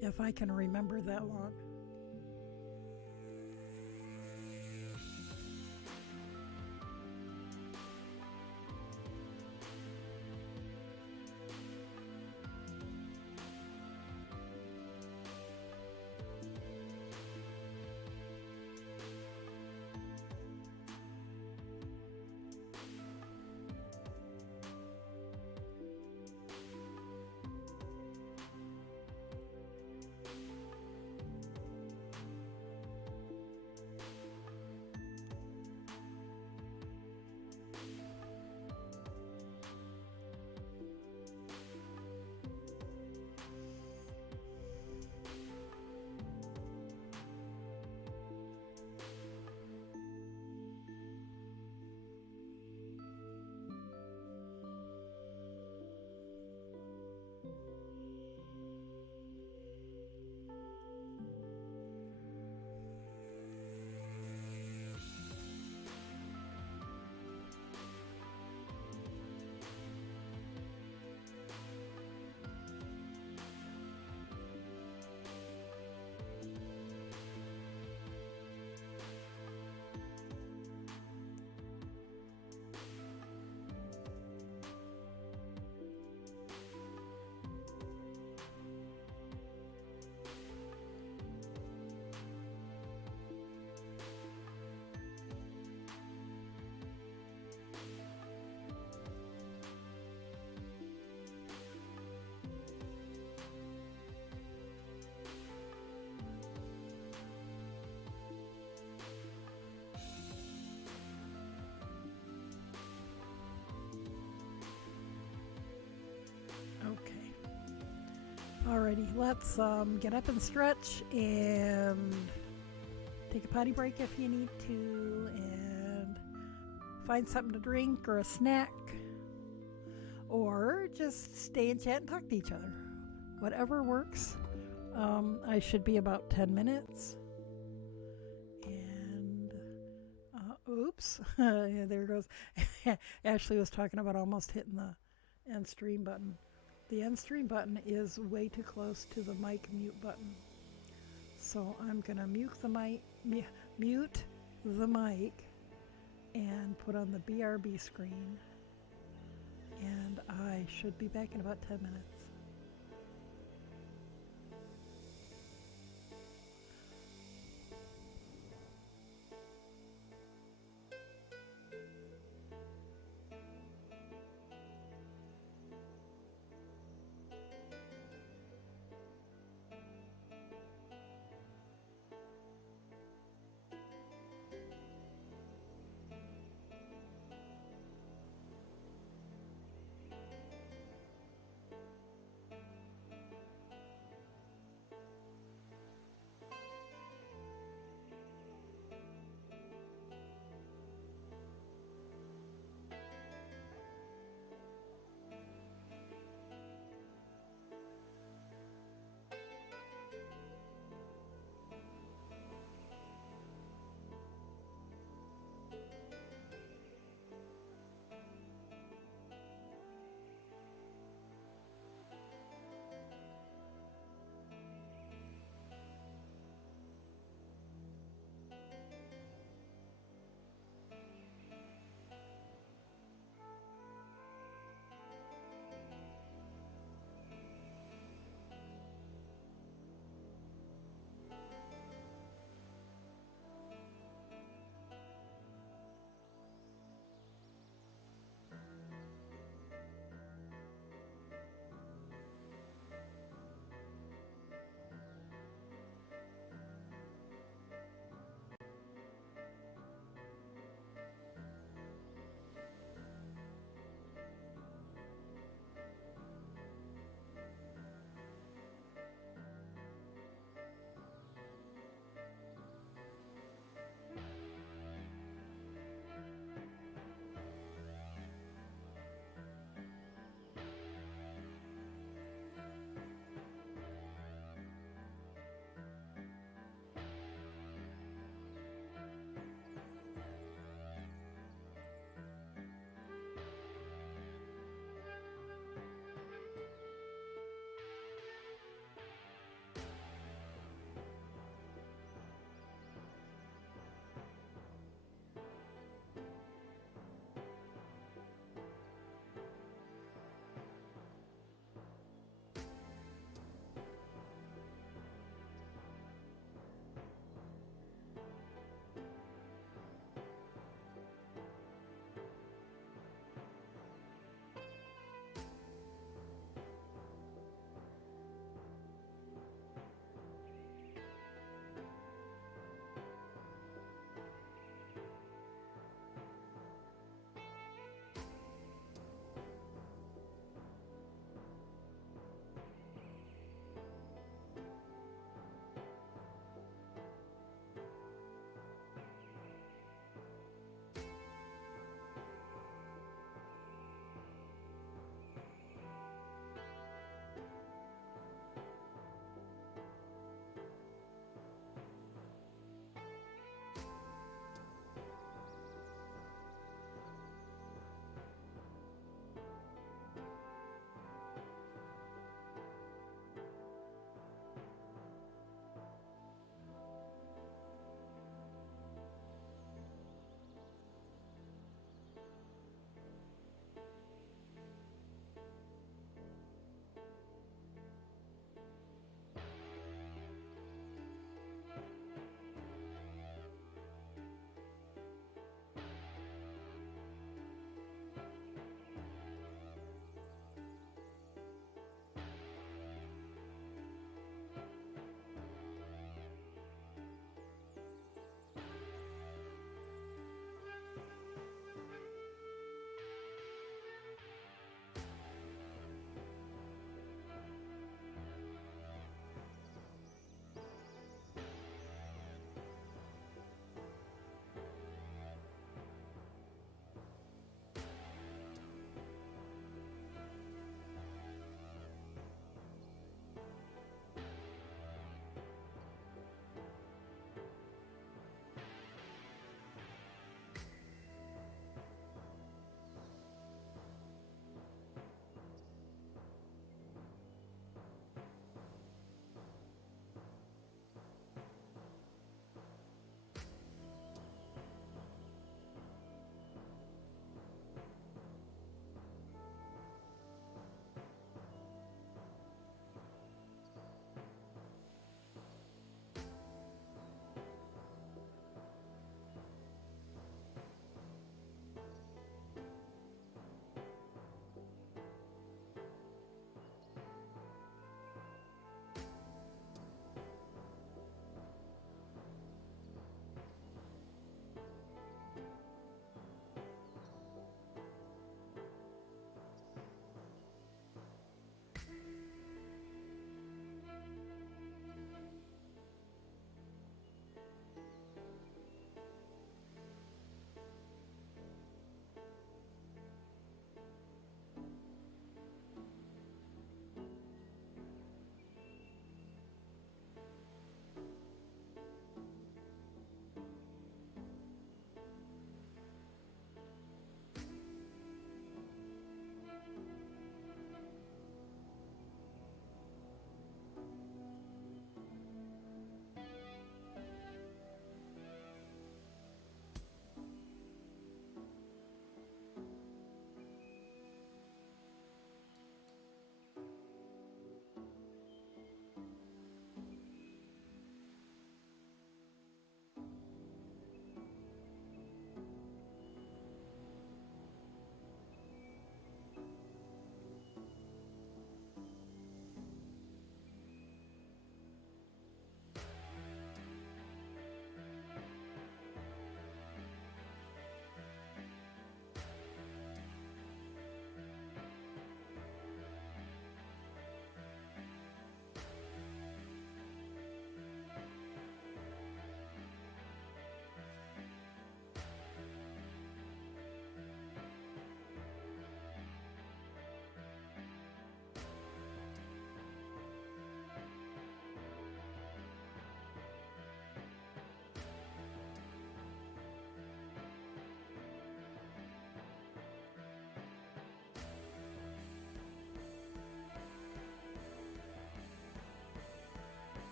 If I can remember that long. Okay. Alrighty, let's get up and stretch and take a potty break if you need to, and find something to drink or a snack, or just stay and chat and talk to each other. Whatever works. I should be about 10 minutes. And, oops, yeah, there it goes. Ashley was talking about almost hitting the end stream button. The end stream button is way too close to the mic mute button. So I'm gonna mute the mic and put on the BRB screen. And I should be back in about 10 minutes.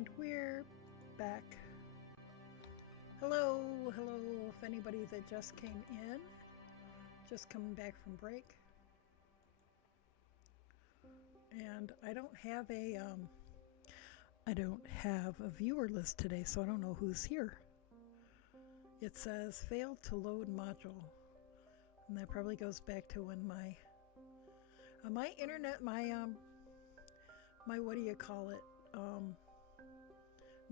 And we're back. Hello, if anybody that just came in, just coming back from break. And I don't have a viewer list today, so I don't know who's here. It says failed to load module, and that probably goes back to when my internet, my what do you call it,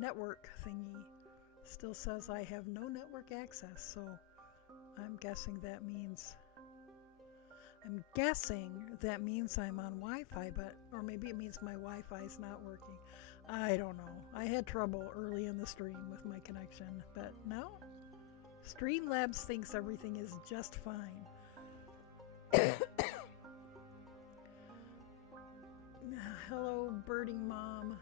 network thingy still says I have no network access. So I'm guessing that means I'm on Wi-Fi, or maybe it means my Wi-Fi is not working. I don't know. I had trouble early in the stream with my connection, but now Streamlabs thinks everything is just fine. Hello, birding mom.